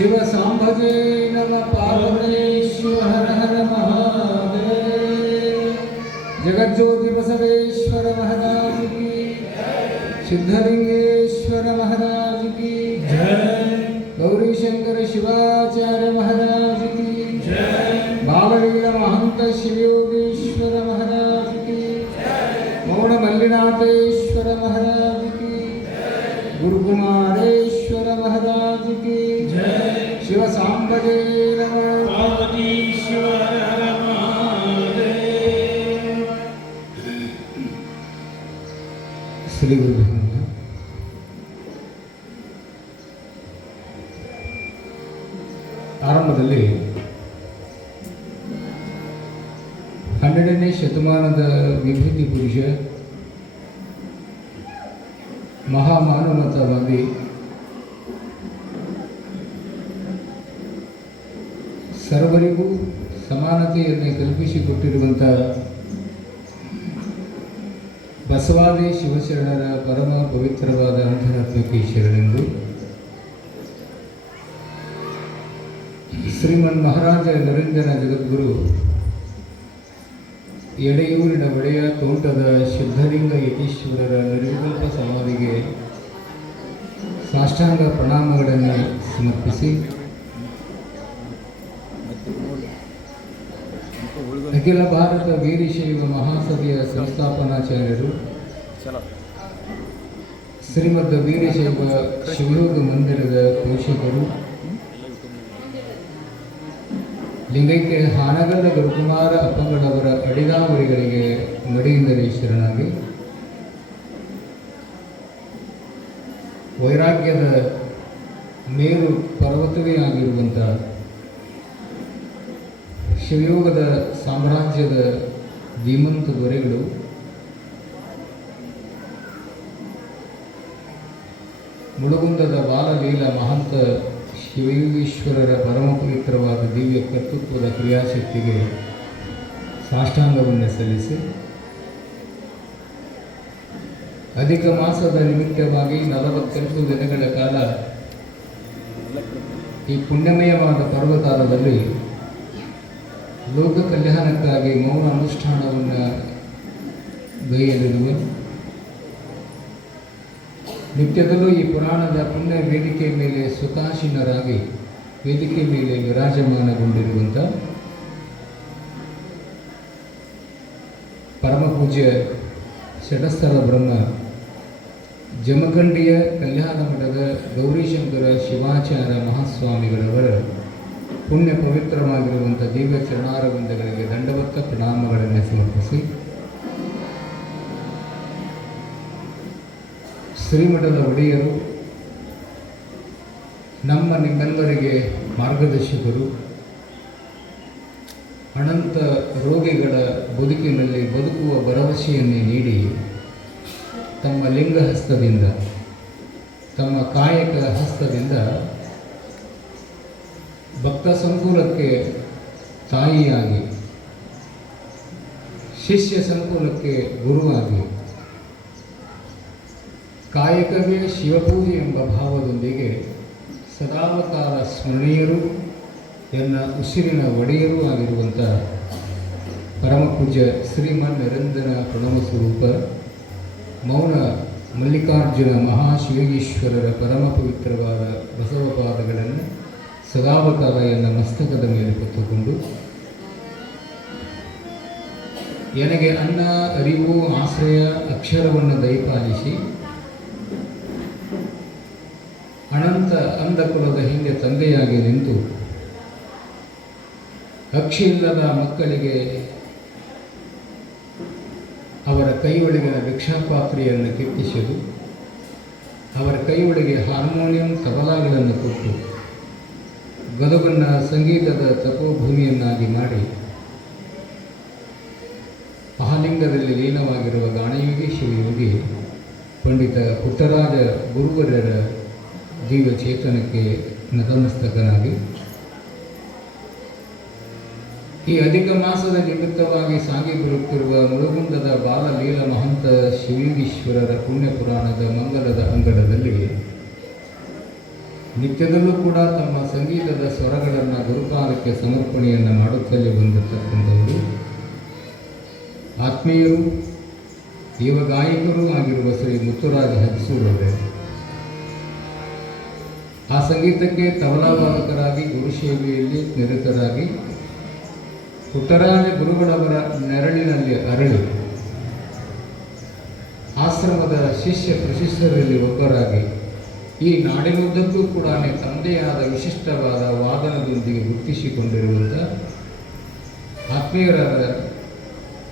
ಶಿವ ಸಾಂಬಜೇ ನಮ ಪಾರ್ವತೇಶ್ವರ ಹರ ಹರ ಮಹಾದೇವ. ಜಗಜ್ಯೋತಿ ಬಸವೇಶ್ವರ ಮಹಾರಾಜ್ ಕಿ, ಸಿದ್ಧಲಿಂಗೇಶ್ವರ ಮಹಾರಾಜ್ ಕಿ ಜಯ, ಗೌರೀಶಂಕರ ಶಿವಾಚಾರ್ಯ ಮಹಾರಾಜ್ ಕಿ ಜಯ, ಬಾಲಲೀಲ ಮಹಂತ ಶಿವಯೋಗೀಶ್ವರ ಮಹಾರಾಜ್ ಕಿ ಜಯ, ಮೌನ ಮಲ್ಲಿನಾಥೇಶ್ವರ ಮಹಾರಾಜ್ ಕಿ ಜಯ, ಗುರುಕುಮಾರೇಶ್ವರ ಮಹಾರಾಜ್ ಕಿ ಜಯ. ಶಿವ ಸಾಂಬಜೇ ನಮಃ ಪಾರ್ವತೀಶ್ವರ ಹರ ಮಹಾದೇವ. ಶ್ರೀ ಗುರು ಆರಂಭದಲ್ಲಿ 12ನೇ ಶತಮಾನದ ವಿಭೂತಿ ಪುರುಷ ಮಹಾಮಾನವತಾವಾದಿ ಸರ್ವರಿಗೂ ಸಮಾನತೆಯನ್ನು ಕಲ್ಪಿಸಿಕೊಟ್ಟಿರುವಂಥ ಬಸವಾದಿ ಶಿವಶರಣರ ಪರಮ ಪವಿತ್ರವಾದ ಅಂತರಾತ್ಮಕ್ಕೆ ಶರಣೆಂದು ಶ್ರೀಮನ್ ಮಹಾರಾಜ ನರೇಂದ್ರನ ಜಗದ್ಗುರು ಎಡೆಯೂರಿನ ಒಡೆಯ ತೋಟದ ಸಿದ್ಧಲಿಂಗ ಯತೀಶ್ವರರ ನಿರ್ವಿಕಲ್ಪ ಸಮಾಧಿಗೆ ಸಾಷ್ಟಾಂಗ ಪ್ರಣಾಮಗಳನ್ನು ಸಮರ್ಪಿಸಿ ಅಖಿಲ ಭಾರತ ವೀರಶೈವ ಮಹಾಸಭೆಯ ಸಂಸ್ಥಾಪನಾಚಾರ್ಯರು, ಶ್ರೀಮದ್ ವೀರಶೈವ ಶಿವಯೋಗ ಮಂದಿರದ ಪೋಷಕರು, ಲಿಂಗೈಕ್ಯ ಹಾನಗಲ್ಲ ಗುರುಕುಮಾರ ಅಪ್ಪಂಗಳವರ ಅಡಿದಾವರಿಗಳಿಗೆ ಮಡಿಯಿಂದಲೇ ಶರಣಾಗಿ ವೈರಾಗ್ಯದ ಮೇರು ಪರ್ವತವೇ ಆಗಿರುವಂಥ ಶಿವಯೋಗದ ಸಾಮ್ರಾಜ್ಯದ ಧೀಮಂತ ದೊರೆಗಳು, ಮುಳುಗುಂದದ ಬಾಲಲೀಲ ಮಹಂತ ಶಿವಯೋಗೀಶ್ವರರ ಪರಮ ಪವಿತ್ರವಾದ ದಿವ್ಯ ಕರ್ತೃತ್ವದ ಕ್ರಿಯಾಶಕ್ತಿಗೆ ಸಾಷ್ಟಾಂಗವನ್ನು ಸಲ್ಲಿಸಿ, ಅಧಿಕ ಮಾಸದ ನಿಮಿತ್ತವಾಗಿ 48 ದಿನಗಳ ಕಾಲ ಈ ಪುಣ್ಯಮಯವಾದ ಪರ್ವತಾಲದಲ್ಲಿ ಲೋಕ ಕಲ್ಯಾಣಕ್ಕಾಗಿ ಮೌನ ಅನುಷ್ಠಾನವನ್ನು ಗೈಯಲಿರುವ ನಿತ್ಯದಲ್ಲೂ ಈ ಪುರಾಣದ ಪುಣ್ಯ ವೇದಿಕೆ ಮೇಲೆ ಸುಖಾಸೀನರಾಗಿ ವೇದಿಕೆ ಮೇಲೆ ವಿರಾಜಮಾನಗೊಂಡಿರುವಂಥ ಪರಮ ಪೂಜ್ಯ ಷಡಸ್ಥಲ ಬ್ರಹ್ಮ ಜಮಖಂಡಿಯ ಕಲ್ಯಾಣ ಮಠದ ಗೌರೀಶಂಕರ ಶಿವಾಚಾರ್ಯ ಮಹಾಸ್ವಾಮಿಗಳವರ ಪುಣ್ಯ ಪವಿತ್ರವಾಗಿರುವಂಥ ದಿವ್ಯ ಚರಣಾರವಿಂದಗಳಿಗೆ ದಂಡವತ್ತ ಪ್ರಣಾಮಗಳನ್ನು ಸಮರ್ಪಿಸಿ, ಶ್ರೀಮಠದ ಒಡೆಯರು, ನಿಮ್ಮೆಲ್ಲರಿಗೆ ಮಾರ್ಗದರ್ಶಕರು, ಅನಂತ ರೋಗಿಗಳ ಬದುಕಿನಲ್ಲಿ ಬದುಕುವ ಭರವಸೆಯನ್ನೇ ನೀಡಿ ತಮ್ಮ ಲಿಂಗ ಹಸ್ತದಿಂದ, ತಮ್ಮ ಕಾಯಕ ಹಸ್ತದಿಂದ ಭಕ್ತ ಸಂಕುಲಕ್ಕೆ ತಾಯಿಯಾಗಿ, ಶಿಷ್ಯ ಸಂಕುಲಕ್ಕೆ ಗುರುವಾಗಿ, ಕಾಯಕವೇ ಶಿವಪೂಜೆ ಎಂಬ ಭಾವದೊಂದಿಗೆ ಸದಾವಕಾಲ ಸ್ಮರಣೀಯರು ಎನ್ನ ಉಸಿರಿನ ಒಡೆಯರೂ ಆಗಿರುವಂಥ ಪರಮ ಪೂಜ್ಯ ಶ್ರೀಮನ್ ನರೇಂದ್ರನ ಪ್ರಣವ ಸ್ವರೂಪ ಮೌನ ಮಲ್ಲಿಕಾರ್ಜುನ ಮಹಾಶಿವಗೀಶ್ವರರ ಪರಮ ಪವಿತ್ರವಾದ ಬಸವ ಪಾದಗಳನ್ನು ಸದಾವಕಾಲ ಎನ್ನ ಮಸ್ತಕದ ಮೇಲೆ ಹೊತ್ತುಕೊಂಡು, ನನಗೆ ಅನ್ನ, ಅರಿವು, ಆಶ್ರಯ, ಅಕ್ಷರವನ್ನು ದಯಪಾಲಿಸಿ ಅನಂತ ಅಂಧಕುಲದ ಹಿಂದೆ ತಂದೆಯಾಗಿ ನಿಂತು ಅಕ್ಷಿಯಿಲ್ಲದ ಮಕ್ಕಳಿಗೆ ಅವರ ಕೈಯೊಳಗಿನ ಭಿಕ್ಷಾಪಾತ್ರೆಯನ್ನು ಕಿತ್ತಿಸಿದು, ಅವರ ಕೈಯೊಳಗೆ ಹಾರ್ಮೋನಿಯಂ ತಬಲಾಗಳನ್ನು ಕೊಟ್ಟು ಗದಗನ್ನು ಸಂಗೀತದ ತಪೋಭೂಮಿಯನ್ನಾಗಿ ಮಾಡಿ ಮಹಾಲಿಂಗದಲ್ಲಿ ಲೀನವಾಗಿರುವ ಗಾಣಯೋಗಿ ಶಿವಯೋಗಿ ಪಂಡಿತ ಪುಟ್ಟರಾಜ ಗುರುವರ್ಯರ ದಿವ್ಯ ಚೇತನಕ್ಕೆ ನತಮಸ್ತಕನಾಗಿ ಈ ಅಧಿಕ ಮಾಸದ ನಿಮಿತ್ತವಾಗಿ ಸಾಗಿ ಬರುತ್ತಿರುವ ಮುಳುಗುಂದದ ಬಾಲಲೀಲ ಮಹಂತ ಶಿವಯೋಗೀಶ್ವರರ ಪುಣ್ಯ ಪುರಾಣದ ಮಂಗಲದ ಅಂಗಡದಲ್ಲಿ ನಿತ್ಯದಲ್ಲೂ ಕೂಡ ತಮ್ಮ ಸಂಗೀತದ ಸ್ವರಗಳನ್ನು ಗುರುಪಾದಕ್ಕೆ ಸಮರ್ಪಣೆಯನ್ನು ಮಾಡುತ್ತಲೇ ಬಂದಿರತಕ್ಕಂಥವರು ಆತ್ಮೀಯರು ಯುವ ಗಾಯಕರೂ ಆಗಿರುವ ಶ್ರೀ ಮುತ್ತುರಾಜ ಹಜಸೂರವರೇ. ಆ ಸಂಗೀತಕ್ಕೆ ತಬಲಾ ವಾದಕರಾಗಿ ಗುರುಸೇವೆಯಲ್ಲಿ ನಿರತರಾಗಿ ಪುಟ್ಟರಾಜ ಗುರುಗಳವರ ನೆರಳಿನಲ್ಲಿ ಅರಳಿ ಆಶ್ರಮದ ಶಿಷ್ಯ ಪ್ರಶಿಷ್ಟರಲ್ಲಿ ಒಬ್ಬರಾಗಿ ಈ ನಾಡಿನುದ್ದಕ್ಕೂ ಕೂಡ ತಮ್ಮದೇಯಾದ ವಿಶಿಷ್ಟವಾದ ವಾದನದೊಂದಿಗೆ ಗುರುತಿಸಿಕೊಂಡಿರುವಂಥ ಆತ್ಮೀಯರಾದ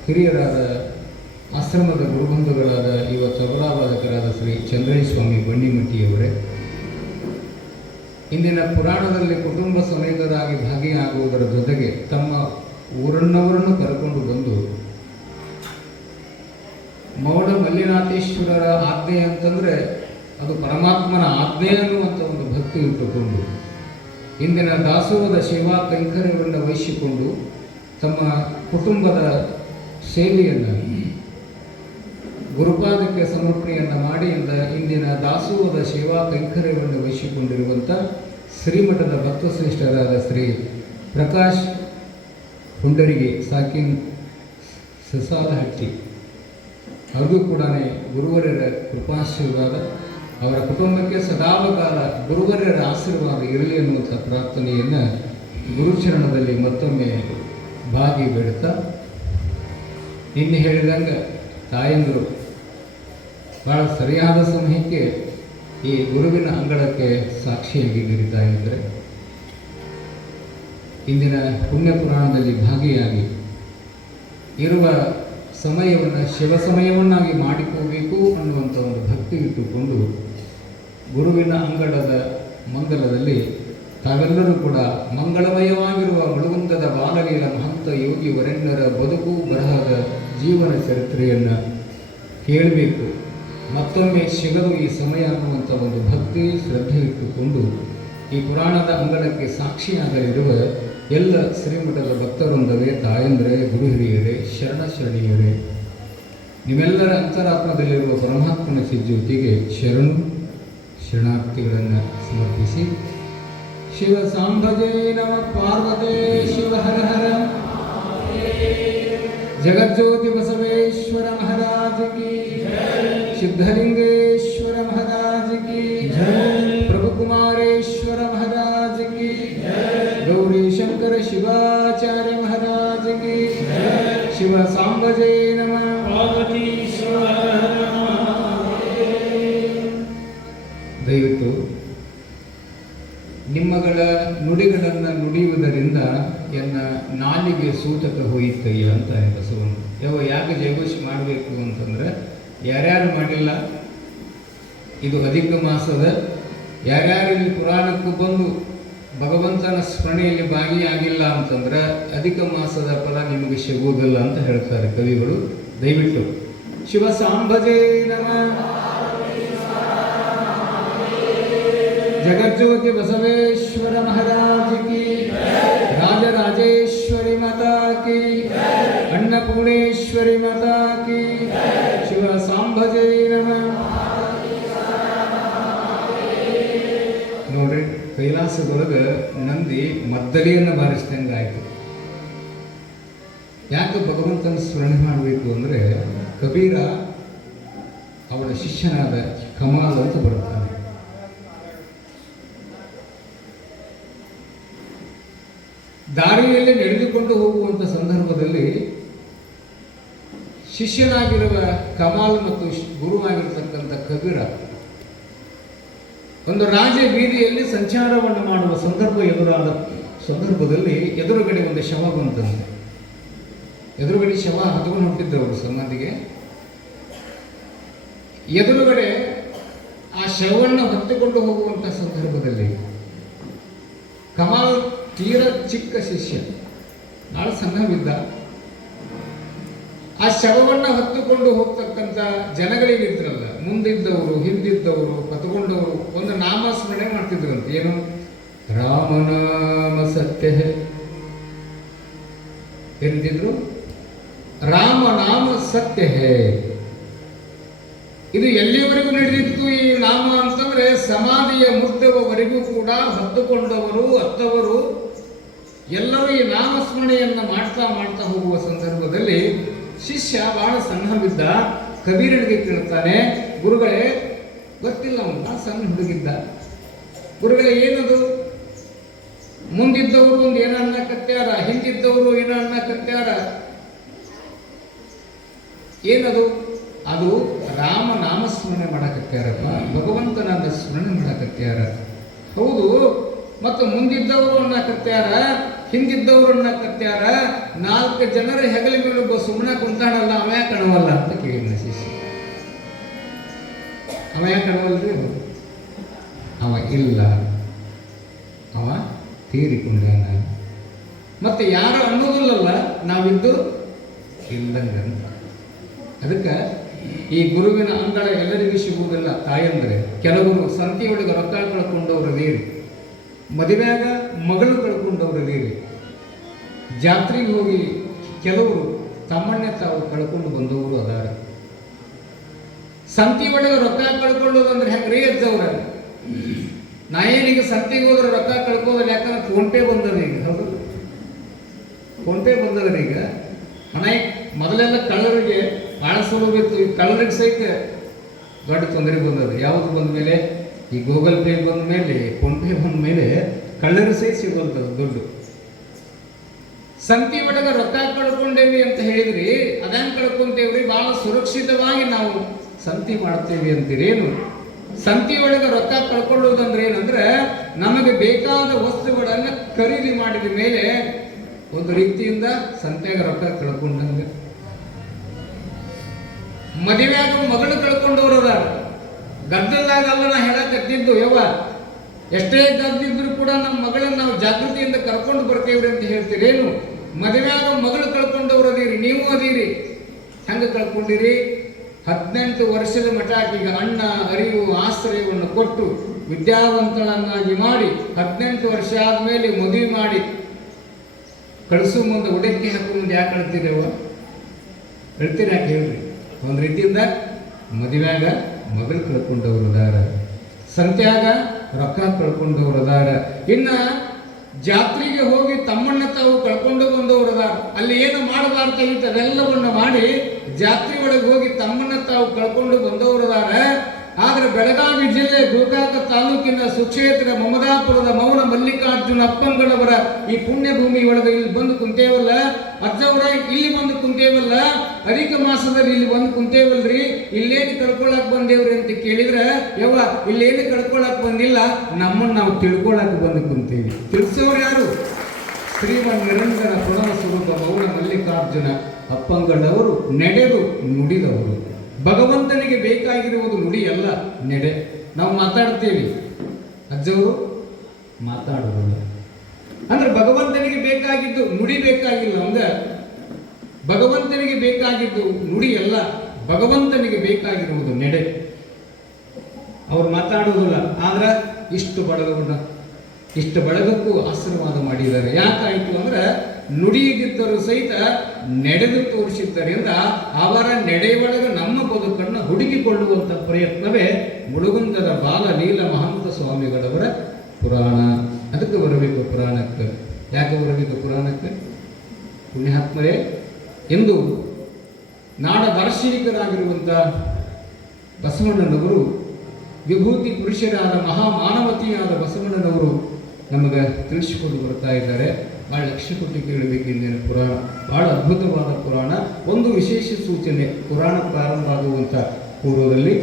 ಹಿರಿಯರಾದ ಆಶ್ರಮದ ಗುರುಬಂಧುಗಳಾದ ಯುವ ತಬಲಾ ವಾದಕರಾದ ಶ್ರೀ ಚಂದ್ರೇಸ್ವಾಮಿ ಬನ್ನಿಮಟ್ಟಿಯವರೇ, ಇಂದಿನ ಪುರಾಣದಲ್ಲಿ ಕುಟುಂಬ ಸಮೇತರಾಗಿ ಭಾಗಿಯಾಗುವುದರ ಜೊತೆಗೆ ತಮ್ಮ ಊರನ್ನವರನ್ನು ಕರ್ಕೊಂಡು ಬಂದು ಮೌಢ ಮಲ್ಲಿನಾಥೇಶ್ವರರ ಆಜ್ಞೆ ಅಂತಂದರೆ ಅದು ಪರಮಾತ್ಮನ ಆಜ್ಞೆ ಅನ್ನುವಂಥ ಒಂದು ಭಕ್ತಿ ಇಟ್ಟುಕೊಂಡು ಇಂದಿನ ದಾಸೋಹದ ಸೇವಾ ಕೈಂಕರ್ಯವನ್ನು ವಹಿಸಿಕೊಂಡು ತಮ್ಮ ಕುಟುಂಬದ ಸೇವೆಯನ್ನು ಗುರುಪಾದಕ್ಕೆ ಸಮರ್ಪಣೆಯನ್ನು ಮಾಡಿ ಇಂದಿನ ದಾಸೋಹದ ಸೇವಾ ಕೈಂಕರ್ಯವನ್ನು ವಹಿಸಿಕೊಂಡಿರುವಂಥ ಶ್ರೀಮಠದ ಭಕ್ತಶ್ರೇಷ್ಠರಾದ ಶ್ರೀ ಪ್ರಕಾಶ್ ಹುಂಡರಿಗೆ ಸಾಕಿನ್ ಸಸಾಲಹಟ್ಟಿ ಅವ್ರಿಗೂ ಕೂಡ ಗುರುವರ್ಯರ ಕೃಪಾಶೀರ್ವಾದ, ಅವರ ಕುಟುಂಬಕ್ಕೆ ಸದಾಕಾಲ ಗುರುವರ್ಯರ ಆಶೀರ್ವಾದ ಇರಲಿ ಅನ್ನುವಂಥ ಪ್ರಾರ್ಥನೆಯನ್ನು ಗುರುಚರಣದಲ್ಲಿ ಮತ್ತೊಮ್ಮೆ ಭಾಗಿ ಬೇಡುತ್ತಾ, ನಿನ್ನೆ ಹೇಳಿದಂಗೆ ತಾಯಂದರು ಭಾಳ ಸರಿಯಾದ ಸಮಯಕ್ಕೆ ಈ ಗುರುವಿನ ಅಂಗಳಕ್ಕೆ ಸಾಕ್ಷಿಯಾಗಿದ್ದೀರಿ ತಾಯಂದರೆ. ಇಂದಿನ ಪುಣ್ಯ ಪುರಾಣದಲ್ಲಿ ಭಾಗಿಯಾಗಿ ಇರುವ ಸಮಯವನ್ನು ಶಿವ ಸಮಯವನ್ನಾಗಿ ಮಾಡಿಕೋಬೇಕು ಅನ್ನುವಂಥ ಒಂದು ಭಕ್ತಿ ಇಟ್ಟುಕೊಂಡು ಗುರುವಿನ ಅಂಗಳದ ಮಂಗಲದಲ್ಲಿ ತಾವೆಲ್ಲರೂ ಕೂಡ ಮಂಗಳಮಯವಾಗಿರುವ ಮುಳುಗುಂದದ ಬಾಲಲೀಲ ಮಹಂತ ಯೋಗಿ ವರೆಣ್ಯರ ಬದುಕು ಬರಹದ ಜೀವನ ಚರಿತ್ರೆಯನ್ನು ಕೇಳಬೇಕು, ಮತ್ತೊಮ್ಮೆ ಸಿಗದು ಈ ಸಮಯ ಅನ್ನುವಂಥ ಒಂದು ಭಕ್ತಿ ಶ್ರದ್ಧೆ ಇಟ್ಟುಕೊಂಡು ಈ ಪುರಾಣದ ಅಂಗಳಕ್ಕೆ ಸಾಕ್ಷಿಯಾಗಲಿರುವ ಎಲ್ಲ ಶ್ರೀಮಠದ ಭಕ್ತರೊಂದವೇ, ತಾಯಂದರೆ, ಗುರು ಹಿರಿಯರೇ, ಶರಣೀಯರೇ, ನಿಮ್ಮೆಲ್ಲರ ಅಂತರಾತ್ಮದಲ್ಲಿರುವ ಪರಮಾತ್ಮನ ಸಿಜ್ಯೋತಿಗೆ ಶರಣಾರ್ಥಿಗಳನ್ನು ಸಮರ್ಪಿಸಿ ಶಿವ ಸಾಂಬಜೇ ನಮ ಪಾರ್ವತೇ ಶಿವ ಹರ ಹರ ಜಗಜ್ಯೋತಿ ಬಸವೇಶ್ವರ ಮಹಾರಾಜ ಕಿ ಸಿದ್ಧಲಿಂಗೇಶ್ವರ ಮಹಾರಾಜ ಕಿ ಪ್ರಭು ಕುಮಾರೇಶ್ವರ ಮಹಾರಾಜ ಕಿ ಗೌರಿ ಶಂಕರ ಶಿವಾಚಾರ್ಯ ಮಹಾರಾಜ ಕಿ ಶಿವ ಸಾಂಬಜೇ ನಮ ಪಾರ್ವತಿ ಶಿವ ಹರ ದಯವಿಟ್ಟು ನಿಮ್ಮಗಳ ನುಡಿಗಳನ್ನು ನುಡಿಯುವುದರಿಂದ ಎನ್ನ ನಾಲಿಗೆ ಸೂತಕ ಹೋಯಿತಯ್ಯ ಅಂತ ಬಸವಣ್ಣ. ಯಾಕೆ ಜಯಘೋಷ ಮಾಡಬೇಕು ಅಂತಂದರೆ, ಯಾರ್ಯಾರು ಮಾಡಿಲ್ಲ, ಇದು ಅಧಿಕ ಮಾಸದ, ಯಾರ್ಯಾರು ಇಲ್ಲಿ ಪುರಾಣಕ್ಕೂ ಬಂದು ಭಗವಂತನ ಸ್ಮರಣೆಯಲ್ಲಿ ಭಾಗಿಯಾಗಿಲ್ಲ ಅಂತಂದ್ರೆ ಅಧಿಕ ಮಾಸದ ಫಲ ನಿಮಗೆ ಸಿಗುವುದಿಲ್ಲ ಅಂತ ಹೇಳ್ತಾರೆ ಕವಿಗಳು. ದಯವಿಟ್ಟು ಶಿವ ಸಾಂಬಜೇ ನಮಃ, ಜಗಜ್ಯೋತಿ ಬಸವೇಶ್ವರ ಮಹಾರಾಜ ಕಿ, ರಾಜರಾಜೇಶ್ವರಿ ಮಾತಾ ಕಿ, ಅನ್ನಪೂರ್ಣೇಶ್ವರಿ ಮಾತಾ ಕಿ, ಶಿವ ಸಾಂಬಜೇ ನಮಃ. ನೋಡ್ರಿ, ಕೈಲಾಸದೊಳಗೆ ನಂದಿ ಮದ್ದಲೆಯನ್ನು ಬಾರಿಸಿದಂಗೆ ಆಯಿತು. ಯಾಕೆ ಭಗವಂತನ ಸ್ಮರಣೆ ಮಾಡಬೇಕು ಅಂದರೆ, ಕಬೀರ ಅವನ ಶಿಷ್ಯನಾದ ಕಮಾಲ್ ಅಂತ ಬರುತ್ತಾನೆ. ದಾರಿಯಲ್ಲಿ ನಡೆದುಕೊಂಡು ಹೋಗುವಂಥ ಸಂದರ್ಭದಲ್ಲಿ ಶಿಷ್ಯನಾಗಿರುವ ಕಮಾಲ್ ಮತ್ತು ಗುರುವಾಗಿರತಕ್ಕಂಥ ಕಬೀರ ಒಂದು ರಾಜ ಬೀದಿಯಲ್ಲಿ ಸಂಚಾರವನ್ನು ಮಾಡುವ ಎದುರಾದ ಸಂದರ್ಭದಲ್ಲಿ ಎದುರುಗಡೆ ಒಂದು ಶವ ಬಂತಂತೆ. ಎದುರುಗಡೆ ಶವ ಹತ್ಕೊಂಡು ಹೊಂಟಿದ್ದವರು ಸಂಬಂಧಿಗೆ. ಎದುರುಗಡೆ ಆ ಶವವನ್ನು ಹೊತ್ತುಕೊಂಡು ಹೋಗುವಂಥ ಸಂದರ್ಭದಲ್ಲಿ ಕಮಾಲ್ ತೀರ ಚಿಕ್ಕ ಶಿಷ್ಯ, ನಾಳೆ ಸಂಘವಿದ್ದ. ಆ ಶವವನ್ನು ಹೊತ್ತುಕೊಂಡು ಹೋಗ್ತಕ್ಕಂಥ ಜನಗಳಿಗಿದ್ರಲ್ಲ, ಮುಂದಿದ್ದವರು ಹಿಂದಿದ್ದವರು ಕತ್ಕೊಂಡವರು ಒಂದು ನಾಮಸ್ಮರಣೆ ಮಾಡ್ತಿದ್ರಂತೆ. ಏನು? ರಾಮನಾಮ ಸತ್ಯ. ಏನಿದ್ರು? ರಾಮನಾಮ ಸತ್ಯ ಹೇ. ಇದು ಎಲ್ಲಿಯವರೆಗೂ ನಡೆದಿತ್ತು ಈ ನಾಮ ಅಂತಂದ್ರೆ ಸಮಾಧಿಯ ಮುಟ್ಟುವವರೆಗೂ ಕೂಡ ಹೊತ್ತುಕೊಂಡವರು ಅತ್ತವರು ಎಲ್ಲರೂ ಈ ನಾಮಸ್ಮರಣೆಯನ್ನು ಮಾಡ್ತಾ ಮಾಡ್ತಾ ಹೋಗುವ ಸಂದರ್ಭದಲ್ಲಿ ಶಿಷ್ಯ ಬಹಳ ಸಣ್ಣವಿದ್ದ. ಕಬೀರನಿಗೆ ಕೇಳ್ತಾನೆ, ಗುರುಗಳೇ, ಗೊತ್ತಿಲ್ಲ ಅವನು ಸಣ್ಣ ಹುಡುಗಿದ್ದ, ಗುರುಗಳೇ ಏನದು? ಮುಂದಿದ್ದವರು ಒಂದು ಏನೋ ಅನ್ನಕತ್ಯಾರ, ಹಿಂದಿದ್ದವರು ಏನೋ ಅನ್ನಕತ್ಯಾರ, ಏನದು? ಅದು ರಾಮ ನಾಮಸ್ಮರಣೆ ಮಾಡಕತ್ಯಾರಪ್ಪ, ಭಗವಂತನ ಸ್ಮರಣೆ ಮಾಡಕತ್ಯಾರ. ಹೌದು, ಮತ್ತು ಮುಂದಿದ್ದವರು ಅನ್ನಕತ್ಯಾರ, ಹಿಂದಿದ್ದವರು ಅನ್ನಕತ್ಯಾರ, 4 ಜನರ ಹೆಗಲ ಮೇಲೆ ಒಬ್ಬ ಸುಮ್ಮನೆ ಕುಂತಾಣಲ್ಲ, ಅವ ಯಾಕೆ ಕಣವಲ್ಲ ಅಂತ ಕೇಳಿದ ಶಿಷ್ಯ. ಅವ ಯಾಕೆ ಕಣವಲ್ರಿ? ಅವ ಇಲ್ಲ, ಅವ ತೀರಿಕೊಂಡಾನ. ಮತ್ತೆ ಯಾರು ಅನ್ನೋದಿಲ್ಲಲ್ಲ, ನಾವಿದ್ದು ಇಲ್ಲಂಗ. ಅದಕ್ಕೆ ಈ ಗುರುವಿನ ಅಂಗಳ ಎಲ್ಲರಿಗೂ ಸಿಗುವುದಿಲ್ಲ ತಾಯಂದ್ರೆ. ಕೆಲವರು ಸಂತಿಯೊಳಗೆ ರೊಕ್ಕ ಕಳ್ಕೊಂಡವ್ರು ಅದೀರಿ, ಮದುವೆಯಾಗ ಮಗಳು ಕಳ್ಕೊಂಡವ್ರು ಅದೀರಿ, ಜಾತ್ರೆಗೆ ಹೋಗಿ ಕೆಲವರು ತಮ್ಮನ್ನೇ ತಾವು ಕಳ್ಕೊಂಡು ಬಂದವರು ಅದಾರ. ಸಂತಿ ಒಳಗೆ ರೊಕ್ಕ ಕಳ್ಕೊಳ್ಳೋದಂದ್ರೆ ಹೆಂಗ್ರಿ ಅಜ್ಜವ್ರ? ನಾ ಏನೀಗ ಸಂತಿಗೆ ಹೋದ್ರೆ ರೊಕ್ಕ ಕಳ್ಕೋದಿಲ್ಲ, ಯಾಕಂದ್ರೆ ಫೋನ್ಪೇ ಬಂದದ ಈಗ. ಹೌದು, ಫೋನ್ಪೇ ಬಂದದ ಈಗ. ಹಣ ಮೊದಲೆಲ್ಲ ಕಳ್ಳರಿಗೆ ಭಾಳ ಸೌಲಭ್ಯ ಇತ್ತು, ಈ ಕಳ್ಳರಿಗೆ ಸಹಿತ ದೊಡ್ಡ ತೊಂದರೆ ಬಂದದ. ಯಾವುದು ಬಂದ ಮೇಲೆ? ಈ ಗೂಗಲ್ ಪೇ ಬಂದ ಮೇಲೆ, ಫೋನ್ಪೇ ಬಂದ ಮೇಲೆ ಕಳ್ಳರು ಸಹಿತ ಸಿಗೋಲ್ತದ ದುಡ್ಡು. ಸಂತಿ ಒಳಗೆ ರೊಕ್ಕ ಕಳ್ಕೊಂಡೇವಿ ಅಂತ ಹೇಳಿದ್ರಿ, ಅದಂಗೆ ಕಳ್ಕೊಂತೇವ್ರಿ, ಭಾಳ ಸುರಕ್ಷಿತವಾಗಿ ನಾವು ಸಂತಿ ಮಾಡ್ತೇವೆ ಅಂತೀರೇನು? ಸಂತಿ ಒಳಗೆ ರೊಕ್ಕ ಕಳ್ಕೊಳ್ಳೋದಂದ್ರೆ ಏನಂದ್ರೆ, ನಮಗೆ ಬೇಕಾದ ವಸ್ತುಗಳನ್ನು ಖರೀದಿ ಮಾಡಿದ ಮೇಲೆ ಒಂದು ರೀತಿಯಿಂದ ಸಂತೆಯಾಗ ರೊಕ್ಕ ಕಳ್ಕೊಂಡಂಗೆ. ಮದುವೆಯಾಗ ಮಗಳು ಕಳ್ಕೊಂಡವ್ರು ಅದಾರ. ಗದ್ದಲ್ದಾಗಲ್ಲ ನಾ ಹೇಳಕತ್ತಿದ್ದು, ಯವ್ವ ಎಷ್ಟೇ ಗದ್ದಿದ್ರು ಕೂಡ ನಮ್ಮ ಮಗಳನ್ನ ನಾವು ಜಾಗೃತಿಯಿಂದ ಕರ್ಕೊಂಡು ಬರ್ತೇವ್ರಿ ಅಂತ ಹೇಳ್ತೀರೇನು? ಮದುವೆಯಾಗ ಮಗಳು ಕಳ್ಕೊಂಡವ್ರು ಅದೀರಿ, ನೀವು ಅದೀರಿ. ಹೆಂಗೆ ಕಳ್ಕೊಂಡಿರಿ? 18 ವರ್ಷದ ಮಠ ಈಗ ಅಣ್ಣ ಅರಿವು ಆಶ್ರಯವನ್ನು ಕೊಟ್ಟು ವಿದ್ಯಾವಂತಳನ್ನಾಗಿ ಮಾಡಿ 18 ವರ್ಷ ಆದ್ಮೇಲೆ ಮದುವೆ ಮಾಡಿ ಕಳಿಸೋ ಮುಂದೆ ಉಡಕ್ಕೆ ಹಾಕೋ ಮುಂದೆ ಯಾಕೆ ಕಳ್ತೀರೇವ? ಹೇಳ್ತೀರಿ ಯಾಕೆ ಹೇಳ್ರಿ? ಒಂದು ರೀತಿಯಿಂದ ಮದುವೆಯಾಗ ಮಗಳು ಕಳ್ಕೊಂಡವ್ರು ಅದಾರ, ಸಂತ್ಯಾಗ ರೊಕ್ಕ ಕಳ್ಕೊಂಡವ್ರು ಅದಾರ, ಇನ್ನ ಜಾತ್ರೆಗೆ ಹೋಗಿ ತಮ್ಮಣ್ಣ ತಾವು ಕಳ್ಕೊಂಡು ಬಂದವರು ಅದಾರ. ಅಲ್ಲಿ ಏನು ಮಾಡಬಾರ್ದಾಗಿತ್ತು ಅದೆಲ್ಲವನ್ನ ಮಾಡಿ ಜಾತ್ರೆ ಒಳಗೆ ಹೋಗಿ ತಮ್ಮಣ್ಣ ತಾವು ಕಳ್ಕೊಂಡು ಬಂದವರು ಅದಾರ. ಆದ್ರೆ ಬೆಳಗಾವಿ ಜಿಲ್ಲೆ ಗೋಕಾಕ ತಾಲೂಕಿನ ಸುಕ್ಷೇತ್ರ ಮಮದಾಪುರದ ಮೌನ ಮಲ್ಲಿಕಾರ್ಜುನ ಅಪ್ಪಂಗಡವರ ಈ ಪುಣ್ಯ ಭೂಮಿ ಒಳಗೆ ಇಲ್ಲಿ ಬಂದು ಕುಂತೇವಲ್ಲ, ಅಜ್ಜವರ ಇಲ್ಲಿ ಬಂದು ಕುಂತೇವಲ್ಲ, ಅಧಿಕ ಮಾಸದಲ್ಲಿ ಇಲ್ಲಿ ಬಂದು ಕುಂತೇವಲ್ರಿ, ಇಲ್ಲೇನು ಕಳ್ಕೊಳಕ್ ಬಂದೇವ್ರಿ ಅಂತ ಕೇಳಿದ್ರೆ, ಯವ್ವ ಇಲ್ಲೇನು ಕಳ್ಕೊಳಕ್ ಬಂದಿಲ್ಲ, ನಮ್ಮನ್ನು ನಾವು ತಿಳ್ಕೊಳಕ್ ಬಂದು ಕುಂತೇವಿ. ತಿಳಿಸೋರು ಯಾರು? ಶ್ರೀಮನ್ ನಿರಂಜನ ಪ್ರಣವ ಸ್ವರೂಪ ಮೌನ ಮಲ್ಲಿಕಾರ್ಜುನ ಅಪ್ಪಂಗಡವರು ನಡೆದು ನುಡಿದವರು. ಭಗವಂತನಿಗೆ ಬೇಕಾಗಿರುವುದು ನುಡಿ ಅಲ್ಲ, ನಡೆ. ನಾವು ಮಾತಾಡ್ತೇವೆ, ಅಜ್ಜವರು ಮಾತಾಡೋದಿಲ್ಲ. ಅಂದ್ರೆ ಭಗವಂತನಿಗೆ ಬೇಕಾಗಿದ್ದು ನುಡಿ ಬೇಕಾಗಿಲ್ಲ. ಹಂಗ ಭಗವಂತನಿಗೆ ಬೇಕಾಗಿದ್ದು ನುಡಿ ಅಲ್ಲ, ಭಗವಂತನಿಗೆ ಬೇಕಾಗಿರುವುದು ನಡೆ. ಅವ್ರು ಮಾತಾಡೋದಿಲ್ಲ. ಆದ್ರೆ ಇಷ್ಟು ಬಳಗಕ್ಕೂ ಆಶೀರ್ವಾದ ಮಾಡಿದ್ದಾರೆ. ಯಾಕಾಯಿತು ಅಂದ್ರೆ ನುಡಿಯಿದ್ದರೂ ಸಹಿತ ನಡೆದು ತೋರಿಸಿದ್ದರಿಂದ ಅವರ ನಡೆಯೊಳಗೆ ನಮ್ಮ ಬದುಕನ್ನು ಹುಡುಕಿಕೊಳ್ಳುವಂಥ ಪ್ರಯತ್ನವೇ ಮುಳುಗುಂದದ ಬಾಲಲೀಲ ಮಹಂತ ಸ್ವಾಮಿಗಳವರ ಪುರಾಣ. ಅದಕ್ಕೆ ಬರಬೇಕು ಪುರಾಣಕ್ಕೆ. ಯಾಕೆ ಬರಬೇಕು ಪುರಾಣಕ್ಕೆ? ಪುಣ್ಯಾತ್ಮರೇ, ಎಂದು ನಾಡ ದಾರ್ಶನಿಕರಾಗಿರುವಂಥ ಬಸವಣ್ಣನವರು, ವಿಭೂತಿ ಪುರುಷರಾದ ಮಹಾಮಾನವತಿಯಾದ ಬಸವಣ್ಣನವರು ನಮಗೆ ತಿಳಿಸಿಕೊಂಡು ಬರ್ತಾ ಇದ್ದಾರೆ. ಭಾಳ ಲಕ್ಷ ಕೊಟ್ಟು ಕೇಳಬೇಕು ಇಂದಿನ ಪುರಾಣ. ಭಾಳ ಅದ್ಭುತವಾದ ಪುರಾಣ. ಒಂದು ವಿಶೇಷ ಸೂಚನೆ, ಪುರಾಣ ಪ್ರಾರಂಭ ಆಗುವಂಥ ಪೂರ್ವದಲ್ಲಿ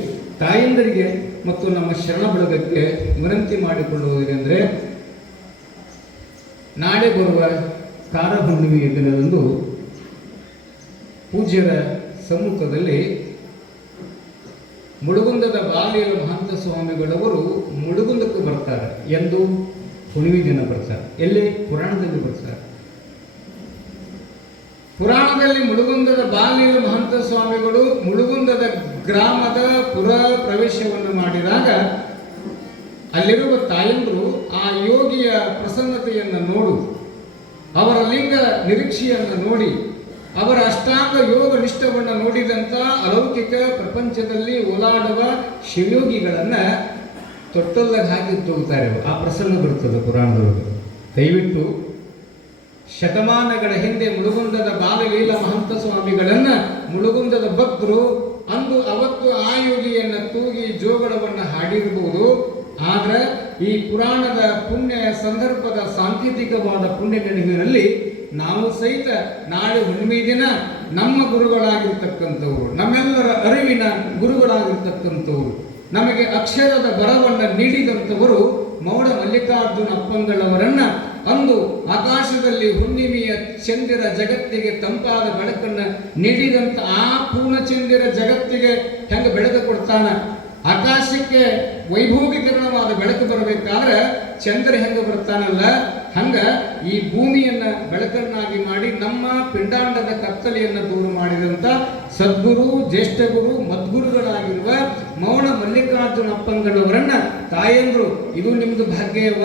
ತಾಯಂದರಿಗೆ ಮತ್ತು ನಮ್ಮ ಶರಣ ಬಳಗಕ್ಕೆ ವಿನಂತಿ ಮಾಡಿಕೊಳ್ಳುವುದೇನೆಂದರೆ, ನಾಳೆ ಬರುವ ಕಾರ ಹುಣ್ಣಿಮೆಯ ದಿನದಂದು ಪೂಜ್ಯರ ಸಮ್ಮುಖದಲ್ಲಿ ಮುಳುಗುಂದದ ಬಾಲಲೀಲ ಮಹಂತ ಸ್ವಾಮಿಗಳವರು ಮುಳುಗುಂದಕ್ಕೆ ಬರ್ತಾರೆ. ಎಂದು ಹುಣ್ಣಿಮೆ ದಿನ ಬರ್ತಾರೆ. ಎಲ್ಲಿ? ಪುರಾಣದಲ್ಲಿ ಬರ್ತಾರೆ. ಪುರಾಣದಲ್ಲಿ ಮುಳುಗುಂದದ ಬಾಲಲೀಲ ಮಹಂತ ಸ್ವಾಮಿಗಳು ಮುಳುಗುಂದದ ಗ್ರಾಮದ ಪುರ ಪ್ರವೇಶವನ್ನು ಮಾಡಿದಾಗ ಅಲ್ಲಿರುವ ತಾಯಂದರು ಆ ಯೋಗಿಯ ಪ್ರಸನ್ನತೆಯನ್ನು ನೋಡು, ಅವರ ಲಿಂಗ ನಿರೀಕ್ಷೆಯನ್ನು ನೋಡಿ ಅವರ ಅಷ್ಟಾಂಗ ಯೋಗ ನಿಷ್ಠವನ್ನು ನೋಡಿದಂಥ ಅಲೌಕಿಕ ಪ್ರಪಂಚದಲ್ಲಿ ಓಲಾಡುವ ಶಿವಯೋಗಿಗಳನ್ನ ತೊಟ್ಟಲ್ದಾಗ ಹಾಕಿ ತಗೋತಾರೆ. ಆ ಪ್ರಸಂಗ ಬರುತ್ತದೆ ಪುರಾಣದೊಳಗೆ. ದಯವಿಟ್ಟು ಶತಮಾನಗಳ ಹಿಂದೆ ಮುಳುಗುಂದದ ಬಾಲಲೀಲ ಮಹಂತ ಸ್ವಾಮಿಗಳನ್ನ ಮುಳುಗುಂದದ ಭಕ್ತರು ಅವತ್ತು ಆ ಯೋಗಿಯನ್ನ ತೂಗಿ ಜೋಗಳವನ್ನು ಹಾಡಿರಬಹುದು. ಆದ್ರೆ ಈ ಪುರಾಣದ ಪುಣ್ಯ ಸಂದರ್ಭದ ಸಾಂಕೇತಿಕವಾದ ಪುಣ್ಯ ನೆನಪಿನಲ್ಲಿ ನಾವು ಸಹಿತ ನಾಳೆ ಹುಣ್ಣಿಮೆ ದಿನ ನಮ್ಮ ಗುರುಗಳಾಗಿರ್ತಕ್ಕಂಥವ್ರು, ನಮ್ಮೆಲ್ಲರ ಅರಿವಿನ ಗುರುಗಳಾಗಿರ್ತಕ್ಕಂಥವ್ರು, ನಮಗೆ ಅಕ್ಷರದ ಬರವನ್ನು ನೀಡಿದಂಥವರು ಮೌಢ ಮಲ್ಲಿಕಾರ್ಜುನ ಅಪ್ಪಂಗಳವರನ್ನ ಅಂದು ಆಕಾಶದಲ್ಲಿ ಹುಣ್ಣಿಮೆಯ ಚಂದಿರ ಜಗತ್ತಿಗೆ ತಂಪಾದ ಬೆಳಕನ್ನು ನೀಡಿದಂಥ ಆ ಪೂರ್ಣಚಂದಿರ ಜಗತ್ತಿಗೆ ಹೆಂಗೆ ಬೆಳಕು ಕೊಡ್ತಾನ, ಆಕಾಶಕ್ಕೆ ವೈಭೋಗೀಕರಣವಾದ ಬೆಳಕು ಬರಬೇಕಾದ್ರೆ ಚಂದ್ರ ಹೆಂಗೆ ಬರ್ತಾನಲ್ಲ, ಹಂಗ ಈ ಭೂಮಿಯನ್ನ ಬೆಳಕನ್ನಾಗಿ ಮಾಡಿ ನಮ್ಮ ಪಿಂಡಾಂಡದ ಕತ್ತಲೆಯನ್ನು ದೂರ ಮಾಡಿದಂಥ ಸದ್ಗುರು, ಜ್ಯೇಷ್ಠ ಗುರು, ಮದ್ಗುರುಗಳಾಗಿರುವ ಮೌಢ ಮಲ್ಲಿಕಾರ್ಜುನ ಅಪ್ಪಂಗಳವರನ್ನ ತಾಯಂದ್ರು ಇದು ನಿಮ್ದು ಭಾಗ್ಯವ,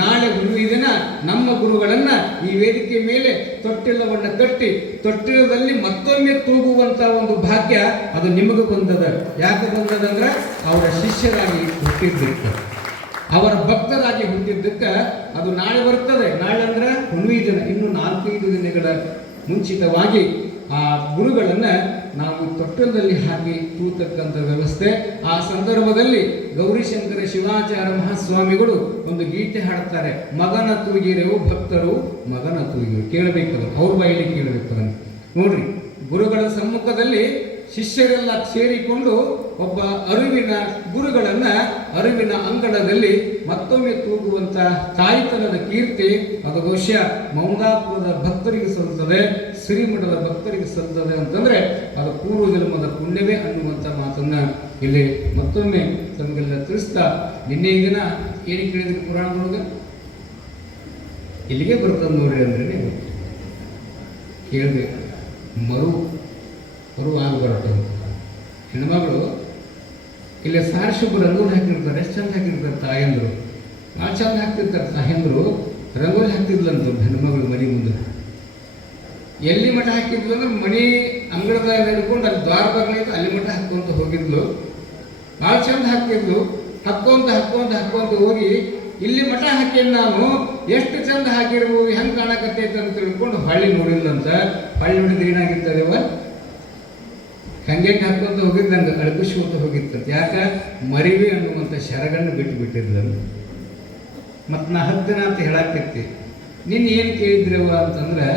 ನಾಳೆ ಹುಣ್ಣಿಮೆ ದಿನ ನಮ್ಮ ಗುರುಗಳನ್ನ ಈ ವೇದಿಕೆ ಮೇಲೆ ತೊಟ್ಟಿಲವನ್ನು ಕಟ್ಟಿ ತೊಟ್ಟಿಲದಲ್ಲಿ ಮತ್ತೊಮ್ಮೆ ತೂಗುವಂತ ಒಂದು ಭಾಗ್ಯ ಅದು ನಿಮಗೆ ಬಂದದ. ಯಾಕೆ ಬಂದದಂದ್ರೆ ಅವರ ಶಿಷ್ಯರಾಗಿ ಹುಟ್ಟಿದ್ದಕ್ಕೆ, ಅವರ ಭಕ್ತರಾಗಿ ಹುಟ್ಟಿದ್ದಕ್ಕೆ ಅದು ನಾಳೆ ಬರ್ತದೆ. ನಾಳೆ ಅಂದ್ರೆ ಹುಣ್ಣಿಮೆ ದಿನ, ಇನ್ನು 4-5 ದಿನಗಳ ಮುಂಚಿತವಾಗಿ ಆ ಗುರುಗಳನ್ನ ನಾವು ತೊಟ್ಟಲದಲ್ಲಿ ಹಾಕಿ ತೂತಕ್ಕಂಥ ವ್ಯವಸ್ಥೆ. ಆ ಸಂದರ್ಭದಲ್ಲಿ ಗೌರಿಶಂಕರ ಶಿವಾಚಾರ್ಯ ಮಹಾಸ್ವಾಮಿಗಳು ಒಂದು ಗೀತೆ ಹಾಡ್ತಾರೆ, ಮಗನ ತೂಗಿರೆವು ಭಕ್ತರು ಮಗನ ತೂಗಿರು. ಕೇಳಬೇಕದ, ಅವ್ರ ಬಾಯಲ್ಲಿ ಕೇಳಬೇಕದ. ನೋಡ್ರಿ, ಗುರುಗಳ ಸಮ್ಮುಖದಲ್ಲಿ ಶಿಷ್ಯರೆಲ್ಲ ಸೇರಿಕೊಂಡು ಒಬ್ಬ ಅರಿವಿನ ಗುರುಗಳನ್ನ ಅರಿವಿನ ಅಂಗಣದಲ್ಲಿ ಮತ್ತೊಮ್ಮೆ ತೂಗುವಂತ ತಾಯಿತನದ ಕೀರ್ತಿ ಅದು ಬಹುಶಃ ಮೌಂದಾಪುರದ ಭಕ್ತರಿಗೆ ಸಲ್ಲುತ್ತದೆ, ಶ್ರೀಮಠದ ಭಕ್ತರಿಗೆ ಸಲ್ಲುತ್ತದೆ ಅಂತಂದ್ರೆ ಅದು ಪೂರ್ವ ಜನ್ಮದ ಪುಣ್ಯವೇ ಅನ್ನುವಂಥ ಮಾತನ್ನ ಇಲ್ಲಿ ಮತ್ತೊಮ್ಮೆ ತಮಗೆಲ್ಲ ತಿಳಿಸ್ತಾ, ನಿನ್ನೆ ಈ ದಿನ ಏನು ಕೇಳಿದ್ರಿ ಪುರಾಣದೊಳಗೆ ಇಲ್ಲಿಗೆ ಬರ್ತದೆ ನೋಡ್ರಿ ಅಂದ್ರೆ ಕೇಳಬೇಕು. ಮರು ಆಗಿ ಬರತ್ತೆ. ಹೆಣ್ಮಗಳು ಇಲ್ಲಿ ಸಾರಿಸುಬ್ಬ ರಂಗೋಲಿ ಹಾಕಿರ್ತಾರೆ, ಎಷ್ಟು ಚಂದ ಹಾಕಿರ್ತಾರೆ ತಾಯಂದ್ರು, ಭಾಳ ಚಂದ ಹಾಕ್ತಿರ್ತಾರೆ ತಾಯಂದ್ರು. ರಂಗೋಲಿ ಹಾಕ್ತಿದ್ಲಂತ ಹೆಣ್ಮಗಳು ಮನೆ ಮುಂದೆ. ಎಲ್ಲಿ ಮಠ ಹಾಕಿದ್ಲು ಅಂದ್ರೆ ಮನೆ ಅಂಗಡದಾಗ ಹಿಡ್ಕೊಂಡು ಅಲ್ಲಿ ದ್ವಾರದಾಗ ಅಲ್ಲಿ ಮಠ ಹಾಕ್ಕೊಂತ ಹೋಗಿದ್ಲು. ಭಾಳ ಚಂದ ಹಾಕ್ತಿದ್ಲು. ಹಾಕ್ಕೊಂತ ಹೋಗಿ ಇಲ್ಲಿ ಮಠ ಹಾಕೇನು ನಾನು, ಎಷ್ಟು ಚಂದ ಹಾಕಿರ್ಬೋದು, ಹೆಂಗೆ ಕಾಣಕತ್ತೈತೆ ಅಂತ ತಿಳ್ಕೊಂಡು ಹಳ್ಳಿ ನೋಡಿದ್ಲಂತ. ಹಳ್ಳಿ ನೋಡಿದ್ರೆ ಏನಾಗಿರ್ತದೇವ, ಹಂಗೆ ಹಾಕೊಂತ ಹೋಗಿದ್ದಂಗೆ ಅಳಗಿಸ್ಕೊಂತ ಹೋಗಿರ್ತಂತ. ಯಾಕೆ ಮರಿವಿ ಅನ್ನುವಂಥ ಶರಗನ್ನು ಬಿಟ್ಟಿದ್ಲಂತ. ಮತ್ತು ನಾ 10 ದಿನ ಅಂತ ಹೇಳಾಕತ್ತಿ. ನಿನ್ನ ಏನು ಕೇಳಿದ್ರವ ಅಂತಂದ್ರೆ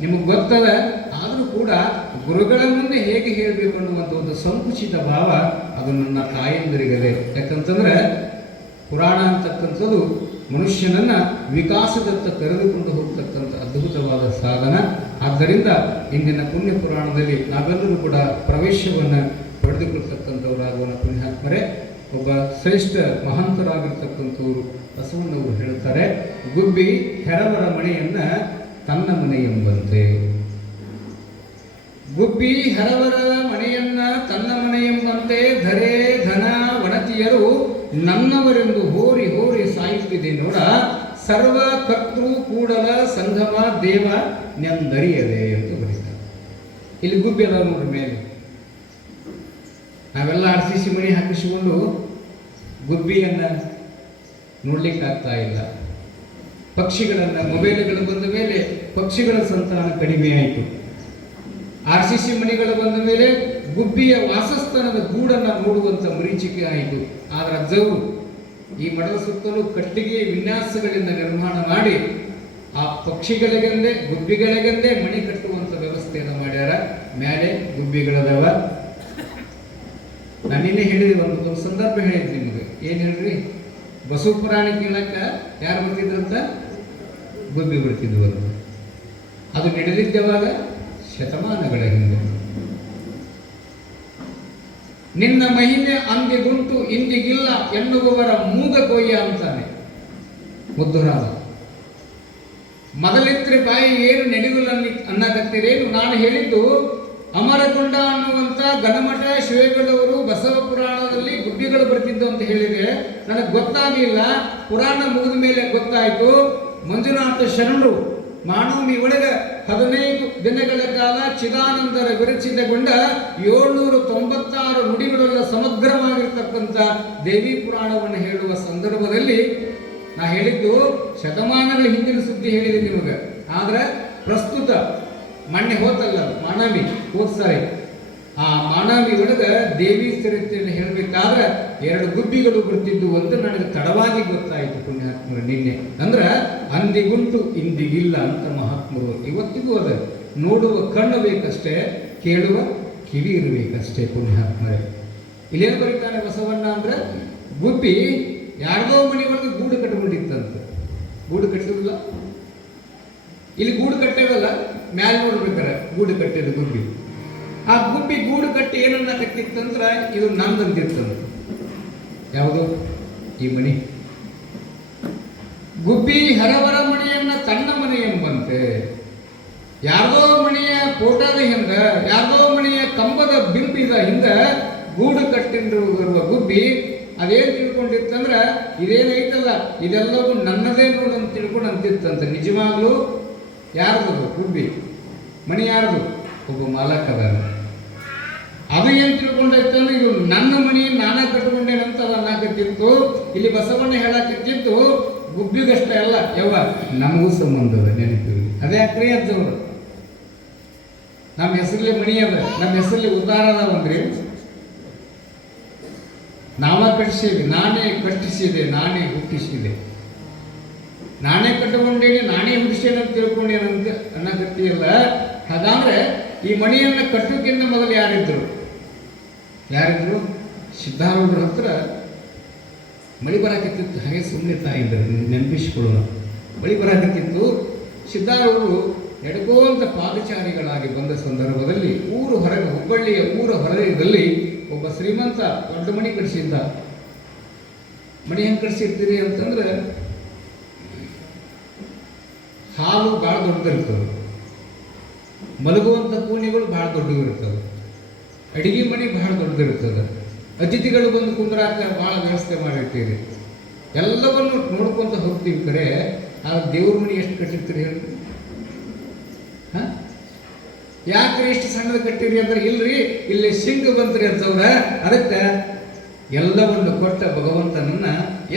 ನಿಮಗೆ ಗೊತ್ತದ, ಆದರೂ ಕೂಡ ಗುರುಗಳ ಮುಂದೆ ಹೇಗೆ ಹೇಳಬೇಕು ಅನ್ನುವಂಥ ಒಂದು ಸಂಕುಚಿತ ಭಾವ ಅದು ನನ್ನ ತಾಯಂದಿರಿಗದೆ. ಯಾಕಂತಂದ್ರೆ ಪುರಾಣ ಅಂತಕ್ಕಂಥದ್ದು ಮನುಷ್ಯನನ್ನ ವಿಕಾಸದತ್ತ ಕರೆದುಕೊಂಡು ಹೋಗ್ತಕ್ಕಂಥ ಅದ್ಭುತವಾದ ಸಾಧನ. ಆದ್ದರಿಂದ ಇಂದಿನ ಪುಣ್ಯ ಪುರಾಣದಲ್ಲಿ ನಾವೆಲ್ಲರೂ ಕೂಡ ಪ್ರವೇಶವನ್ನು ಪಡೆದುಕೊಳ್ತಕ್ಕಂಥವರಾಗುವ ಪುಣ್ಯಾತ್ಮರೇ. ಒಬ್ಬ ಶ್ರೇಷ್ಠ ಮಹಂತರಾಗಿರ್ತಕ್ಕಂಥವರು ಬಸವಣ್ಣವರು ಹೇಳುತ್ತಾರೆ, ಗುಬ್ಬಿ ಹೆರವರ ಮನೆಯನ್ನ ತನ್ನ ಮನೆ ಎಂಬಂತೆ. ಗುಬ್ಬಿ ಹೆರವರ ಮನೆಯನ್ನ ತನ್ನ ಮನೆ ಎಂಬಂತೆ ಧರೆ ಧನ ವನತಿಯರು ನನ್ನವರೆಂದು ಹೋರಿ ಸಾಯುತ್ತಿದೆ ನೋಡ, ಸರ್ವ ಕರ್ತೃ ಕೂಡಲ ಸಂಗಮ ದೇವ ನೆಂದರಿಯದೆ ಅಂತ ಬರೀತಾರೆ. ಇಲ್ಲಿ ಗುಬ್ಬಿ ಅದ ನೋಡ್ರಿ ಮೇಲೆ. ನಾವೆಲ್ಲ RCC ಮಣಿ ಹಾಕಿಸಿಕೊಂಡು ಗುಬ್ಬಿಯನ್ನ ನೋಡ್ಲಿಕ್ಕೆ ಆಗ್ತಾ ಇಲ್ಲ. ಪಕ್ಷಿಗಳನ್ನ ಮೊಬೈಲ್ಗಳು ಬಂದ ಮೇಲೆ ಪಕ್ಷಿಗಳ ಸಂತಾನ ಕಡಿಮೆ ಆಯಿತು. RCC ಮಣಿಗಳು ಬಂದ ಮೇಲೆ ಗುಬ್ಬಿಯ ವಾಸಸ್ಥಾನದ ಗೂಡನ್ನು ನೋಡುವಂಥ ಮರೀಚಿಕೆ ಆಯಿತು. ಆದರೆ ಅಜ್ಜವರು ಈ ಮಠದ ಸುತ್ತಲೂ ಕಟ್ಟಿಗೆ ವಿನ್ಯಾಸಗಳಿಂದ ನಿರ್ಮಾಣ ಮಾಡಿ ಆ ಪಕ್ಷಿಗಳಿಗಂದೇ ಗುಬ್ಬಿಗಳಿಗಂದೇ ಮಣಿ ಕಟ್ಟುವಂಥ ವ್ಯವಸ್ಥೆಯನ್ನು ಮಾಡ್ಯಾರ. ಮೇಲೆ ಗುಬ್ಬಿಗಳದವ. ನಾನು ನಿನ್ನೆ ಹೇಳಿದ್ವಿ, ಒಂದು ಸಂದರ್ಭ ಹೇಳಿದ್ವಿ ನಿಮಗೆ. ಏನು ಹೇಳ್ರಿ, ಬಸವ ಪುರಾಣ ಕೇಳಕ್ಕ ಯಾರು ಬರ್ತಿದ್ರಂತ? ಗುಬ್ಬಿ ಬರ್ತಿದ್ವು ಅಂತ. ಅದು ನಡೆದಿದ್ದವಾಗ ಶತಮಾನಗಳ ಹಿಂದೆ. ನಿನ್ನ ಮಹಿಮೆ ಅಂದಿಗುಂಟು ಇಂದಿಗಿಲ್ಲ ಎನ್ನುವವರ ಮೂಗ ಕೊಯ್ಯ ಅಂತಾನೆ ಮುದ್ದುರಾಮ. ಮೊದಲಿತ್ರಿ ಬಾಯಿ ಏನು ನಡೆಯುವುದಿಲ್ಲ ಅನ್ನಕತ್ತೀರೇನು? ನಾನು ಹೇಳಿದ್ದು ಅಮರಕೊಂಡ ಅನ್ನುವಂಥ ಗಣಮಠ ಶಿವೇಗೌಡವರು ಬಸವ ಪುರಾಣದಲ್ಲಿ ಗುಬ್ಬಿಗಳು ಬರ್ತಿದ್ದು ಅಂತ ಹೇಳಿದೆ. ನನಗೆ ಗೊತ್ತಾಗಲಿಲ್ಲ. ಪುರಾಣ ಮುಗಿದ ಮೇಲೆ ಗೊತ್ತಾಯಿತು. ಮಂಜುನಾಥ ಶರಣರು ಮಾನವಮಿ ಒಳಗೆ 15 ದಿನಗಳ ಕಾಲ ಚಿದಾನಂದರ ವಿರಚಿತಗೊಂಡ 796 ನುಡಿಗಳೆಲ್ಲ ಸಮಗ್ರವಾಗಿರ್ತಕ್ಕಂಥ ದೇವಿ ಪುರಾಣವನ್ನು ಹೇಳುವ ಸಂದರ್ಭದಲ್ಲಿ ನಾ ಹೇಳಿದ್ದು ಶತಮಾನಗಳ ಹಿಂದಿನ ಸುದ್ದಿ ಹೇಳಿದೆ ನಿಮಗೆ. ಆದ್ರೆ ಪ್ರಸ್ತುತ ಮೊನ್ನೆ ಹೋತಲ್ಲ ಮಾನವಿ ಹೋದ್ಸಾರಿ, ಆ ಮಾನವಿ ಒಳಗೆ ದೇವಿ ಚರಿತ್ರೆಯನ್ನು ಹೇಳಬೇಕಾದ್ರೆ 2 ಗುಬ್ಬಿಗಳು ಬರ್ತಿದ್ದು ಅಂತ ನನಗೆ ತಡವಾಗಿ ಗೊತ್ತಾಯಿತು ಪುಣ್ಯಾತ್ಮರು ನಿನ್ನೆ. ಅಂದ್ರೆ ಅಂದಿಗುಂಟು ಇಂದಿಗಿಲ್ಲ ಅಂತ ಮಹಾತ್ಮರು ಇವತ್ತಿಗೂ ಅದ. ನೋಡುವ ಕಣ್ಣು ಬೇಕಷ್ಟೇ, ಕೇಳುವ ಕಿವಿ ಇರಬೇಕಷ್ಟೇ ಪುಣ್ಯಾತ್ಮರೇ. ಇಲ್ಲೇನು ಬರೀತಾನೆ ಬಸವಣ್ಣ ಅಂದ್ರೆ, ಗುಬ್ಬಿ ಯಾರ್ದೋ ಮನೆ ಒಳಗೆ ಗೂಡು ಕಟ್ಕೊಂಡಿತ್ತಂತ. ಗೂಡು ಕಟ್ಟಿರಲ್ಲ, ಇಲ್ಲಿ ಗೂಡು ಕಟ್ಟೇವಲ್ಲ, ಮ್ಯಾಲೆ ನೋಡ್ಬೇಕಾರೆ ಗೂಡು ಕಟ್ಟಿದ ಗುಬ್ಬಿ. ಆ ಗುಬ್ಬಿ ಗೂಡು ಕಟ್ಟಿ ಏನನ್ನ ಕಟ್ಟಿತ್ತಂದ್ರ ಇದು ನಂದಂತಿರ್ತದ. ಯಾವುದು? ಈ ಮಣಿ. ಗುಬ್ಬಿ ಹರವರ ಮಣಿಯನ್ನ ತನ್ನ ಮನೆ ಎಂಬಂತೆ. ಯಾರ್ದೋ ಮನೆಯ ಫೋಟೋದ ಹಿಂದ, ಯಾರ್ದೋ ಮನೆಯ ಕಂಬದ ಬಿಂಬಿದ ಹಿಂದ ಗೂಡು ಕಟ್ಟಿರುವ ಗುಬ್ಬಿ ಅದೇನು ತಿಳ್ಕೊಂಡಿತ್ತಂದ್ರ ಇದೇನೈತಲ್ಲ ಇದೆಲ್ಲವೂ ನನ್ನದೇ ನೋಡು ಅಂತ ತಿಳ್ಕೊಂಡು ಅಂತಿತ್ತಂತ. ನಿಜವಾಗ್ಲೂ ಯಾರ್ದು ಗುಬ್ಬಿ? ಮಣಿ ಯಾರ್ದು? ಒಬ್ಬ ಮಾಲಕ ಅದಾನ. ಅದು ಏನು ತಿಳ್ಕೊಂಡೈತಂದ್ರೆ ಇದು ನನ್ನ ಮಣಿ ನಾನೇ ಕಟ್ಕೊಂಡೇನಂತ ಅದು ಅನ್ನಕತ್ತಿತ್ತು. ಇಲ್ಲಿ ಬಸವಣ್ಣ ಹೇಳಕತ್ತಿತ್ತು ಗುಬ್ಬಿಗಷ್ಟೇ ಅಲ್ಲ, ಯವ್ವ ನಮಗೂ ಸಂಬಂಧ ಅದ, ನೆನಪಿವಿ. ಅದೇ ಅಕ್ರಿ ಅಜ್ಜವರು ನಮ್ಮ ಹೆಸರಲ್ಲಿ ಮಣಿ ಅದ, ನಮ್ಮ ಹೆಸರಲ್ಲಿ ಉದ್ದಾರ ಅದಾವಂದ್ರಿ. ನಾವ ಕಟ್ಟಿಸಿದೆ, ನಾನೇ ಕಟ್ಟಿಸಿದೆ, ನಾನೇ ಹುಟ್ಟಿಸಿದೆ, ನಾನೇ ಕಟ್ಟಿಕೊಂಡೇನೆ, ನಾನೇ ಹುಟ್ಟಿಸೇನೆ ಅಂತ ತಿಳ್ಕೊಂಡೇನಂತ ಅನ್ನಕತ್ತಿಯಲ್ಲ. ಹಾಗಾದ್ರೆ ಈ ಮಣಿಯನ್ನು ಕಟ್ಟೋಕ್ಕಿಂತ ಮೊದಲು ಯಾರಿದ್ರು? ಸಿದ್ಧಾರೂಢರ ಹತ್ರ ಮಳಿ ಬರಾಕತ್ತಿತ್ತು. ಹಾಗೆ ಸುಮ್ಮನೆ ತಾಯಿದ್ರು, ನೆನಪಿಸ್ಕೊಳ್ಳೋಣ. ಮಳಿ ಬರಾಕತ್ತಿತ್ತು. ಸಿದ್ಧಾರೂಢರು ಎಡಕೋಂತ ಪಾದಚಾರಿಗಳಾಗಿ ಬಂದ ಸಂದರ್ಭದಲ್ಲಿ ಊರು ಹೊರಗೆ, ಹುಬ್ಬಳ್ಳಿಯ ಊರ ಹೊರದಲ್ಲಿ ಒಬ್ಬ ಶ್ರೀಮಂತ ದೊಡ್ಡ ಮಣಿ ಕಟ್ಟಿಸಿದ್ದ. ಮಣಿ ಹೆಂಗೆ ಕಟ್ಟಿಸಿರ್ತೀರಿ ಅಂತಂದ್ರೆ, ಹಾಲು ಭಾಳ ದೊಡ್ಡದಿರ್ತದೆ, ಮಲಗುವಂಥ ಕೋಣೆಗಳು ಭಾಳ ದೊಡ್ಡವಿರ್ತವೆ, ಅಡಿಗೆ ಮನೆ ಭಾಳ ದೊಡ್ಡದಿರ್ತದೆ, ಅತಿಥಿಗಳು ಬಂದು ಕುಂದ್ರಾಕ ಭಾಳ ವ್ಯವಸ್ಥೆ ಮಾಡಿರ್ತೀರಿ, ಎಲ್ಲವನ್ನು ನೋಡ್ಕೊಂತ ಹೋಗ್ತೀವಿ. ಕರೆ ಆ ದೇವ್ರ ಮನೆ ಎಷ್ಟು ಕಟ್ಟಿರ್ತೀರಿ ಹೇಳಿ? ಯಾಕ್ರಿ ಎಷ್ಟು ಸಣ್ಣದ ಕಟ್ಟಿರಿ ಅಂದ್ರೆ, ಇಲ್ರಿ ಇಲ್ಲಿ ಸಿಂಗ್ ಬಂತ್ರಿ ಅಂತವ್ರ, ಅದಕ್ಕೆ ಎಲ್ಲವನ್ನು ಕೊಟ್ಟ ಭಗವಂತನನ್ನ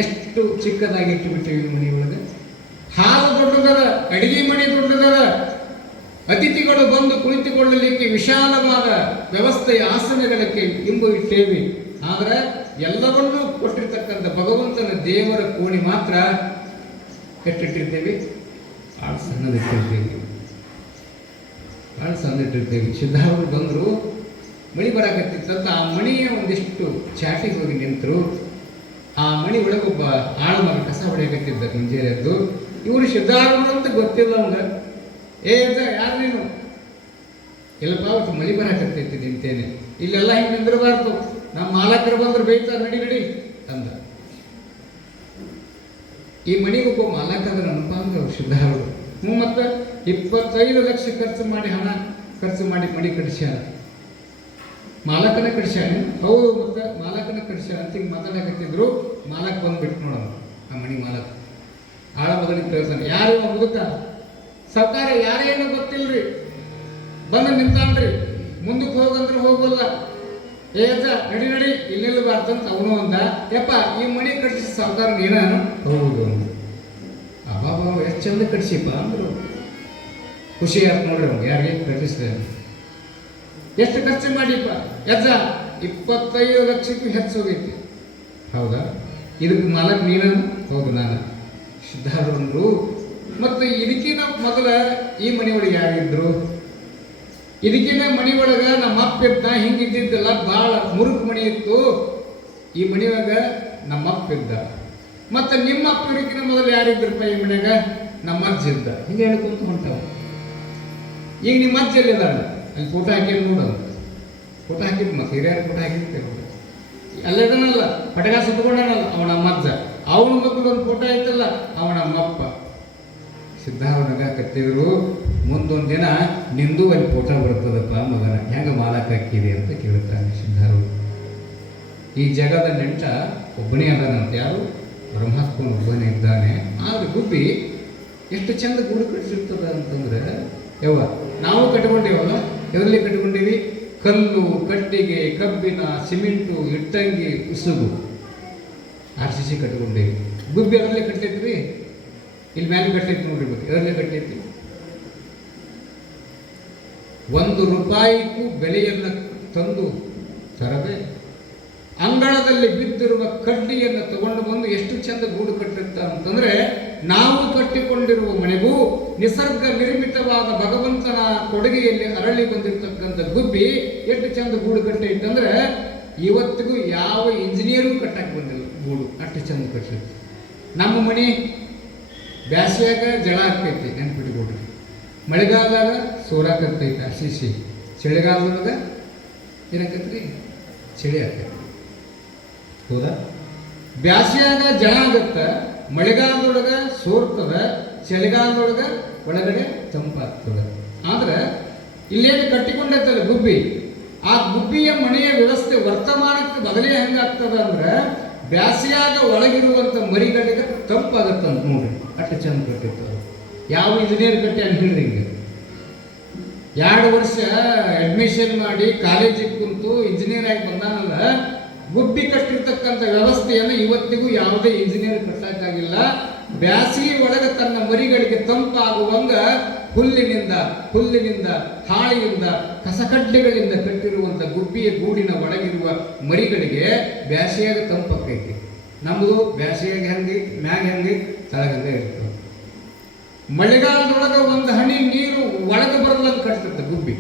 ಎಷ್ಟು ಚಿಕ್ಕದಾಗಿ ಇಟ್ಟುಬಿಟ್ಟಿವಿ ಮನೆ ಒಳಗೆ. ಹಾಲು ದೊಡ್ಡದದ, ಅಡಿಗೆ ಮನೆ ದೊಡ್ಡದದ, ಅತಿಥಿಗಳು ಬಂದು ಕುಳಿತುಕೊಳ್ಳಲಿಕ್ಕೆ ವಿಶಾಲವಾದ ವ್ಯವಸ್ಥೆಯ ಆಸನಗಳಿಗೆ ಇಂಬು ಇಟ್ಟೇವಿ. ಆದರೆ ಎಲ್ಲವನ್ನೂ ಕೊಟ್ಟಿರ್ತಕ್ಕಂಥ ಭಗವಂತನ ದೇವರ ಕೋಣೆ ಮಾತ್ರ ಕಟ್ಟಿಟ್ಟಿರ್ತೇವೆ, ಭಾಳ ಸಣ್ಣದಿಟ್ಟಿರ್ತೇವೆ, ಭಾಳ ಸಣ್ಣದಿಟ್ಟಿರ್ತೇವೆ. ಸಿದ್ಧಾರೂಢರು ಬಂದರು, ಮಣಿ ಬರಾಕತ್ತಿತ್ತಂತ ಆ ಮಣಿಯ ಒಂದಿಷ್ಟು ಚಾಟಿಗೆ ಹೋಗಿ ನಿಂತರು. ಆ ಮಣಿ ಒಳಗೊಬ್ಬ ಆಳಮಗ ಕಸ ಹೊಡೆಯಕತ್ತಿದ್ದ ಮುಂಜಾನೆದ್ದು. ಇವರು ಸಿದ್ಧಾರೂಢರು ಅಂತ ಗೊತ್ತಿಲ್ಲ ಅವಂಗ. ಯಾರು ನೀನು? ಇಲ್ಲಪ್ಪ ಅವತ್ತು ಮಳಿ ಬರಾಕತ್ತೈತಿ ನಿಂತೇನೆ, ಇಲ್ಲೆಲ್ಲ ಹಿಂಗೆ ನಿಂದಿರಬಾರ್ದು, ನಮ್ಮ ಮಾಲಕರು ಬಂದ್ರೆ ಬೈತಾರೆ, ನಡಿ ನಡಿ ಅಂದ. ಈ ಮಣಿಗೊಬ್ಬ ಮಾಲಕ ಅದ ನನಪ ಅಂದ್ರೆ ಅವ್ರು ಸಿದ್ಧಾರೂಢರು. ಮತ್ತೆ 25 ಲಕ್ಷ ಖರ್ಚು ಮಾಡಿ ಮಣಿ ಕಡಿಸ್ಯಾನ. ಮಾಲಕನ ಕಡಿಸ್ಯಾನ. ಹೌದು, ಮತ್ತೆ ಮಾಲಕನ ಕಡಿಸ್ಯಾನ ಅಂತ ಹಿಂಗೆ ಮಾತಾಡಕತ್ತಿದ್ರು. ಮಾಲಕ್ ಬಂದ್ಬಿಟ್ಟು ನೋಡೋಣ, ಆ ಮಣಿ ಮಾಲಕ ಆಳ ಬದಲಿಗೆ ತೋರ್ಸಾನೆ. ಯಾರು ಮುದುಕ ಸರ್ಕಾರ ಯಾರೇನು ಗೊತ್ತಿಲ್ರಿ, ಬಂದು ನಿಂತಾನ್ರಿ, ಮುಂದಕ್ಕೆ ಹೋಗಂದ್ರೆ ಹೋಗಲ್ಲ. ಏಜ ನಡಿ ನಡಿ ಇಲ್ಲಿ ನಿಲ್ಲಬಾರ್ದಂತ ಅವನು ಅಂದ. ಯಪ್ಪ ಈ ಮಣಿ ಕಟ್ಟಿಸಿ ಸರ್ಕಾರ ನೀನು? ಹೌದು. ಅಬ್ಬಾಬಾ ಎಷ್ಟು ಚಂದ ಕಟ್ಸಿಪ್ಪ ಅಂದರು. ಖುಷಿ ಆಯ್ತು ನೋಡ್ರಿ ಅವ್ನು, ಯಾರಿಗೆ ಕಟ್ಟಿಸಿದೆ. ಎಷ್ಟು ಖರ್ಚು ಮಾಡಿಪ್ಪ? ಯಜ್ಜ 25 ಲಕ್ಷಕ್ಕೂ ಹೆಚ್ಚು ಹೋಗೈತಿ. ಹೌದಾ? ಇದಕ್ಕೆ ಮಾಲಕ್ ನೀನು? ಹೌದು ನಾನು. ಸಿದ್ಧಾರೂಢರು ಮತ್ತು ಇದಕ್ಕಿನ ಮೊದಲ ಈ ಮನೆಯೊಳಗೆ ಯಾರಿದ್ರು? ಇದಕ್ಕಿನ ಮನೆಯೊಳಗೆ ನಮ್ಮ ಅಪ್ಪ ಇದ್ದ, ಹಿಂಗಿದ್ದಿದ್ದಲ್ಲ, ಭಾಳ ಮುರುಕು ಮಣಿ ಇತ್ತು. ಈ ಮನೆಯೊಳಗ ನಮ್ಮ ಅಪ್ಪ ಇದ್ದ. ಮತ್ತು ನಿಮ್ಮ ಅಪ್ಪ ಇದಕ್ಕಿನ ಮೊದಲು ಯಾರಿದ್ರಪ್ಪ ಈ ಮನೆಯಾಗ? ನಮ್ಮ ಅಜ್ಜ ಇದ್ದ. ಹಿಂಗೆ ಹೇಳ್ಕೊಂತ ಹೊಂಟಾವ. ಈಗ ನಿಮ್ಮ ಅಜ್ಜ ಎಲ್ಲಿದ್ದಾನೆ? ಅಲ್ಲಿ ಫೋಟೋ ಹಾಕಿ ನೋಡೋದು. ಫೋಟೋ ಹಾಕಿದ್ದು ಮತ್ತೆ ಹಿರಿಯರು ಫೋಟೋ ಹಾಕಿರ್ತೇವೆ. ಅಲ್ಲಿದ್ದಾನಲ್ಲ, ಪಟಗ ಸುತ್ತಕೊಂಡನಲ್ಲ, ಅವನ ಅಜ್ಜ. ಅವನ ಮಕ್ಕಳು ಒಂದು ಫೋಟೋ ಐತಲ್ಲ, ಅವನ ಅಮ್ಮಪ್ಪ. ಸಿದ್ಧಾರೂಢಗ ಕತ್ತಿದ್ರು. ಮುಂದೊಂದು ದಿನ ನಿಂದು ಅಲ್ಲಿ ಫೋಟೋ ಬರ್ತದಪ್ಪ ಮಗನ, ಹೆಂಗೆ ಮಾಲಕ ಹಾಕಿದೆ ಅಂತ ಕೇಳ್ತಾನೆ ಸಿದ್ಧಾರೂಢ. ಈ ಜಗದ ನೆಂಟ ಒಬ್ಬನೇ ಅದಾನಂತ. ಯಾರು? ಪರಮಾತ್ಮನ ಒಬ್ಬನೇ ಇದ್ದಾನೆ. ಆದರೆ ಗುಬ್ಬಿ ಎಷ್ಟು ಚಂದ ಗೂಡು ಕಟ್ಟಿರ್ತದ ಅಂತಂದ್ರೆ ಯವ್ವ ನಾವು ಕಟ್ಕೊಂಡೇವಲ್ಲ, ಎದರಲ್ಲಿ ಕಟ್ಕೊಂಡೀವಿ? ಕಲ್ಲು, ಕಟ್ಟಿಗೆ, ಕಬ್ಬಿಣ, ಸಿಮೆಂಟು, ಇಟ್ಟಂಗಿ, ಉಸುಗು, RCC ಕಟ್ಕೊಂಡೇವಿ. ಗುಬ್ಬಿ ಅದರಲ್ಲೇ ಕಟ್ಟೈತ್ರಿ, ಇಲ್ಲಿ ಮ್ಯಾಲೆ ಕಟ್ಟೈತಿ ನೋಡ್ರಿ, ಬಗ್ಗೆ ಅದರಲ್ಲೇ ಕಟ್ಟೈತಿ. 1 ರೂಪಾಯಿಗೂ ಬೆಲೆಯನ್ನು ತಂದು ತರದೆ ಅಂಗಳದಲ್ಲಿ ಬಿದ್ದಿರುವ ಕಡ್ಡಿಯನ್ನು ತಗೊಂಡು ಬಂದು ಎಷ್ಟು ಚಂದ ಗೂಡು ಕಟ್ಟಿರ್ತ ಅಂತಂದ್ರೆ, ನಾವು ಕಟ್ಟಿಕೊಂಡಿರುವ ಮನೆಗೂ ನಿಸರ್ಗ ನಿರ್ಮಿತವಾದ ಭಗವಂತನ ಕೊಡುಗೆಯಲ್ಲಿ ಅರಳಿ ಬಂದಿರತಕ್ಕಂಥ ಗುಬ್ಬಿ ಎಷ್ಟು ಚಂದ ಗೂಡು ಕಟ್ಟೈತಂದ್ರೆ ಇವತ್ತಿಗೂ ಯಾವ ಇಂಜಿನಿಯರು ಕಟ್ಟಕ್ಕೆ ಬಂದಿಲ್ಲ ಗೂಡು, ಅಷ್ಟು ಚಂದ ಕಟ್ಟಿರ್ತ. ನಮ್ಮ ಮನೆ ಬ್ಯಾಸಿಯಾಗ ಜಳ ಹಾಕೈತಿ, ನೆನ್ಪಿಟ್ಕೊಡ್ರಿ. ಮಳೆಗಾಲದಾಗ ಸೋರಾಕತ್ತೈತಿ RCC, ಚಳಿಗಾಲದಾಗ ಏನಾಕತ್ರಿ? ಚಳಿ ಆಕೈತಿ. ಹೌದಾ? ಬ್ಯಾಸಿಯಾಗ ಜಳ ಆಗತ್ತ, ಮಳೆಗಾಲದೊಳಗ ಸೋರ್ತದ, ಚಳಿಗಾಲದೊಳಗ ಒಳಗಡೆ ತಂಪಾಗ್ತದ. ಆದ್ರೆ ಇಲ್ಲೇನು ಕಟ್ಟಿಕೊಂಡೈತಲ್ಲ ಗುಬ್ಬಿ, ಆ ಗುಬ್ಬಿಯ ಮನೆಯ ವ್ಯವಸ್ಥೆ ವರ್ತಮಾನಕ್ಕೆ ಬದಲೇ ಹೆಂಗಾಗ್ತದ ಅಂದ್ರೆ ಬ್ಯಾಸಿಯಾಗ ಒಳಗಿರುವಂತ ಮರಿಗಳಿಗೆ ತಂಪಾಗತ್ತಂತ ನೋಡ್ರಿ, ಅಷ್ಟು ಚಂದ ಕಟ್ಟಿರ್ತಾರ. ಯಾವ ಇಂಜಿನಿಯರ್ ಕಟ್ಟಿ ಅಂತ ಹೇಳ್ರಿ, ಹಿಂಗೆ 2 ವರ್ಷ ಅಡ್ಮಿಷನ್ ಮಾಡಿ ಕಾಲೇಜಿಗೆ ಕುಂತು ಇಂಜಿನಿಯರ್ ಆಗಿ ಬಂದಾನಲ್ಲ, ಗುಬ್ಬಿ ಕಟ್ಟಿರ್ತಕ್ಕಂಥ ವ್ಯವಸ್ಥೆಯನ್ನು ಇವತ್ತಿಗೂ ಯಾವುದೇ ಇಂಜಿನಿಯರ್ ಕಟ್ಟಕ್ಕಾಗಿಲ್ಲ. ಬ್ಯಾಸಿಗೆ ಒಳಗೆ ತನ್ನ ಮರಿಗಳಿಗೆ ತಂಪಾಗುವಂಗ ಹುಲ್ಲಿನಿಂದ ಹಾಳಿಯಿಂದ ಕಸಕಡ್ಡೆಗಳಿಂದ ಕಟ್ಟಿರುವಂಥ ಗುಬ್ಬಿಯ ಗೂಡಿನ ಒಳಗಿರುವ ಮರಿಗಳಿಗೆ ಬ್ಯಾಸಿಯಾಗ ತಂಪಾಕೈತಿ. ನಮ್ಮದು ಬ್ಯಾಸಿಯಾಗ ಹೆಂಗೆ ಮ್ಯಾಗ ಹೆಂಗೆ ತಳಗಂಗ ಇರ್ತದೆ. ಮಳೆಗಾಲದೊಳಗೆ ಒಂದು ಹನಿ ನೀರು ಒಳಗೆ ಬರದಂಗೆ ಕಟ್ತಿರ್ತದೆ ಗುಬ್ಬಿ.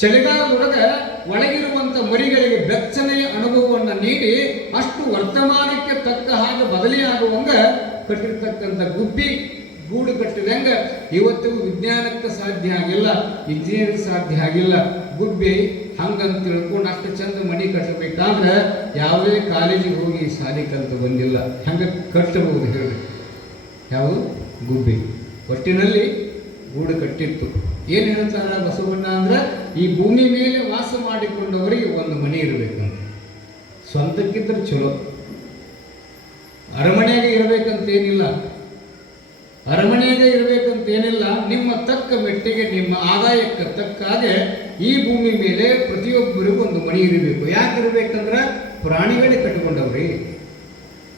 ಚಳಿಗಾಲದೊಳಗೆ ಒಳಗಿರುವಂಥ ಮರಿಗಳಿಗೆ ಬೆಚ್ಚನೆಯ ಅನುಭವವನ್ನು ನೀಡಿ ಅಷ್ಟು ವರ್ತಮಾನಕ್ಕೆ ತಕ್ಕ ಹಾಗೆ ಬದಲಿಯಾಗುವಂಗ ಕಟ್ಟಿರ್ತಕ್ಕಂಥ ಗುಬ್ಬಿ ಗೂಡು ಕಟ್ಟಿದಂಗ ಇವತ್ತಿಗೂ ವಿಜ್ಞಾನಕ್ಕೆ ಸಾಧ್ಯ ಆಗಿಲ್ಲ, ಇಂಜಿನಿಯರಿಂಗ್ ಸಾಧ್ಯ ಆಗಿಲ್ಲ. ಗುಬ್ಬಿ ಹಂಗಂತ ತಿಳ್ಕೊಂಡು ಅಷ್ಟು ಚಂದ ಮನೆ ಕಟ್ಟಬೇಕಾದ್ರೆ ಯಾವುದೇ ಕಾಲೇಜಿಗೆ ಹೋಗಿ ಶಾಲೆ ಕಲಿತು ಬಂದಿಲ್ಲ. ಹಂಗೆ ಕಟ್ಟಬಹುದು ಹೇಳಿ ಯಾವುದು? ಗುಬ್ಬಿ. ಒಟ್ಟಿನಲ್ಲಿ ಗೂಡು ಕಟ್ಟಿತ್ತು. ಏನು ಹೇಳ್ತಾರ ಬಸವಣ್ಣ ಅಂದ್ರೆ, ಈ ಭೂಮಿ ಮೇಲೆ ವಾಸ ಮಾಡಿಕೊಂಡವರಿಗೆ ಒಂದು ಮನೆ ಇರಬೇಕಂತ. ಸ್ವಂತಕ್ಕಿದ್ರೆ ಚಲೋ, ಅರಮನೆಗೆ ಇರಬೇಕಂತೇನಿಲ್ಲ, ಅರಮನೆಗೆ ಇರಬೇಕಂತೇನಿಲ್ಲ. ನಿಮ್ಮ ತಕ್ಕ ಮೆಟ್ಟಿಗೆ, ನಿಮ್ಮ ಆದಾಯಕ್ಕೆ ತಕ್ಕ ಹಾಗೆ ಈ ಭೂಮಿ ಮೇಲೆ ಪ್ರತಿಯೊಬ್ಬರಿಗೂ ಒಂದು ಮನೆ ಇರಬೇಕು. ಯಾಕೆ ಇರಬೇಕಂದ್ರೆ ಪ್ರಾಣಿಗಳೇ ಕಟ್ಟಿಕೊಂಡವ್ರಿ,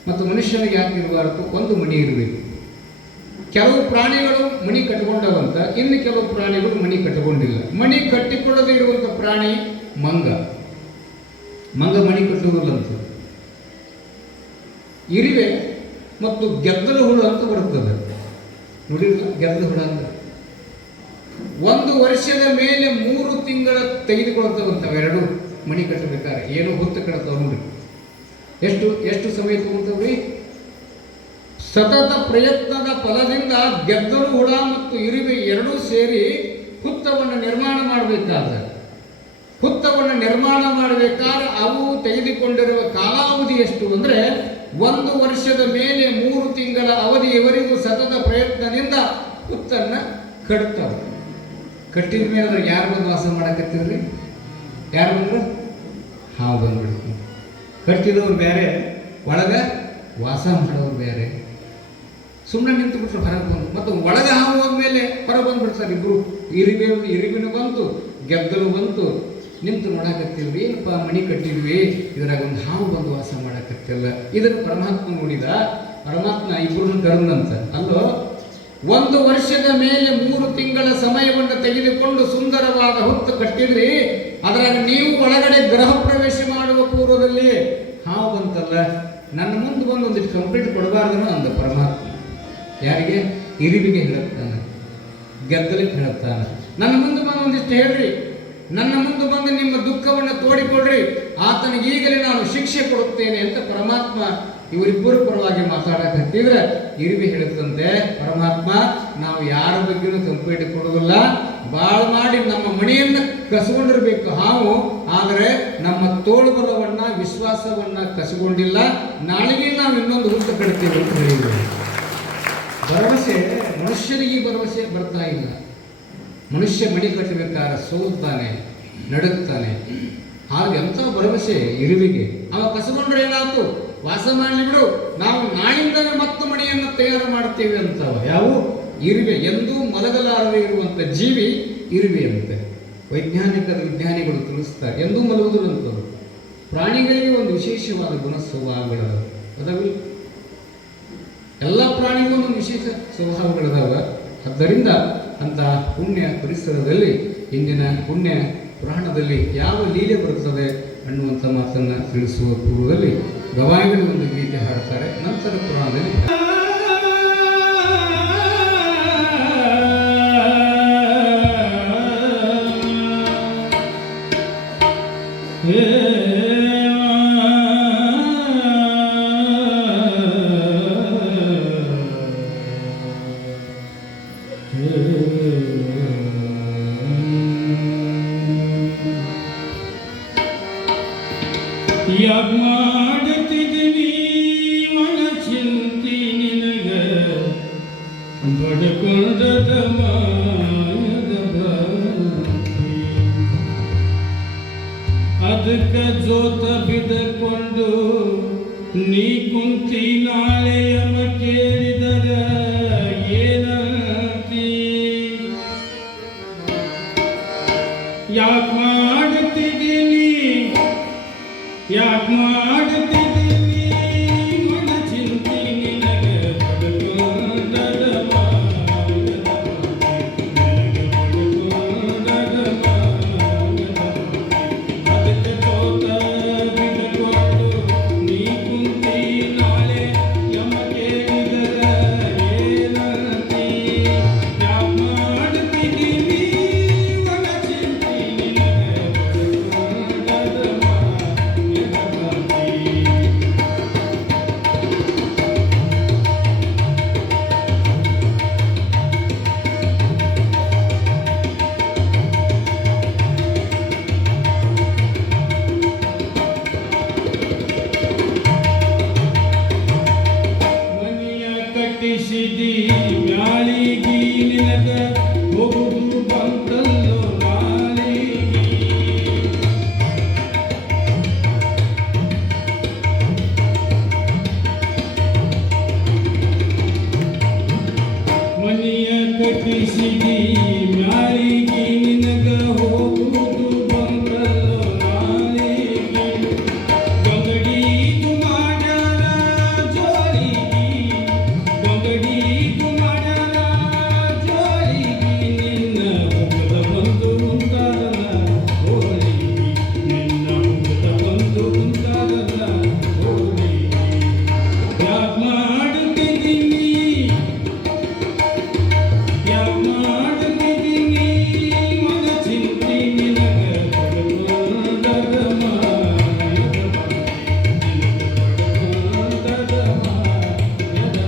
ಮತ್ತು ಮನುಷ್ಯನಿಗೆ ಯಾಕೆ ಇರಬಾರದು? ಒಂದು ಮನೆ ಇರಬೇಕು. ಕೆಲವು ಪ್ರಾಣಿಗಳು ಮಣಿ ಕಟ್ಟಿಕೊಂಡವಂತ, ಇನ್ನು ಕೆಲವು ಪ್ರಾಣಿಗಳು ಮಣಿ ಕಟ್ಟಿಕೊಂಡಿಲ್ಲ. ಮಣಿ ಕಟ್ಟಿಕೊಳ್ಳದೆ ಇರುವಂಥ ಪ್ರಾಣಿ ಮಂಗ. ಮಣಿ ಕಟ್ಟುವುದಿಲ್ಲಂತ. ಇರಿವೆ ಮತ್ತು ಗೆದ್ದಲು ಹುಳು ಅಂತ ಬರುತ್ತದೆ, ನೋಡಿಲ್ಲ? ಗೆದ್ದಲು ಹುಳ ಅಂದ್ರೆ 1 ವರ್ಷದ ಮೇಲೆ 3 ತಿಂಗಳ ತೆಗೆದುಕೊಳ್ತವಂತವೆ ಎರಡು ಮಣಿ ಕಟ್ಟಬೇಕಾದ್ರೆ. ಏನೋ ಹೊತ್ತು ಕಡತಾವ ನೋಡಿ. ಎಷ್ಟು ಸಮಯ ತಗೊಂತವ್ರಿ? ಸತತ ಪ್ರಯತ್ನದ ಫಲದಿಂದ ಗೆದ್ದಲು ಹುಳ ಮತ್ತು ಇರುವೆ ಎರಡೂ ಸೇರಿ ಹುತ್ತವನ್ನು ನಿರ್ಮಾಣ ಮಾಡಬೇಕಾದ್ರೆ ಅವು ತೆಗೆದುಕೊಂಡಿರುವ ಕಾಲಾವಧಿ ಎಷ್ಟು ಅಂದ್ರೆ 1 ವರ್ಷದ ಮೇಲೆ 3 ತಿಂಗಳ ಅವಧಿಯವರೆಗೂ ಸತತ ಪ್ರಯತ್ನದಿಂದ ಹುತ್ತನ್ನ ಕಟ್ತವೆ. ಕಟ್ಟಿದ ಮೇಲೆ ಅದ್ರಾಗ ಯಾರು ಬಂದು ವಾಸ ಮಾಡಕತ್ತಿರ್ರಿ? ಯಾರು ಬಂದ್ರು? ಹಾವು ಬಂದ್ಬಿಡ್ತು. ಕಟ್ಟಿದವ್ರು ಬೇರೆ, ಒಳಗ ವಾಸ ಮಾಡೋರು ಬೇರೆ. ಸುಮ್ಮನೆ ನಿಂತು ಬಿಟ್ರು ಹೊರಗೆ ಬಂದು, ಮತ್ತು ಒಳಗೆ ಹಾವು ಹೋದ್ಮೇಲೆ ಹೊರ ಬಂದ್ಬಿಡ್ತಾರೆ ಇಬ್ರು. ಇರಿಬಿನ ಬಂತು, ಗೆದ್ದಲು ಬಂತು, ನಿಂತು ನೋಡಕತ್ತಿಲ್ವಿ, ಏನಪ್ಪ ಮಣಿ ಕಟ್ಟಿದ್ವಿ, ಇದ್ರಾಗ ಒಂದು ಹಾವು ಬಂದು ವಾಸ ಮಾಡಕತ್ತಿಲ್ಲ. ಇದನ್ನು ಪರಮಾತ್ಮ ನೋಡಿದ. ಪರಮಾತ್ಮ ಇಬ್ಬರನ್ನು ಕರೆದಂತ ಅಲ್ಲೋ, 1 ವರ್ಷದ ಮೇಲೆ 3 ತಿಂಗಳ ಸಮಯವನ್ನು ತೆಗೆದುಕೊಂಡು ಸುಂದರವಾದ ಹುತ್ತು ಕಟ್ಟಿದ್ರಿ, ಅದರಾಗ ನೀವು ಒಳಗಡೆ ಗೃಹ ಪ್ರವೇಶ ಮಾಡುವ ಪೂರ್ವದಲ್ಲಿ ಹಾವು ಬಂತಲ್ಲ, ನನ್ನ ಮುಂದೆ ಬಂದು ಒಂದಿಷ್ಟು ಕಂಪ್ಲೀಟ್ ಕೊಡಬಾರ್ದನೋ ಅಂದ ಪರಮಾತ್ಮ. ಯಾರಿಗೆ? ಇರಿಬಿಗೆ ಹೇಳುತ್ತಾನೆ, ಗೆದ್ದಲಿಗೆ ಹೇಳುತ್ತಾನೆ, ನನ್ನ ಮುಂದೆ ಬಂದು ಒಂದಿಷ್ಟು ಹೇಳ್ರಿ, ನನ್ನ ಮುಂದೆ ಬಂದು ನಿಮ್ಮ ದುಃಖವನ್ನು ತೋಡಿಕೊಡ್ರಿ, ಆತನಿಗೆ ಈಗಲೇ ನಾನು ಶಿಕ್ಷೆ ಕೊಡುತ್ತೇನೆ ಅಂತ ಪರಮಾತ್ಮ ಇವರಿಬ್ಬರು ಪರವಾಗಿ ಮಾತಾಡಕತ್ತಿದ್ರೆ ಇರಿಬಿ ಹೇಳುತ್ತಂತೆ, ಪರಮಾತ್ಮ ನಾವು ಯಾರ ಬಗ್ಗೆನೂ ಕಂಪ್ಲೇಂಟ್ ಕೊಡೋದಿಲ್ಲ, ಬಾಳ್ ಮಾಡಿ ನಮ್ಮ ಮನೆಯನ್ನು ಕಸಗೊಂಡಿರ್ಬೇಕು ಹಾವು, ಆದರೆ ನಮ್ಮ ತೋಳುಬಲವನ್ನ ವಿಶ್ವಾಸವನ್ನ ಕಸಗೊಂಡಿಲ್ಲ, ನಾಳೆಗೆ ನಾವು ಇನ್ನೊಂದು ಹುಟ್ಟು ಕಟ್ತೀವಿ ಅಂತ ಹೇಳಿದ್ರು. ಭರವಸೆ ಮನುಷ್ಯನಿಗೆ ಭರವಸೆ ಬರ್ತಾ ಇಲ್ಲ. ಮನುಷ್ಯ ಮಣಿ ಕಟ್ಟಬೇಕಾದ್ರೆ ಸೋಲ್ತಾನೆ, ನಡುತ್ತಾನೆ. ಹಾಗೆ ಎಂಥ ಭರವಸೆ ಇರುವಿಗೆ. ಅವ ಕಸಗೊಂಡ್ರೆ ಏನಾಯ್ತು? ವಾಸ ಮಾಡಲಿ ಬಿಡು, ನಾವು ನಾಳಿಂದಲೇ ಮತ್ತೆ ಮಣಿಯನ್ನು ತಯಾರು ಮಾಡ್ತೇವೆ ಅಂತವ. ಯಾವ ಇರುವೆ ಎಂದೂ ಮಲಗಲಾರದೆ ಇರುವಂಥ ಜೀವಿ ಇರುವೆ ಅಂತೆ. ವಿಜ್ಞಾನಿಗಳು ತಿಳಿಸ್ತಾರೆ, ಎಂದೂ ಮಲಗುವುದಿಲ್ಲಂಥದ್ದು. ಪ್ರಾಣಿಗಳಿಗೆ ಒಂದು ವಿಶೇಷವಾದ ಗುಣ ಸ್ವಭಾವಗಳದಾವ, ಅದಾವಿಲ್ಲ? ಎಲ್ಲ ಪ್ರಾಣಿಗೂ ಒಂದು ವಿಶೇಷ ಸ್ವಭಾವಗಳದಾವ. ಆದ್ದರಿಂದ ಅಂಥ ಪುಣ್ಯ ಪರಿಸರದಲ್ಲಿ ಇಂದಿನ ಪುಣ್ಯ ಪುರಾಣದಲ್ಲಿ ಯಾವ ಲೀಲೆ ಬರುತ್ತದೆ ಅನ್ನುವಂಥ ಮಾತನ್ನು ತಿಳಿಸುವ ಪೂರ್ವದಲ್ಲಿ ಗವಾಯಿಗಳು ಒಂದು ಗೀತೆ ಹಾಡ್ತಾರೆ. ನಂತರ ಪುರಾಣದಲ್ಲಿ ಯಾಕ್ ಮಾಡುತ್ತಿದ್ದೀನಿ ಮನ ಚಿಂತಿ ನಿನಗ ಬಡಕೊಂಡದ ಮಾಯದ ಭಕ್ತಿ ಅದಕ್ಕ ಜೋತ ಬಿದಕೊಂಡು ನೀ ಕುಂತಿ ನಾಳೆ ಯಮ ಕೇಳಿದರ ಏನಂತಿ ಯಾಕ್ ಮಾಡುತ್ತಿದ್ದೀನಿ ಯಾಕ್ ಮಾಡುತ್ತಿದ್ದೀನಿ ಮನ ಚಿಂತಿ ನಿನಗ ಬಡಕೊಂಡದ ಮಾಯದ ಅದಕ್ಕೆ ಜೋತ ಬಿಟ್ಟುಕೊಂಡು ನೀ ಕುಂತಿ ನಾಳೆ ಯಮ ಕೇಳಿದರ ಏನಂತಿ ಯಾಕ್ ಮಾಡುತ್ತಿದ್ದೀನಿ ಮನ ಚಿಂತಿ ನಿನಗ ಬಡಕೊಂಡದ ಕಟ್ಟಿಸಿದಿ ಮ್ಯಾಳಿಗಿ ನಿನಗ ಹೋಗುದು ಬಂತಲ್ಲೋ ನಾಳಿಗಿ ಮನೆಯ ಕಟ್ಟಿಸಿದಿ ಮ್ಯಾಳಿಗಿ ನಿನಗ ಹೋಗುದು ಬಂತಲ್ಲೋ ನಾಳಿಗಿ ಗಂಗಡೀದು ಮಾಡ್ಯಾರ ಜೋಳಿಗಿ ಗಂಗಡೀದು ಮಾಡ್ಯಾರ ಜೋಳಿಗಿ ನಿನ್ನ ಮುಖದ ಬಂದು ಉಂಟಾರಲ್ಲ ಹೋಳಿಗಿ ನಿನ್ನ ಮುಖದ ಬಂದು ಉಂಟಾರಲ್ಲ ಹೋಳಿಗಿ ಯಾಕ್ ಮಾಡುತ್ತಿದ್ದೀನಿ ಯಾಕ್ ಮಾಡುತ್ತಿದ್ದೀನಿ ಮನ ಚಿಂತಿ ನಿನಗ ಬಡಕೊಂಡದ ಮಾಯದ ಬಡಕೊಂಡದ ಮಾಯದ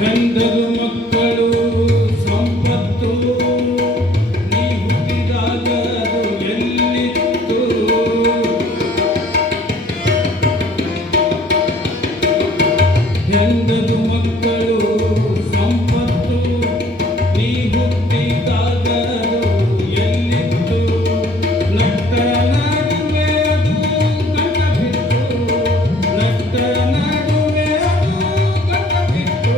ಗಂಧದ ಮಕ್ಕಳು ಸಂಪತ್ತು ನೀ ಹುಟ್ಟಿದಾಗ ಅದು ಎಲ್ಲಿತ್ತು ಗಂಧದ ಮಕ್ಕಳು ಸಂಪತ್ತು ನೀ ಹುಟ್ಟಿದಾಗ ಅದು ಎಲ್ಲಿತ್ತು ನಟ್ಟ ನಡುವೆ ಅದು ಕಂಡ ಬಿತ್ತು ನಟ್ಟ ನಡುವೆ ಅದು ಕಂಡ ಬಿತ್ತು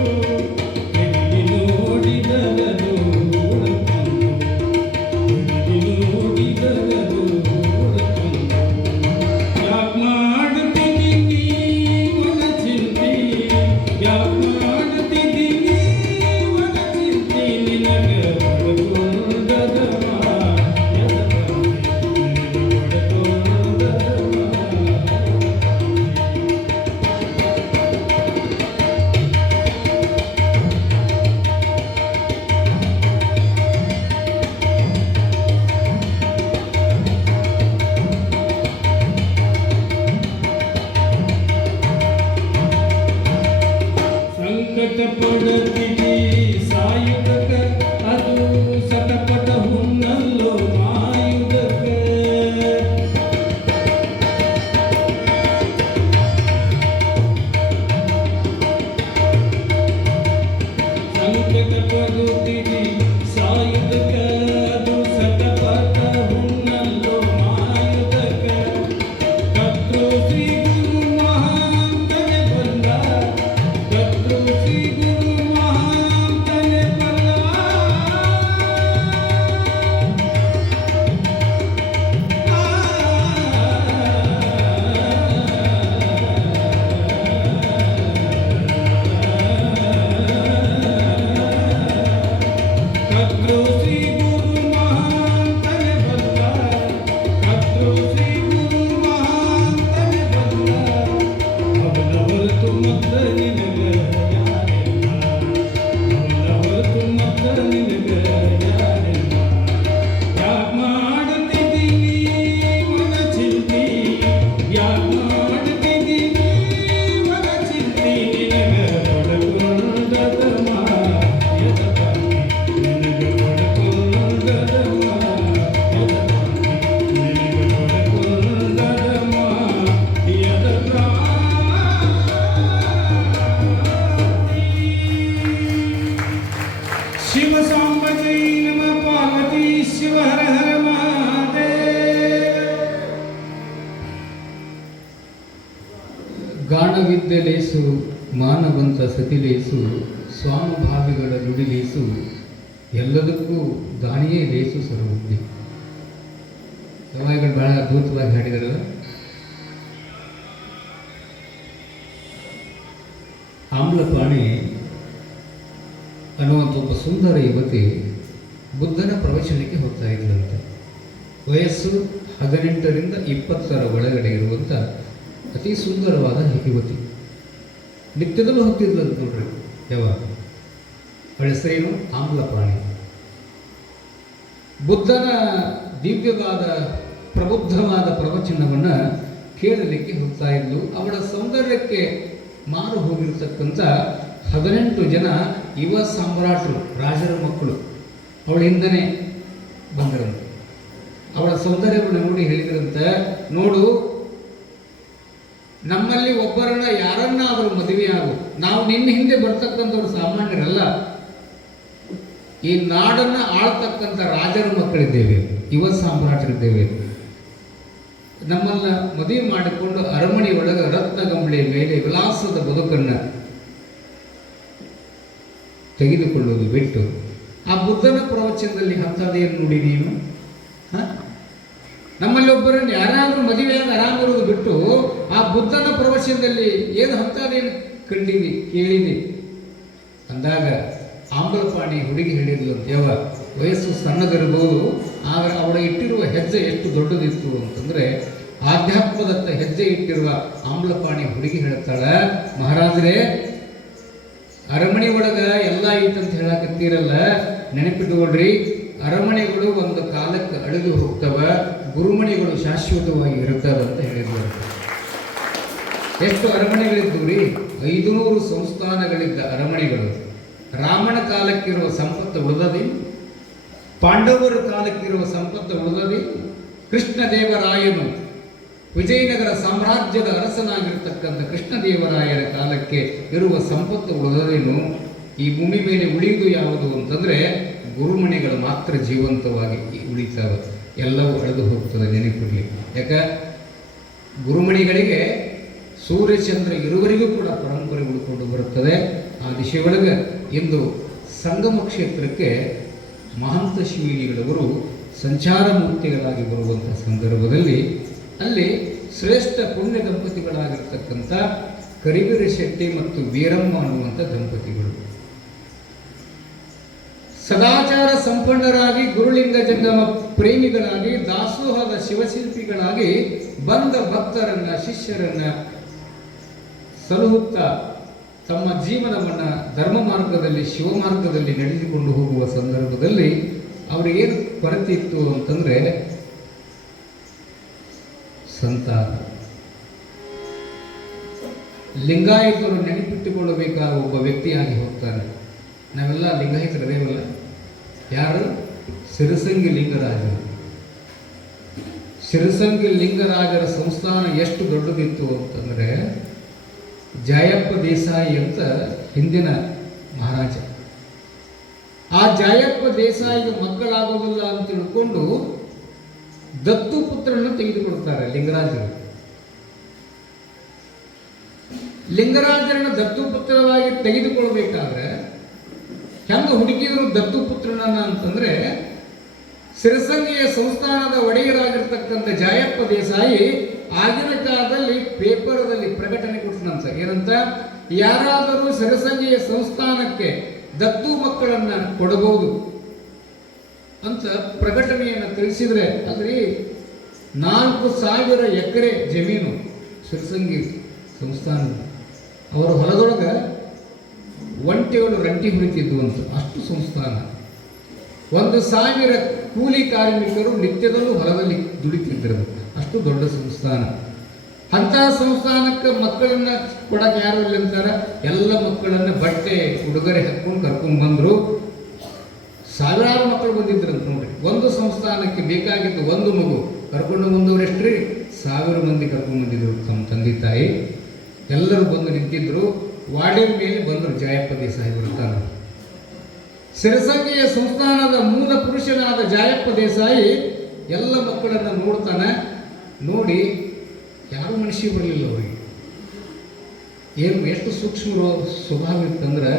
ಎಲ್ಲಿ ನೋಡಿದವರು ಎಲ್ಲಿ ನೋಡಿದವರು ಯಾಕ್ ಮಾಡುತ್ತಿದ್ದೀನಿ ಮನ ಚಿಂತಿ ಯಾಕ್ ಮಾಡುತ್ತಿದ್ದೀನಿ ಮನ ಚಿಂತಿ ನಿನಗ ಬಡಕೊಂಡದ ಮಾಯದ ನಿನಗ ಬಡಕೊಂಡದ ಸಂಕಟ ಪಡತಿದಿ ಸಾಯುವುದಕ್ಕ ಅದು ಸಟಪಟ ಹುಣ್ಣಲ್ಲೋ ಮಾಯುವುದಕ್ಕ ಸಂಕಟ ಪಡುತ್ತಿದಿ ಸಾಯುವುದಕ್ಕ ಅದು ಸತಪಥ ಹುಣ್ಣಲ್ಲೋ ಮಾಯುವುದಕ್ಕ ಕರ್ತೃ ಶ್ರೀ ಗುರು ಮಹಾಂತನೇ ಬಂದ ಕರ್ತೃ ಶ್ರೀ ಗುರು ಮಹಾಂತನೇ ಬಂದ ಕರ್ತೃ ಶ್ರೀ ಗುರು ಮಹಾಂತನೇ ಬಂದ ಕರ್ತೃ ಶ್ರೀ ಗುರು ಮಹಾಂತನೇ ಬಂದ ಅವನ ಹೊರತು ಮತ್ತ ನಿನಗ ಯಾರಿಲ್ಲ ಅವನ ಹೊರತು ಮತ್ತ ನಿನಗ ಯಾರಿಲ್ಲ ಯಾಕ್ ಮಾಡುತ್ತಿದ್ದೀನಿ ಮನ ಚಿಂತಿ ಯಾಕ್ ಮಾಡುತ್ತಿದ್ದೀನಿ ಮನ ಚಿಂತಿ ನಿನಗ ಹೊಡಕೊಂಡದ ಮಾಯದ ಬಾಕಿ ನಿನಗ ಹೊಡಕೊಂಡದ ಮಾಯದ ಬಾಕಿ ನಿನಗ ಹೊಡಕೊಂಡದ ಮಾಯದ ಶಿವ ಸಾಂಬ ಜೈ ನಮ ಪಾರ್ವತಿ ಶಿವ ಹರ ಹರ ಮಹಾದೇವ ಗಾಣವಿದ್ದಲೇಸು ಮಾನವಂತ ಸತಿಲೇಸು ಸ್ವಾನುಭಾವಿಗಳ ನುಡಿಲೇಸು ಎಲ್ಲದಕ್ಕೂ ದಾನಿಯೇ ಲೇಸು ಸರ್ವಜ್ಞ. ಗವಾಯಿಗಳು ಬಹಳ ಅದ್ಭುತವಾಗಿ ಹಾಡಿದಾರಲ್ಲ. ಆಮ್ಲಪಾಣಿ ಅನ್ನುವಂಥ ಒಬ್ಬ ಸುಂದರ ಯುವತಿ ಬುದ್ಧನ ಪ್ರವಚನಕ್ಕೆ ಹೋಗ್ತಾ ಇದ್ದಂತೆ. ವಯಸ್ಸು 18ರಿಂದ 20ರ ಒಳಗಡೆ ಇರುವಂಥ ಅತಿ ಸುಂದರವಾದ ಯುವತಿ. ನಿತ್ಯದಲ್ಲೂ ಹೋಗ್ತಿದ್ಲಂತ ನೋಡ್ರಿ. ಯಾವಾಗ ಅವಳ ಹೆಸರೇನು? ಆಮ್ಲಪಾಣಿ. ಬುದ್ಧನ ದಿವ್ಯವಾದ ಪ್ರಬುದ್ಧವಾದ ಪ್ರವಚನವನ್ನು ಕೇಳಲಿಕ್ಕೆ ಹೋಗ್ತಾ ಇದ್ಲು. ಅವಳ ಸೌಂದರ್ಯಕ್ಕೆ ಮಾರು ಹೋಗಿರತಕ್ಕಂಥ 18 ಜನ ಯುವ ಸಾಮ್ರಾಟರು, ರಾಜರ ಮಕ್ಕಳು ಅವಳ ಹಿಂದನೇ ಬಂದರಂತೆ. ಅವಳ ಸೌಂದರ್ಯವನ್ನು ನೋಡಿ ಹೇಳಿದ್ರಂತೆ, ನೋಡು, ನಮ್ಮಲ್ಲಿ ಒಬ್ಬರನ್ನ ಯಾರನ್ನಾದರೂ ಮದುವೆಯಾಗು, ನಾವು ನಿನ್ನ ಹಿಂದೆ ಬರ್ತಕ್ಕಂಥವ್ರು ಸಾಮಾನ್ಯರಲ್ಲ, ಈ ನಾಡನ್ನ ಆಳ್ತಕ್ಕಂಥ ರಾಜರ ಮಕ್ಕಳಿದ್ದೇವೆ, ಯುವ ಸಾಮ್ರಾಟರಿದ್ದೇವೆ. ನಮ್ಮನ್ನ ಮದುವೆ ಮಾಡಿಕೊಂಡು ಅರಮನೆ ಒಳಗೆ ರತ್ನಗಂಬಳಿ ಮೇಲೆ ವಿಲಾಸದ ಬದುಕನ್ನು ತೆಗೆದುಕೊಳ್ಳುವುದು ಬಿಟ್ಟು ಆ ಬುದ್ಧನ ಪ್ರವಚನದಲ್ಲಿ ಅಂಥದ್ದೇನು ನೋಡಿ ನೀನು? ನಮ್ಮಲ್ಲಿ ಒಬ್ಬರನ್ನು ಯಾರಾದರೂ ಮದುವೆಯಾಗಿ ಆರಾಮಿರುವುದು ಬಿಟ್ಟು ಆ ಬುದ್ಧನ ಪ್ರವಚನದಲ್ಲಿ ಏನು ಅಂಥದ್ದೇನು ಕಂಡಿನಿ ಕೇಳಿನಿ ಅಂದಾಗ ಆಮ್ಲಪಾಣಿ ಹುಡುಗಿ ಹೇಳಿದ್ಲು ಅಂತ. ಯಾವ ವಯಸ್ಸು ಸಣ್ಣದಿರಬಹುದು, ಆದರೆ ಅವಳ ಇಟ್ಟಿರುವ ಹೆಜ್ಜೆ ಎಷ್ಟು ದೊಡ್ಡದಿತ್ತು ಅಂತಂದರೆ ಆಧ್ಯಾತ್ಮದತ್ತ ಹೆಜ್ಜೆ ಇಟ್ಟಿರುವ ಆಮ್ಲಪಾಣಿ ಹುಡುಗಿ ಹೇಳ್ತಾಳೆ, ಮಹಾರಾಜರೇ, ಅರಮನೆ ಒಳಗ ಎಲ್ಲ ಐತಂತ ಹೇಳಕತ್ತೀರಲ್ಲ, ನೆನಪಿಟ್ಟುಕೊಳ್ರಿ, ಅರಮನೆಗಳು ಒಂದು ಕಾಲಕ್ಕೆ ಅಳಿದು ಹೋಗ್ತವ, ಗುರುಮಣಿಗಳು ಶಾಶ್ವತವಾಗಿ ಇರ್ತವೆ ಅಂತ ಹೇಳಿದ್ರು. ಎಷ್ಟು ಅರಮನೆಗಳಿದ್ದವು ರೀ? 500 ಸಂಸ್ಥಾನಗಳಿದ್ದ ಅರಮನೆಗಳು. ರಾಮನ ಕಾಲಕ್ಕಿರುವ ಸಂಪತ್ತು ಉಳಿದದೆ, ಪಾಂಡವರ ಕಾಲಕ್ಕಿರುವ ಸಂಪತ್ತು ಉಳಿದದೆ. ಕೃಷ್ಣದೇವರಾಯನು ವಿಜಯನಗರ ಸಾಮ್ರಾಜ್ಯದ ಅರಸನಾಗಿರ್ತಕ್ಕಂಥ ಕೃಷ್ಣದೇವರಾಯರ ಕಾಲಕ್ಕೆ ಇರುವ ಸಂಪತ್ತು ಉಳಿದದೇನು? ಈ ಭೂಮಿ ಮೇಲೆ ಉಳಿಯುವುದು ಯಾವುದು ಅಂತಂದರೆ ಗುರುಮಣಿಗಳು ಮಾತ್ರ ಜೀವಂತವಾಗಿ ಉಳಿತಾವೆ, ಎಲ್ಲವೂ ಅಳೆದು ಹೋಗ್ತದೆ. ನೆನಪಿರಲಿ. ಯಾಕೆ? ಗುರುಮಣಿಗಳಿಗೆ ಸೂರ್ಯಚಂದ್ರ ಇರುವರಿಗೂ ಕೂಡ ಪರಂಪರೆ ಉಳ್ಕೊಂಡು ಬರುತ್ತದೆ. ಆ ದಿಶೆಯೊಳಗೆ ಇಂದು ಸಂಗಮ ಕ್ಷೇತ್ರಕ್ಕೆ ಮಹಂತ ಶಿವೀಲಿಗಳವರು ಸಂಚಾರ ಮೂರ್ತಿಗಳಾಗಿ ಬರುವಂಥ ಸಂದರ್ಭದಲ್ಲಿ ಅಲ್ಲಿ ಶ್ರೇಷ್ಠ ಪುಣ್ಯ ದಂಪತಿಗಳಾಗಿರ್ತಕ್ಕಂಥ ಕರಿವೀರ ಶೆಟ್ಟಿ ಮತ್ತು ವೀರಮ್ಮ ಅನ್ನುವಂಥ ದಂಪತಿಗಳು ಸದಾಚಾರ ಸಂಪನ್ನರಾಗಿ, ಗುರುಲಿಂಗ ಜಂಗಮ ಪ್ರೇಮಿಗಳಾಗಿ, ದಾಸೋಹದ ಶಿವಶಿಲ್ಪಿಗಳಾಗಿ ಬಂದ ಭಕ್ತರನ್ನ, ಶಿಷ್ಯರನ್ನ ಸಲಹುತ್ತಾ ತಮ್ಮ ಜೀವನವನ್ನು ಧರ್ಮ ಮಾರ್ಗದಲ್ಲಿ, ಶಿವ ಮಾರ್ಗದಲ್ಲಿ ನಡೆಸಿಕೊಂಡು ಹೋಗುವ ಸಂದರ್ಭದಲ್ಲಿ ಅವರಿಗೇನು ಕೊರತೆ ಇತ್ತು ಅಂತಂದರೆ ಸಂತಾನ. ಲಿಂಗಾಯತರು ನೆನಪಿಟ್ಟುಕೊಳ್ಳಬೇಕಾದ ಒಬ್ಬ ವ್ಯಕ್ತಿಯಾಗಿ ಹೋಗ್ತಾನೆ. ನಾವೆಲ್ಲ ಲಿಂಗಾಯತರು ಅದೇವಲ್ಲ. ಯಾರು? ಸಿರಸಂಗಿ ಲಿಂಗರಾಜರು. ಸಿರಸಂಗಿ ಲಿಂಗರಾಜರ ಸಂಸ್ಥಾನ ಎಷ್ಟು ದೊಡ್ಡದಿತ್ತು ಅಂತಂದರೆ, ಜಯಪ್ಪ ದೇಸಾಯಿ ಅಂತ ಹಿಂದಿನ ಮಹಾರಾಜ, ಆ ಜಾಯಪ್ಪ ದೇಸಾಯಿಗೆ ಮಕ್ಕಳಾಗೋದಿಲ್ಲ ಅಂತ ತಿಳ್ಕೊಂಡು ದತ್ತು ಪುತ್ರನನ್ನು ತೆಗೆದುಕೊಳ್ತಾರೆ ಲಿಂಗರಾಜರು. ಲಿಂಗರಾಜರನ್ನ ದತ್ತು ಪುತ್ರವಾಗಿ ತೆಗೆದುಕೊಳ್ಬೇಕಾದ್ರೆ ಹೆಂಗ ಹುಡುಕಿದ್ರು ದತ್ತು ಪುತ್ರನನ್ನ ಅಂತಂದ್ರೆ, ಸಿರಸಂಗಿಯ ಸಂಸ್ಥಾನದ ಒಡೆಯರಾಗಿರ್ತಕ್ಕಂಥ ಜಾಯಪ್ಪ ದೇಸಾಯಿ ಆಗಿನ ಕಾಲದಲ್ಲಿ ಪೇಪರ್ದಲ್ಲಿ ಪ್ರಕಟಣೆ ಕೊಟ್ಟನಂತ. ಏನಂತ? ಯಾರಾದರೂ ಸಿರಸಂಗಿಯ ಸಂಸ್ಥಾನಕ್ಕೆ ದತ್ತು ಮಕ್ಕಳನ್ನ ಕೊಡಬಹುದು ಅಂತ ಪ್ರಕಟಣೆಯನ್ನು ತಿಳಿಸಿದ್ರೆ, ಅದ್ರಿ 4,000 ಎಕರೆ ಜಮೀನು ಸಿರಸಂಗಿ ಸಂಸ್ಥಾನ. ಅವರ ಹೊಲದೊಳಗೆ ಒಂಟೆಗಳು ರಂಟಿ ಹೊಡಿತಿದ್ವು ಅಂತ, ಅಷ್ಟು ಸಂಸ್ಥಾನ. 1,000 ಕೂಲಿ ಕಾರ್ಮಿಕರು ನಿತ್ಯದಲ್ಲೂ ಹೊಲದಲ್ಲಿ ದುಡಿತಿದ್ರು, ಅಷ್ಟು ದೊಡ್ಡ ಸಂಸ್ಥಾನ. ಅಂತಹ ಸಂಸ್ಥಾನಕ್ಕೆ ಮಕ್ಕಳನ್ನ ಕೊಡಕ್ಕೆ ಯಾರು ಇಲ್ಲ ಅಂತಾರ. ಎಲ್ಲ ಮಕ್ಕಳನ್ನ ಬಟ್ಟೆ ಉಡುಗೊರೆ ಹಾಕೊಂಡು ಕರ್ಕೊಂಡು ಬಂದ್ರು. ಸಾವಿರಾರು ಮಕ್ಕಳು ಬಂದಿದ್ರಂತ ನೋಡ್ರಿ. ಒಂದು ಸಂಸ್ಥಾನಕ್ಕೆ ಬೇಕಾಗಿದ್ದು ಒಂದು ಮಗು ಕರ್ಕೊಂಡು ಬಂದವರು ಎಷ್ಟ್ರಿ? 1000 ಮಂದಿ ಕರ್ಕೊಂಡು ಬಂದಿದ್ರು ತಮ್ಮ ತಂದೆ ತಾಯಿ. ಎಲ್ಲರೂ ಬಂದು ನಿಂತಿದ್ರು. ವಾಡಿಯ ಮೇಲೆ ಬಂದರು ಜಾಯಪ್ಪ ದೇಸಾಯಿ ಬರ್ತಾನೆ. ಸಿರಸಂಗಿಯ ಸಂಸ್ಥಾನದ ಮೂಲ ಪುರುಷನಾದ ಜಾಯಪ್ಪ ದೇಸಾಯಿ ಎಲ್ಲ ಮಕ್ಕಳನ್ನು ನೋಡ್ತಾನೆ. ನೋಡಿ ಯಾರು ಮನುಷ್ಯ ಬರಲಿಲ್ಲ ಅವರಿಗೆ. ಏನು ಎಷ್ಟು ಸೂಕ್ಷ್ಮ ಸ್ವಭಾವ ಇತ್ತಂದ್ರೆ,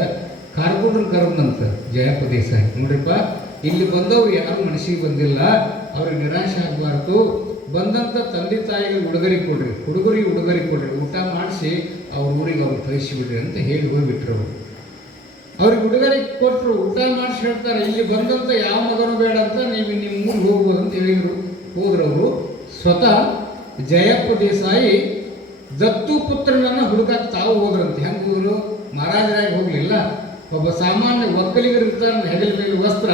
ಕಾರ್ಕೊಂಡ್ರು ಕರೆದಂತ ಜಯಪ್ಪ ದೇಸಾಯಿ. ನೋಡ್ರಿಪ್ಪ, ಇಲ್ಲಿ ಬಂದವರು ಯಾರು ಮನುಷ್ಯಗೆ ಬಂದಿಲ್ಲ, ಅವ್ರಿಗೆ ನಿರಾಶೆ ಆಗಬಾರ್ದು. ಬಂದಂಥ ತಂದೆ ತಾಯಿಗೆ ಉಡುಗೊರೆ ಕೊಡ್ರಿ, ಹುಡುಗರಿಗೆ ಉಡುಗೊರೆ ಕೊಡ್ರಿ, ಊಟ ಮಾಡಿಸಿ ಅವ್ರ ಊರಿಗೆ ಅವ್ರು ಕಳಿಸಿಬಿಡ್ರಿ ಅಂತ ಹೇಳಿ ಹೋಗ್ಬಿಟ್ರು. ಅವರು ಅವ್ರಿಗೆ ಉಡುಗೊರೆ ಕೊಟ್ಟರು, ಊಟ ಮಾಡಿಸಿ ಹೇಳ್ತಾರೆ, ಇಲ್ಲಿ ಬಂದಂಥ ಯಾವ ಮಗನೂ ಬೇಡ ಅಂತ, ನೀವು ನಿಮ್ಮ ಊರಿಗೆ ಹೋಗ್ಬೋದು ಅಂತ ಹೇಳಿದರು. ಹೋದ್ರವರು ಸ್ವತಃ ಜಯಪ್ಪ ದೇಸಾಯಿ ದತ್ತು ಪುತ್ರನನ್ನು ಹುಡುಕಕ್ಕೆ ತಾವು ಹೋದ್ರಂತೆ. ಹೆಂಗೆ ಹೋದ್ರು? ಮಹಾರಾಜರಾಗಿ ಹೋಗಲಿಲ್ಲ. ಒಬ್ಬ ಸಾಮಾನ್ಯ ಒಕ್ಕಲಿಗರು ಇರ್ತಾನೆ, ಹೆಗಲ ಮೇಲೆ ವಸ್ತ್ರ,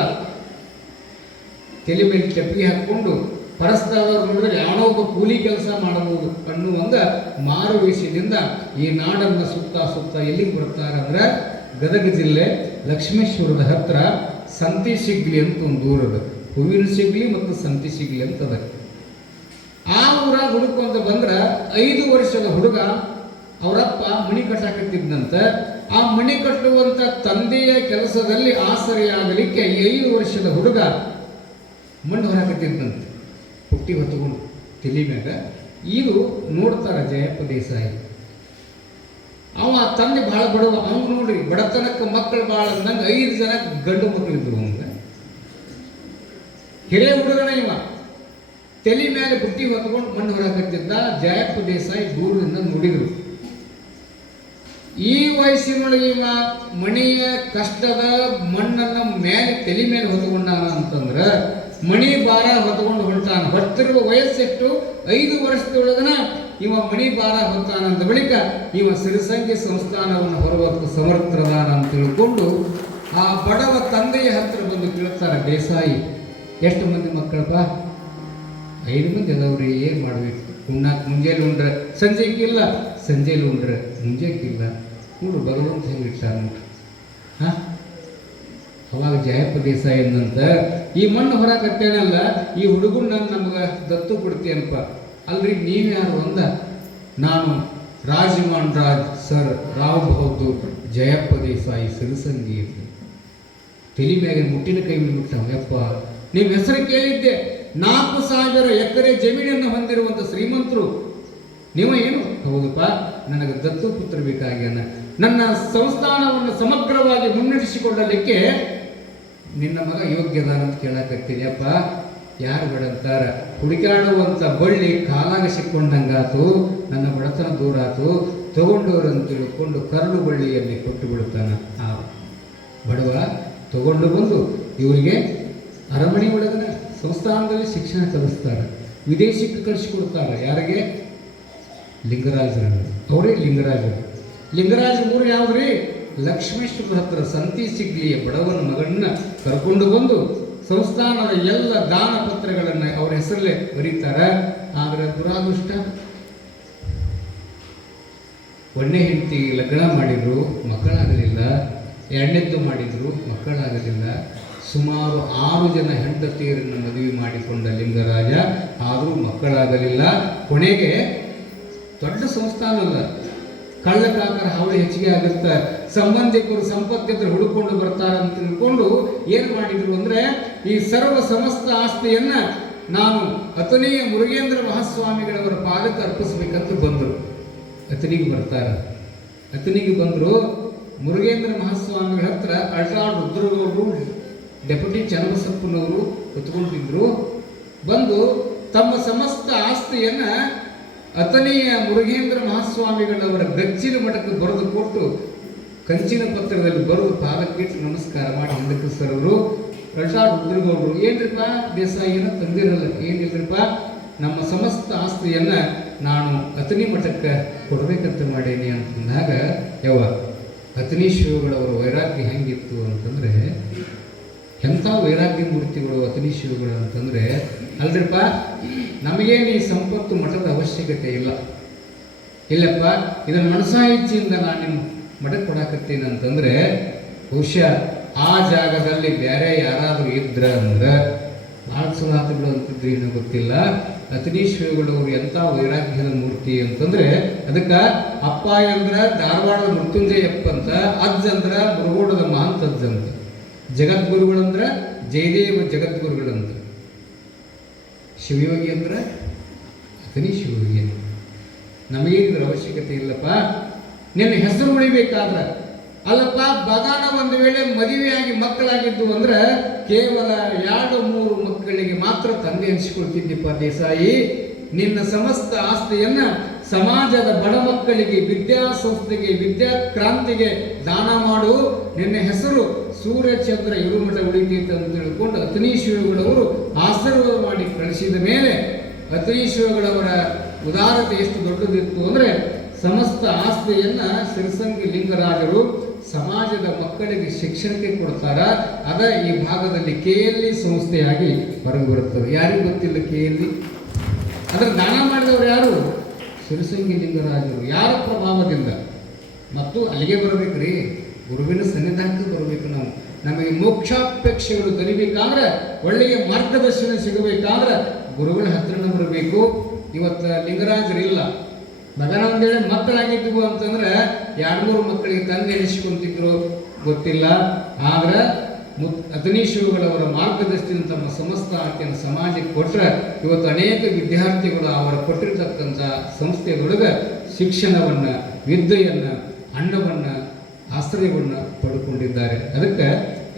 ತಲೆ ಮೇಲೆ ಚಪ್ಪಲಿ ಹಾಕ್ಕೊಂಡು ಪರಸ್ಪರದವ್ರು ನೋಡಿದ್ರೆ ಯಾವನೋ ಒಬ್ಬ ಕೂಲಿ ಕೆಲಸ ಮಾಡಬಹುದು ಅನ್ನುವಂಥ ಮಾರುವೇಷದಿಂದ ಈ ನಾಡನ್ನು ಸುತ್ತ ಎಲ್ಲಿಗೆ ಬರ್ತಾರೆ ಅಂದ್ರೆ, ಗದಗ ಜಿಲ್ಲೆ ಲಕ್ಷ್ಮೇಶ್ವರದ ಹತ್ರ ಸಂತಿ ಶಿಗ್ಲಿ ಅಂತ ಒಂದು ಊರದ, ಹೂವಿನ ಶಿಗ್ಲಿ ಮತ್ತು ಸಂತಿ ಶಿಗ್ಲಿ ಅಂತದ. ಆ ಊರಾಗ ಹುಡುಕೊಂತ ಬಂದ್ರೆ 5 ವರ್ಷದ ಹುಡುಗ ಅವರಪ್ಪ ಮಣಿ ಕಟ್ಟಾಕತ್ತಿದ್ದಂತ. ಆ ಮಣಿ ಕಟ್ಟುವಂಥ ತಂದೆಯ ಕೆಲಸದಲ್ಲಿ ಆಸರೆಯಾಗಲಿಕ್ಕೆ 5 ವರ್ಷದ ಹುಡುಗ ಮಣ್ಣು ಹೊರಕತ್ತಿದ್ದಂತೆ, ಪುಟ್ಟಿ ಹೊತ್ತುಕೊಂಡು ತಲೆ ಮ್ಯಾಗ. ಇದು ನೋಡ್ತಾರ ಜಯಪ್ಪ ದೇಸಾಯಿ. ಅವ ತಂದೆ ಭಾಳ ಬಡವ. ಅವ್ನು ನೋಡ್ರಿ, ಬಡತನಕ್ಕೆ ಮಕ್ಕಳು ಭಾಳ ಅಂದಂಗೆ 5 ಜನ ಗಂಡು ಮಕ್ಕಳಿದ್ರು. ಅವಂಗ ಹಿರಿಯ ಹುಡುಗನ ಇವ. ತಲೆ ಮೇಲೆ ಬುಟ್ಟಿ ಹೊತ್ಕೊಂಡು ಮಣ್ಣು ಹೊರಕತ್ತಿದ್ದ. ಜಯಪ್ಪ ದೇಸಾಯಿ ದೂರದಿಂದ ನೋಡಿದ್ರು. ಈ ವಯಸ್ಸಿನೊಳಗೆ ಇವ ಮಣಿಯ ಕಷ್ಟದ ಮಣ್ಣನ್ನು ಮೇಲೆ ತಲೆ ಮೇಲೆ ಹೊತ್ಕೊಂಡಾನ ಅಂತಂದ್ರೆ, ಮಣಿ ಭಾರ ಹೊತ್ಕೊಂಡು ಹೊಂಟಾನ. ಹೊತ್ತಿರುವ ವಯಸ್ಸೆಷ್ಟು? 5 ವರ್ಷದೊಳಗನ ಇವ ಮಣಿ ಭಾರ ಹೊತ್ತಾನ. ಅಂದ ಬಳಿಕ ಇವ ಸಿರಸಂಗಿ ಸಂಸ್ಥಾನವನ್ನು ಹೊರವತ್ತು ಸಮರ್ಥದಾನ ಅಂತ ತಿಳ್ಕೊಂಡು ಆ ಬಡವ ತಂದೆಯ ಹತ್ರ ಬಂದು ಕೇಳ್ತಾರೆ ದೇಸಾಯಿ, ಎಷ್ಟು ಮಂದಿ ಮಕ್ಕಳಪ್ಪ? 5 ಮಂದಿ ಅದವ್ರಿ. ಏನು ಮಾಡಬೇಕು? ಉಣ್ಣಾಕ ಮುಂಜಾನೆ ಉಂಡ್ರೆ ಸಂಜೆಗಿಲ್ಲ, ಸಂಜೆಲಿ ಉಂಡ್ರೆ ಮುಂಜಾನೆಗಿಲ್ಲ. ನೋಡು ಭಗವಂತ ಹೆಂಗಿಟ್ಟ ನೋಡ್ರಿ. ಹಾಂ, ಅವಾಗ ಜಯಪ್ಪ ದೇಸಾಯಿ ಅಂದಂತ, ಈ ಮಣ್ಣು ಹೊರಕತ್ತೇನಲ್ಲ, ಈ ಹುಡುಗನ ನಮ್ಗೆ ದತ್ತು ಕೊಡ್ತೀಯನಪ್ಪ. ಅಲ್ರಿ ನೀವು ಯಾರು ಅಂದ? ನಾನು ರಾಜಮಾನ್ ರಾಜ್ ಸರ್ ರಾವ್ ಬಹದ್ದೂರ್ ಜಯಪ್ಪ ದೇಸಾಯಿ ಸಿರಸಂಗಿ. ತಲೆ ಮ್ಯಾಗೆ ಮುಟ್ಟಿನ ಕೈ ಬಿಟ್ಟ. ಯಪ್ಪ, ನಿಮ್ಮ ಹೆಸರು ಕೇಳಿದ್ದೆ, 4,000 ಎಕರೆ ಜಮೀನನ್ನು ಹೊಂದಿರುವಂಥ ಶ್ರೀಮಂತರು ನೀವು. ಏನು? ಹೌದಪ್ಪ, ನನಗೆ ದತ್ತು ಪುತ್ರ ಬೇಕಾಗ್ಯಾನ. ನನ್ನ ಸಂಸ್ಥಾನವನ್ನು ಸಮಗ್ರವಾಗಿ ಮುನ್ನಡೆಸಿಕೊಳ್ಳಲಿಕ್ಕೆ ನಿನ್ನ ಮಗ ಯೋಗ್ಯದಾನ ಅಂತ ಕೇಳಕತ್ತೀನಿ. ಅಪ್ಪ, ಯಾರು ಬೇಡಂತಾರ? ಹುಡುಕಾಡುವಂಥ ಬಳ್ಳಿ ಕಾಲಾಗ ಸಿಕ್ಕೊಂಡಂಗಾತು, ನನ್ನ ಬಡತನ ದೂರ ಆತು, ತಗೊಂಡವರು ಅಂತ ತಿಳ್ಕೊಂಡು ಕರಳು ಬಳ್ಳಿಯಲ್ಲಿ ಕೊಟ್ಟು ಬಿಡುತ್ತಾನ. ಆ ಬಡವ ತಗೊಂಡು ಬಂದು ಇವರಿಗೆ ಅರಮನೆ ಒಳಗನ ಸಂಸ್ಥಾನದಲ್ಲಿ ಶಿಕ್ಷಣ ಕಲಿಸ್ತಾರೆ, ವಿದೇಶಕ್ಕೆ ಕಳಿಸಿಕೊಡ್ತಾರೆ. ಯಾರಿಗೆ? ಲಿಂಗರಾಜರನ್ನು. ಅವರೇ ಲಿಂಗರಾಜರು. ಲಿಂಗರಾಜ ಊರು ಯಾವ್ದ್ರಿ? ಲಕ್ಷ್ಮೇಶ್ವರದ ಹತ್ರ ಸಂತಿ ಸಿಗ್ಲಿಯ ಬಡವನ ಮಗನ್ನ ಕರ್ಕೊಂಡು ಬಂದು ಸಂಸ್ಥಾನದ ಎಲ್ಲ ದಾನ ಪತ್ರಗಳನ್ನು ಅವ್ರ ಹೆಸರಲ್ಲೇ ಬರೀತಾರೆ. ಆದರೆ ದುರಾದೃಷ್ಟ, ಒಂದನೇ ಹೆಂಡತಿ ಲಗ್ನ ಮಾಡಿದ್ರು, ಮಕ್ಕಳಾಗಲಿಲ್ಲ. ಎರಡನೇದ್ದು ಮಾಡಿದ್ರು, ಮಕ್ಕಳಾಗಲಿಲ್ಲ. ಸುಮಾರು 6 ಜನ ಹೆಂಡತಿಯರನ್ನು ಮದುವೆ ಮಾಡಿಕೊಂಡ ಲಿಂಗರಾಜ, ಆದರೂ ಮಕ್ಕಳಾಗಲಿಲ್ಲ. ಕೊನೆಗೆ ದೊಡ್ಡ ಸಂಸ್ಥಾನ ಅಲ್ಲ, ಕಳ್ಳಕಾಕರ ಹಾವಳಿ ಹೆಚ್ಚಿಗೆ ಆಗುತ್ತೆ, ಸಂಬಂಧಿಕರು ಸಂಪತ್ತಿದ್ರೆ ಹುಡುಕೊಂಡು ಬರ್ತಾರೆ ಅಂತ ತಿಳ್ಕೊಂಡು ಏನು ಮಾಡಿದ್ರು ಅಂದರೆ ಈ ಸರ್ವ ಸಮಸ್ತ ಆಸ್ತಿಯನ್ನ ನಾನು ಅಥಣಿಯ ಮುರುಗೇಂದ್ರ ಮಹಾಸ್ವಾಮಿಗಳವರ ಪಾದಕ್ಕೆ ಅರ್ಪಿಸ್ಬೇಕಂತ ಬಂದರು. ಅಥಣಿಗೆ ಬರ್ತಾರೆ. ಅಥಣಿಗೆ ಬಂದರು. ಮುರುಗೇಂದ್ರ ಮಹಾಸ್ವಾಮಿಗಳ ಹತ್ರ ಅಲ್ಟಾಳ್ ರುದ್ರಗೌಡರು, ಡೆಪ್ಯೂಟಿ ಚನ್ನಬಸಪ್ಪನವರು ಕುತ್ಕೊಂಡಿದ್ರು. ಬಂದು ತಮ್ಮ ಸಮಸ್ತ ಆಸ್ತಿಯನ್ನ ಅಥಣಿಯ ಮುರುಗೇಂದ್ರ ಮಹಾಸ್ವಾಮಿಗಳವರ ಗಚ್ಚಿನ ಮಠಕ್ಕೆ ಬರೆದು ಕೊಟ್ಟು ಕಂಚಿನ ಪತ್ರದಲ್ಲಿ ಬರೆದು ಪಾದಕ್ಕಿಟ್ಟು ನಮಸ್ಕಾರ ಮಾಡಿ ಹಿಂದಕ್ಕೆ ಸರವರು ಅಲ್ಟಾಳ್ ರುದ್ರಗೌಡರು, ಏನ್ರಿಪ್ಪ ದೇಸಾಯಿ ಏನೋ ತಂದಿರಲ್ಲ, ಏನಿಲ್ರಿಪ್ಪ ನಮ್ಮ ಸಮಸ್ತ ಆಸ್ತಿಯನ್ನ ನಾನು ಅಥಣಿ ಮಠಕ್ಕೆ ಕೊಡಬೇಕಂತ ಮಾಡೀನಿ ಅಂತಂದಾಗ, ಯವ್ವ ಅಥಣಿ ಶಿವಗಳವರ ವೈರಾಗ್ಯ ಹೆಂಗಿತ್ತು ಅಂತಂದರೆ, ಎಂಥ ವೈರಾಗ್ಯ ಮೂರ್ತಿಗಳು ಅಥಣಿ ಶಿವಗಳು ಅಂತಂದರೆ, ಅಲ್ರಿಪ್ಪ ನಮಗೇನು ಈ ಸಂಪತ್ತು ಮಠದ ಅವಶ್ಯಕತೆ ಇಲ್ಲ, ಇಲ್ಲಪ್ಪ ಇದನ್ನು ಮನಸಾ ಇಚ್ಛೆಯಿಂದ ನಾನು ನಿಮ್ಮ ಮಠಕ್ಕೆ ಕೊಡಾಕತ್ತೀನಿ ಅಂತಂದರೆ, ಬಹುಶಃ ಆ ಜಾಗದಲ್ಲಿ ಬೇರೆ ಯಾರಾದರೂ ಇದ್ರ ಅಂದ್ರೆ ಭಾಳ ಸುಧಾತಗಳು ಅಂತಿದ್ರು, ಏನೋ ಗೊತ್ತಿಲ್ಲ. ಅಥಣಿ ಶಿವಗಳವರು ಎಂಥ ವೈರಾಗ್ಯದ ಮೂರ್ತಿ ಅಂತಂದ್ರೆ, ಅದಕ್ಕೆ ಅಪ್ಪ ಅಂದ್ರ ಧಾರವಾಡದ ಮೃತ್ಯುಂಜಯಪ್ಪ ಅಂತ, ಅಜ್ಜ ಅಂದ್ರ ಮುರುಗೋಡದ ಮಹಂತ ಅಜ್ಜ ಅಂತ, ಜಗದ್ಗುರುಗಳಂದ್ರ ಜಯದೇವ ಜಗದ್ಗುರುಗಳಂತ, ಶಿವಯೋಗಿ ಅಂದ್ರ ಅಥಣಿ ಶಿವಯೋಗಿ ಅಂತ. ನಮಗೇನಿದ್ರ ಅವಶ್ಯಕತೆ ಇಲ್ಲಪ್ಪ, ನಿನ್ನ ಹೆಸರು ಉಳಿಬೇಕಾದ್ರೆ ಅಲ್ಲಪ್ಪ ಬಗಾನ ಒಂದು ವೇಳೆ ಮದುವೆಯಾಗಿ ಮಕ್ಕಳಾಗಿದ್ದು ಅಂದ್ರೆ ಕೇವಲ 2-3 ಮಕ್ಕಳಿಗೆ ಮಾತ್ರ ತಂದೆ ಅನಿಸಿಕೊಳ್ತಿದ್ದೀಪ್ಪ ದೇಸಾಯಿ. ನಿನ್ನ ಸಮಸ್ತ ಆಸ್ತಿಯನ್ನ ಸಮಾಜದ ಬಡ ಮಕ್ಕಳಿಗೆ, ವಿದ್ಯಾಸಂಸ್ಥೆಗೆ, ವಿದ್ಯಾಕ್ರಾಂತಿಗೆ ದಾನ ಮಾಡು. ನಿನ್ನ ಹೆಸರು ಸೂರ್ಯಚಂದ್ರ ಇರುಮಠ ಉಳಿತೈತೆ ಅಂತ ತಿಳ್ಕೊಂಡು ಅಥಣಿ ಶಿವಗಳವರು ಆಶೀರ್ವಾದ ಮಾಡಿ ಕಳಿಸಿದ ಮೇಲೆ, ಅಥಣಿ ಶಿವಗಳವರ ಉದಾರತೆ ಎಷ್ಟು ದೊಡ್ಡದಿತ್ತು ಅಂದರೆ, ಸಮಸ್ತ ಆಸ್ತಿಯನ್ನ ಸಿರಸಂಗಿ ಲಿಂಗರಾಜರು ಸಮಾಜದ ಮಕ್ಕಳಿಗೆ ಶಿಕ್ಷಣಕ್ಕೆ ಕೊಡ್ತಾರ. ಅದ ಈ ಭಾಗದಲ್ಲಿ KLE ಸಂಸ್ಥೆಯಾಗಿ ಹೊರಗೆ ಬರುತ್ತದೆ. ಯಾರಿಗೂ ಗೊತ್ತಿಲ್ಲ KLE ಅದರ ದಾನ ಮಾಡಿದವರು ಯಾರು? ಸಿರಸಂಗಿ ಲಿಂಗರಾಜರು. ಯಾರ ಪ್ರಭಾವದಿಂದ? ಮತ್ತು ಅಲ್ಲಿಗೆ ಬರಬೇಕ್ರಿ, ಗುರುವಿನ ಸನ್ನಿಧಾನಕ್ಕೆ ಬರಬೇಕು. ನಮಗೆ ಮೋಕ್ಷಾಪೇಕ್ಷೆಗಳು ದೊರಿಬೇಕಾದ್ರೆ, ಒಳ್ಳೆಯ ಮಾರ್ಗದರ್ಶನ ಸಿಗಬೇಕಾದ್ರೆ ಗುರುಗಳ ಹತ್ರನ ಬರಬೇಕು. ಇವತ್ತು ಲಿಂಗರಾಜರಿಲ್ಲ, ಮಗನ ಒಂದೇಳೆ ಮಕ್ಕಳಾಗಿದ್ವು ಅಂತಂದ್ರೆ 2-3 ಮಕ್ಕಳಿಗೆ ತಂದೆ ಎನಿಸಿಕೊಂತಿದ್ರು ಗೊತ್ತಿಲ್ಲ. ಆದ್ರೆ ಅಥಣಿ ಶಿವಗಳವರ ಮಾರ್ಗದರ್ಶನ ತಮ್ಮ ಸಮಸ್ತ ಆಕೆಯನ್ನು ಸಮಾಜಕ್ಕೆ ಕೊಟ್ಟರೆ ಇವತ್ತು ಅನೇಕ ವಿದ್ಯಾರ್ಥಿಗಳು ಅವರ ಕೊಟ್ಟಿರ್ತಕ್ಕಂಥ ಸಂಸ್ಥೆಯೊಳಗೆ ಶಿಕ್ಷಣವನ್ನು, ವಿದ್ಯೆಯನ್ನು, ಅನ್ನವನ್ನು, ಆಶ್ರಯವನ್ನು ಪಡ್ಕೊಂಡಿದ್ದಾರೆ. ಅದಕ್ಕೆ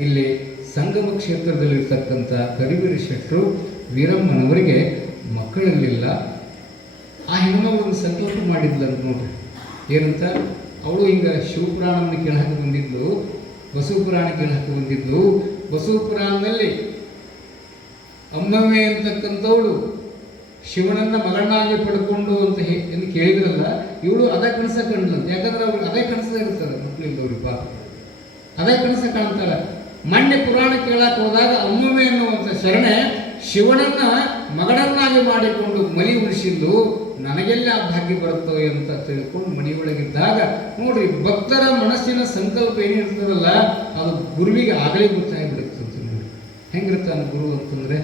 ಇಲ್ಲಿ ಸಂಗಮ ಕ್ಷೇತ್ರದಲ್ಲಿರ್ತಕ್ಕಂಥ ಕರಿವೀರ ಶೆಟ್ಟರು ವೀರಮ್ಮನವರಿಗೆ ಮಕ್ಕಳಲ್ಲಿಲ್ಲ. ಆ ಹೆಣ್ಮಗಳು ಸಂಕಲ್ಪ ಮಾಡಿದ್ಲು ಅಂತ ನೋಡ್ರಿ. ಏನಂತ? ಅವಳು ಹಿಂಗೆ ಶಿವಪುರಾಣವನ್ನು ಕೇಳಕ್ಕೆ ಬಂದಿದ್ಲು, ಬಸವಪುರಾಣ ಕೇಳಕ್ಕೆ ಬಂದಿದ್ಲು. ಬಸವಪುರಾಣದಲ್ಲಿ ಅಮ್ಮಮ್ಮೆ ಅಂತಕ್ಕಂಥವಳು ಶಿವನನ್ನ ಮಗಳನ್ನಾಗಿ ಪಡ್ಕೊಂಡು ಅಂತ ಎಂದು ಕೇಳಿದ್ರಲ್ಲ, ಇವಳು ಅದೇ ಕನಸ ಕಂಡ್ಲಂತ. ಯಾಕಂದ್ರೆ ಅವ್ರು ಅದೇ ಕನಸ ಇರ್ತದೆ ಮಕ್ಕಳಿದ್ದವ್ರಿಗೆ, ಪಾಪ ಅದೇ ಕನಸ ಕಾಣ್ತಾಳೆ. ಮೊನ್ನೆ ಪುರಾಣ ಕೇಳಕ್ಕೆ ಹೋದಾಗ ಅಮ್ಮಮ್ಮೆ ಅನ್ನುವಂಥ ಶರಣೆ ಶಿವನನ್ನ ಮಗಳನ್ನಾಗಿ ಮಾಡಿಕೊಂಡು ಮಲಿ ಉಳಿಸಿದ್ದು, ನನಗೆಲ್ಲ ಆ ಭಾಗ್ಯ ಬರುತ್ತವೆ ಅಂತ ತಿಳ್ಕೊಂಡು ಮನೆಯೊಳಗಿದ್ದಾಗ ನೋಡ್ರಿ, ಭಕ್ತರ ಮನಸ್ಸಿನ ಸಂಕಲ್ಪ ಏನಿರ್ತದಲ್ಲ ಅದು ಗುರುವಿಗೆ ಆಗಲೇ ಗೊತ್ತಾಗ್ಬಿಡುತ್ತೆ ಅಂತ ನೋಡಿ. ಹೆಂಗಿರ್ತಾನೆ ಗುರು ಅಂತಂದ್ರೆ,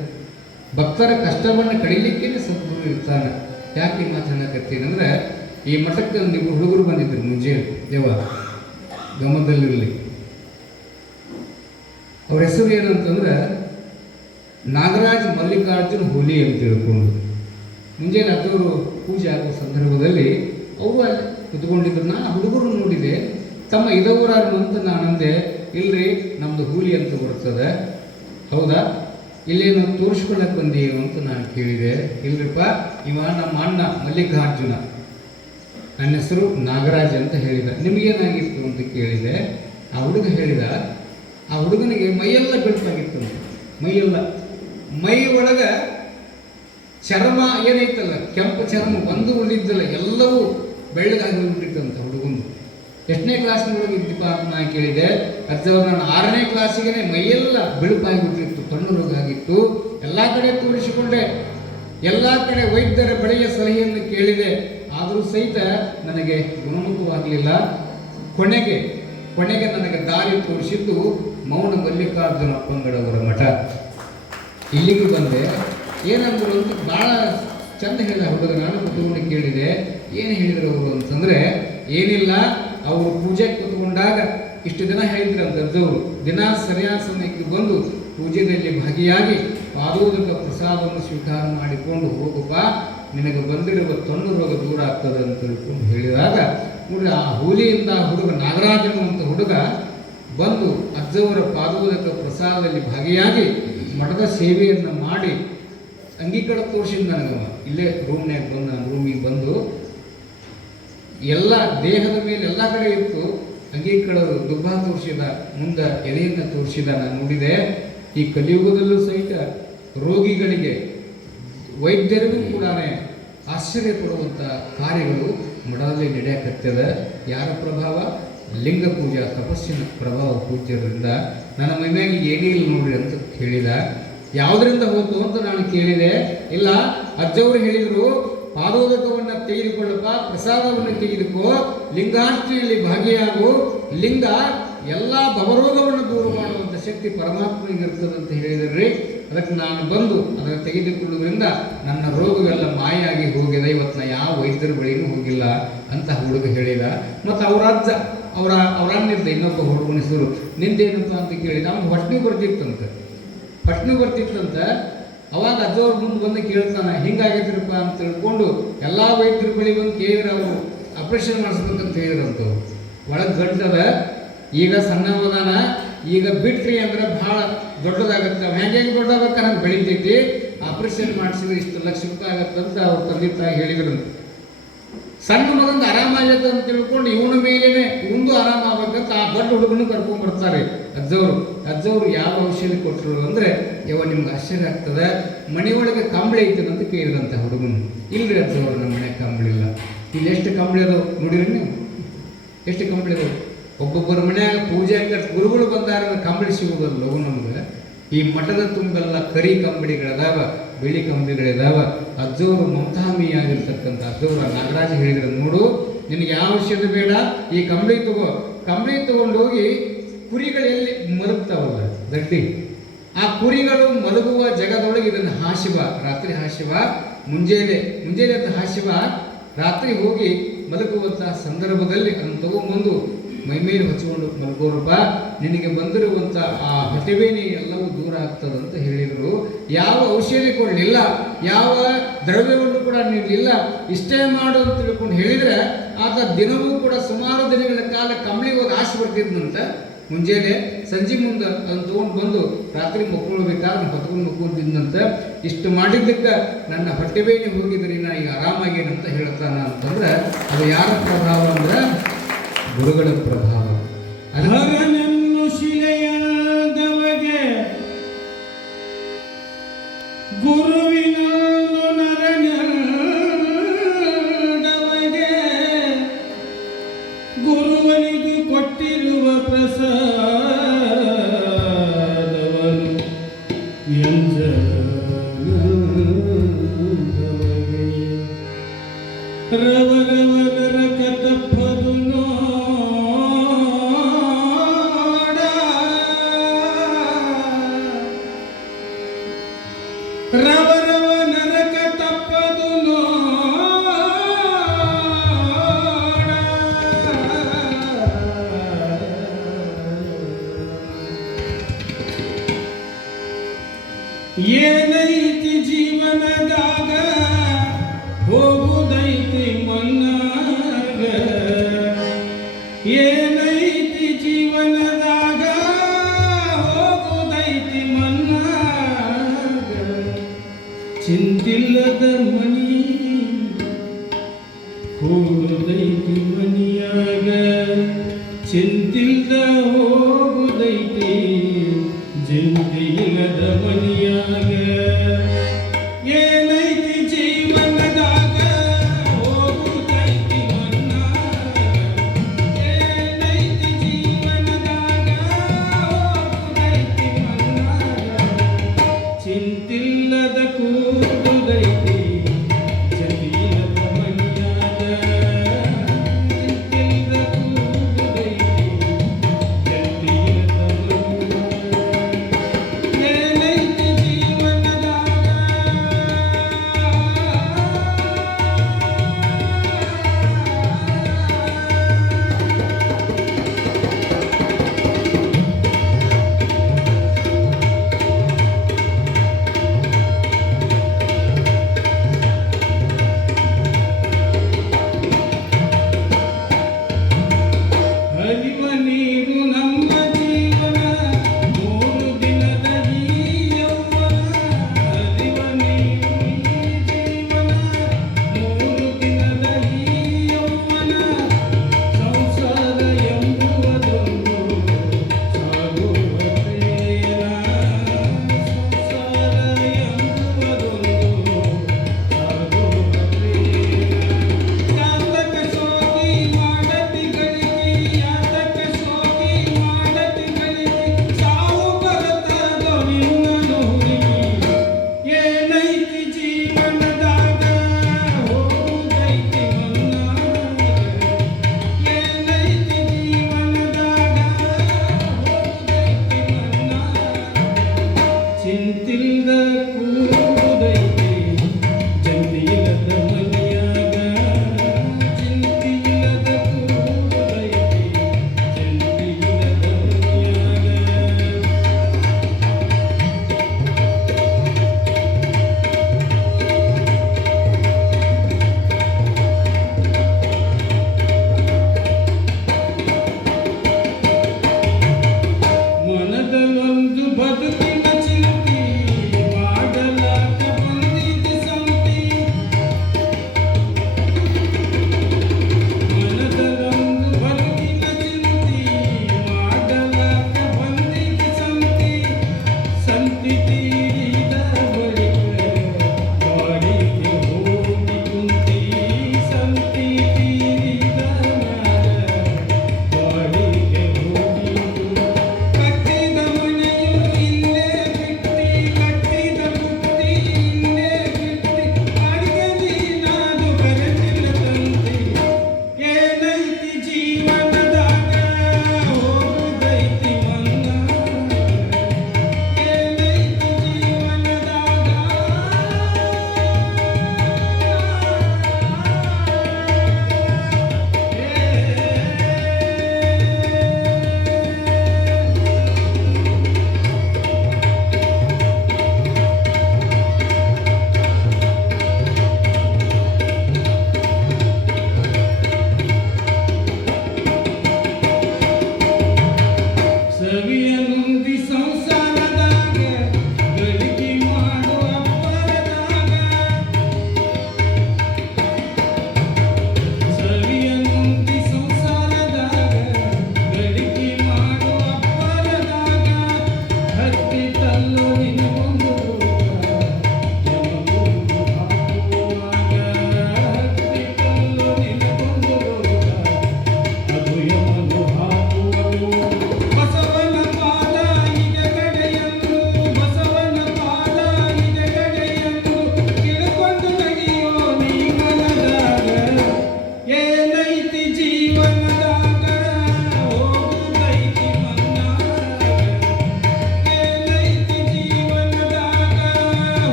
ಭಕ್ತರ ಕಷ್ಟವನ್ನು ಕಡಿಲಿಕ್ಕೇನೆ ಸದ್ಗುರು ಇರ್ತಾನೆ. ಯಾಕೆ ಈ ಮಾತಾಡಕತ್ತೀನಿ ಅಂದ್ರೆ, ಈ ಮಠಕ್ಕೆ ನೀವು ಹುಡುಗರು ಬಂದಿದ್ರು ಮುಂಜಾನೆ ದೇವ ಗಮನದಲ್ಲಿರಲಿ. ಅವ್ರ ಹೆಸರು ಏನಂತಂದ್ರೆ ನಾಗರಾಜ್ ಮಲ್ಲಿಕಾರ್ಜುನ್ ಹುಲಿ ಅಂತ ತಿಳ್ಕೊಂಡು, ಮುಂಜಾನೆ ಅದವರು ಪೂಜೆ ಆಗುವ ಸಂದರ್ಭದಲ್ಲಿ ಅವರು ಅಲ್ಲಿ ಕುತ್ಕೊಂಡಿದ್ರು. ನಾ ಹುಡುಗರು ನೋಡಿದೆ, ತಮ್ಮ ಇದವರಾರು ಅಂತ ನಾನಂದೆ, ಇಲ್ರಿ ನಮ್ಮದು ಹುಲಿ ಅಂತ ಬರ್ತದೆ. ಹೌದಾ, ಇಲ್ಲೇನು ತೋರಿಸ್ಕೊಳ್ಳಕ್ಕೆ ಬಂದೀವಿ ಅಂತ ನಾನು ಕೇಳಿದೆ. ಇಲ್ರಿಪ್ಪ, ಇವ ನಮ್ಮ ಅಣ್ಣ ಮಲ್ಲಿಕಾರ್ಜುನ, ನನ್ನ ಹೆಸರು ನಾಗರಾಜ್ ಅಂತ ಹೇಳಿದ. ನಿಮಗೇನಾಗಿತ್ತು ಅಂತ ಕೇಳಿದೆ. ಆ ಹುಡುಗ ಹೇಳಿದ, ಆ ಹುಡುಗನಿಗೆ ಮೈಯೆಲ್ಲ ಬೆಳಪಾಗಿತ್ತು ಅಂತ. ಮೈ ಒಳಗೆ ಚರ್ಮ ಏನೈತಲ್ಲ, ಕೆಂಪು ಚರ್ಮ ಒಂದು ಉಳಿದಿದ್ದಲ್ಲ, ಎಲ್ಲವೂ ಬೆಳ್ಳಗಾಗಿ ಹೋಗ್ಬಿಟ್ಟಿತ್ತಂತ ಹುಡುಗಂದು. ಎಷ್ಟನೇ ಕ್ಲಾಸ್ನೊಳಗೆ ಇದ್ದೀಪ ಅಂತ ನಾನು ಕೇಳಿದೆ. ಅಥವಾ ನಾನು 6ನೇ ಕ್ಲಾಸಿಗೆ ಮೈಯೆಲ್ಲ ಬೆಳುಪಾಗಿಬಿಟ್ಟಿತ್ತು, ಕಣ್ಣು ರೋಗ ಆಗಿತ್ತು. ಎಲ್ಲ ಕಡೆ ತೋರಿಸಿಕೊಂಡೆ, ಎಲ್ಲ ಕಡೆ ವೈದ್ಯರ ಬಳಿಯ ಸಲಹೆಯನ್ನು ಕೇಳಿದೆ. ಆದರೂ ಸಹಿತ ನನಗೆ ಗುಣಮುಖವಾಗಲಿಲ್ಲ. ಕೊನೆಗೆ ನನಗೆ ದಾರಿ ತೋರಿಸಿದ್ದು ಮೌನ ಮಲ್ಲಿಕಾರ್ಜುನ ಅಪ್ಪಂಗಡವರ ಮಠ. ಇಲ್ಲಿಗೆ ಬಂದೆ. ಏನಂದ್ರು ಅಂತ ಭಾಳ ಚಂದ ಹೇಳಿದ ಹುಡುಗ. ನಾನು ಕುತ್ಕೊಂಡು ಕೇಳಿದೆ, ಏನು ಹೇಳಿದ್ರು ಅವರು ಅಂತಂದರೆ, ಏನಿಲ್ಲ, ಅವರು ಪೂಜೆ ಕೂತ್ಕೊಂಡಾಗ ಇಷ್ಟು ದಿನ ಹೇಳಿದ್ರಂತ ಅಜ್ಜವರು, ದಿನ ಸರಿಯಾದ ಸಮಯಕ್ಕೆ ಬಂದು ಪೂಜೆಯಲ್ಲಿ ಭಾಗಿಯಾಗಿ ಪಾದೋದಕ ಪ್ರಸಾದವನ್ನು ಸ್ವೀಕಾರ ಮಾಡಿಕೊಂಡು ಹೋಗಪ್ಪ, ನಿನಗೆ ಬಂದಿರುವ ತೊಂದು ರೋಗ ದೂರ ಆಗ್ತದೆ ಅಂತ ತಿಳ್ಕೊಂಡು ಹೇಳಿದಾಗ ನೋಡಿ, ಆ ಹೂಲಿಯಿಂದ ಹುಡುಗ ನಾಗರಾಜ ಅನ್ನುವಂಥ ಹುಡುಗ ಬಂದು ಅಜ್ಜವರ ಪಾದೋದಕ ಪ್ರಸಾದದಲ್ಲಿ ಭಾಗಿಯಾಗಿ ಮಠದ ಸೇವೆಯನ್ನು ಮಾಡಿ ಅಂಗೀಕಾರ ತೋರಿಸಿದ ನನಗವ. ಇಲ್ಲೇ ರೂಮ್ನ್ಯಾಗ ಬಂದು ನಾನು ರೂಮಿಗೆ ಬಂದು ಎಲ್ಲ ದೇಹದ ಮೇಲೆ ಎಲ್ಲ ಕಡೆ ಇತ್ತು ಅಂಗೀಕಾರರು ದುಬ್ಬ ತೋರಿಸಿದ, ಮುಂದೆ ಎದೆಯನ್ನು ತೋರಿಸಿದ. ನಾನು ನೋಡಿದೆ, ಈ ಕಲಿಯುಗದಲ್ಲೂ ಸಹಿತ ರೋಗಿಗಳಿಗೆ ವೈದ್ಯರಿಗೂ ಕೂಡ ಆಶ್ಚರ್ಯ ಪಡುವಂಥ ಕಾರ್ಯಗಳು ಮಠದಲ್ಲಿ ನಡೆಯಕತ್ತದ. ಯಾರ ಪ್ರಭಾವ? ಲಿಂಗ ಪೂಜಾ ತಪಸ್ಸಿನ ಪ್ರಭಾವ ಪೂಜ್ಯರಿಂದ. ನನ್ನ ಮೈಮ್ಯಾಗ ಏನಿಲ್ಲ ನೋಡ್ರಿ ಅಂತ ಹೇಳಿದ. ಯಾವುದರಿಂದ ಹೋಯ್ತು ಅಂತ ನಾನು ಕೇಳಿದೆ. ಇಲ್ಲ, ಅಜ್ಜವರು ಹೇಳಿದರು, ಪಾದೋದಕವನ್ನು ತೆಗೆದುಕೊಳ್ಳಪ್ಪ, ಪ್ರಸಾದವನ್ನು ತೆಗೆದುಕೋ, ಲಿಂಗಾರ್ಚನೆಯಲ್ಲಿ ಭಾಗಿಯಾಗು, ಲಿಂಗ ಎಲ್ಲ ಭವರೋಗವನ್ನು ದೂರ ಮಾಡುವಂಥ ಶಕ್ತಿ ಪರಮಾತ್ಮನಿಗೆ ಇರ್ತದೆ ಅಂತ ಹೇಳಿದ್ರಿ. ಅದಕ್ಕೆ ನಾನು ಬಂದು ಅದನ್ನು ತೆಗೆದುಕೊಳ್ಳುವುದರಿಂದ ನನ್ನ ರೋಗವೆಲ್ಲ ಮಾಯಾಗಿ ಹೋಗಿದೆ. ಇವತ್ತು ನಾ ಯಾವ ವೈದ್ಯರ ಬಳಿನೂ ಹೋಗಿಲ್ಲ ಅಂತ ಹುಡುಗ ಹೇಳಿದ. ಮತ್ತು ಅವರ ಅಜ್ಜ ಅವರನ್ನಿದ್ದ ಇನ್ನೊಬ್ಬ ಹುಡುಗನ ಹೆಸರು ನಿಂದೇನಪ್ಪ ಅಂತ ಕೇಳಿದ. ಅವ್ನು ಹೊಟ್ಟೆ ಬರ್ತಿತ್ತಂತ. ಅವಾಗ ಅಜ್ಜವ್ರ ಮುಂದೆ ಬಂದು ಕೇಳ್ತಾನೆ, ಹಿಂಗಾಗಿದ್ರಪ್ಪ ಅಂತ ತಿಳ್ಕೊಂಡು ಎಲ್ಲ ವೈದ್ಯರ ಬಳಿ ಬಂದು ಕೇಳಿದ್ರೆ ಅವರು ಆಪ್ರೇಷನ್ ಮಾಡಿಸ್ಬೇಕಂತ ಹೇಳಿದ್ರಂತವ್ರು. ಒಳಗೆ ಗಂಟದ, ಈಗ ಸಣ್ಣವದಾನ, ಈಗ ಬಿಟ್ರಿ ಅಂದ್ರೆ ಭಾಳ ದೊಡ್ಡದಾಗತ್ತೆ, ಹೆಂಗೆ ದೊಡ್ಡದಾಗತ್ತೆ ಹಂಗೆ ಬೆಳಿತೈತಿ, ಆಪ್ರೇಷನ್ ಮಾಡಿಸಿದ್ರೆ ಇಷ್ಟು ಲಕ್ಷ ರೂಪಾಯಿ ಆಗತ್ತಂತ ಅವ್ರ ತಂದೆ ತಾಯಿ ಹೇಳಿದ್ರಂತ. ಸಣ್ಣ ಮಗಂದು ಆರಾಮಾಗತ್ತೆ ಅಂತ ತಿಳ್ಕೊಂಡು ಇವನ ಮೇಲೇನೆ ಇವಂದು ಆರಾಮಾಗಬೇಕಂತ ಆ ದೊಡ್ಡ ಹುಡುಗನು ಕರ್ಕೊಂಡು ಬರ್ತಾರೆ ಅಜ್ಜವರು ಯಾವ ಔಷಧಿ ಕೊಟ್ಟರು ಅಂದರೆ, ಯಾವ ನಿಮ್ಗೆ ಆಶ್ಚರ್ಯ ಆಗ್ತದೆ, ಮನೆಯೊಳಗೆ ಕಂಬಳಿ ಐತೇನೆ ಅಂತ ಕೇಳಿದ್ರಂತ ಹುಡುಗನು. ಇಲ್ಲರಿ ಅಜ್ಜವರು, ನಮ್ಮ ಮನೆ ಕಂಬಳಿಲ್ಲ. ಇಲ್ಲಿ ಎಷ್ಟು ಕಂಬಳಿ ಅದಾವೆ ನೋಡಿರಿ ನೀವು, ಎಷ್ಟು ಕಂಬಳಿ ಅದಾವೆ. ಒಬ್ಬೊಬ್ಬರ ಮನ್ಯಾಗ ಪೂಜೆ ಗುರುಗಳು ಬಂದಾರ ಕಂಬಳಿ ಸಿಗೋದಲ್ಲ ಲಗು ನಮ್ಗೆ. ಈ ಮಠದ ತುಂಬೆಲ್ಲ ಕರಿ ಕಂಬಳಿಗಳದಾವ, ಬಿಳಿ ಕಂಬಳಿಗಳಿದಾವ. ಅಜ್ಜವರು ಮಮತಾಮಿಯಾಗಿರ್ತಕ್ಕಂಥ ಅಜ್ಜವರು ನಾಗರಾಜ ಹೇಳಿದ್ರು, ನೋಡು ನಿನಗೆ ಯಾವ ಔಷಧ ಬೇಡ, ಈ ಕಂಬಳಿ ತಗೊಂಡು ಹೋಗಿ ಕುರಿಗಳೆಲ್ಲಿ ಮಲಗ್ತಾವಲ್ಲ ದಡ್ಡಿ, ಆ ಕುರಿಗಳು ಮಲಗುವ ಜಗದೊಳಗೆ ಇದನ್ನು ಹಾಸಿವ, ರಾತ್ರಿ ಹಾಸಿವ, ಮುಂಜಾನೆ ಅಂತ ಹಾಸಿವ, ರಾತ್ರಿ ಹೋಗಿ ಮಲಗುವಂಥ ಸಂದರ್ಭದಲ್ಲಿ ಅದನ್ನು ತಗೊಂಬಂದು ಮೈಮೇಲೆ ಹಚ್ಕೊಂಡು ಮಲಗೋರಪ್ಪ, ನಿನಗೆ ಬಂದಿರುವಂಥ ಆ ಹೊಟ್ಟೆಬೇನೆ ಎಲ್ಲವೂ ದೂರ ಆಗ್ತದಂತ ಹೇಳಿದರು. ಯಾವ ಔಷಧಿ ಕೊಡಲಿಲ್ಲ, ಯಾವ ದ್ರವ್ಯವನ್ನು ಕೂಡ ನೀಡಲಿಲ್ಲ. ಇಷ್ಟೇ ಮಾಡು ಅಂತ ತಿಳ್ಕೊಂಡು ಹೇಳಿದರೆ ಆತ ದಿನವೂ ಕೂಡ ಸುಮಾರು ದಿನಗಳ ಕಾಲ ಕಂಬಳಿ ಹೋಗಿ ಆಸೆ ಬರ್ತಿದ್ನಂತ. ಮುಂಜಾನೆ ಸಂಜೆ ಮುಂದೆ ಅದನ್ನು ತೊಗೊಂಡು ಬಂದು ರಾತ್ರಿ ಮಕ್ಕೊಳ್ಬೇಕಾದ್ರೆ ಹೊತ್ಕೊಂಡು ಮಕ್ಕೊಂಡಿದ್ದಂತ. ಇಷ್ಟು ಮಾಡಿದ್ದಕ್ಕೆ ನನ್ನ ಹೊಟ್ಟೆಬೇನೆ ಹೋಗಿದ್ರಿ, ನಾ ಈಗ ಆರಾಮಾಗೇನಂತ ಹೇಳ್ತಾನ ಅಂತಂದ್ರೆ ಅದು ಯಾರ ಪ್ರಭಾವ ಅಂದ್ರೆ ಗುರುಗಳ ಪ್ರಭಾವ. ಹರನನ್ನು ಶಿಲೆಯಾದವಗೆ ಗುರುವಿನನ್ನು ನರನದವಗೆ ಗುರುವನಿಗೆ ಕೊಟ್ಟಿರುವ ಪ್ರಸಾದವನ್ನು ರವರವರ ಕಥಪ್ಪದು ರವರವ ನರಕ ತಪ್ಪದು ಏನೈತಿ ಜೀವನದಾಗ ಹೋಗುದೈತಿ ಮನ್ನಾಗ, ಏನೈತಿ ಜೀವನದಾಗ ಹೋಗುದೈತಿ ಮನ್ನಾಗ, ಚಿಂತಿಲ್ಲದ ಮನಿ ಹೋಗುದೈತಿ ಮನಿಯಾಗ, ಚಿಂತಿಲ್ದ ಹೋಗುದೈತಿ ಚಿಂತಿಲ್ಲದ ಮನಿಯಾಗ. ಏನೈತಿ ಜೀವನದಾಗ ಹೋಗುದೈತಿ ಮನ್ನಾಗ, ಏನೈತಿ ಜೀವನದಾಗ ಹೋಗುದೈತಿ ಮನ್ನಾಗ, ಚಿಂತಿಲ್ಲದ ಕೂಡುದೈತಿ ಜತಿಯಿಲ್ಲದ ಮನಿಯಾಗ, ಚಿಂತಿಲ್ಲದ ಕೂಡುದೈತಿ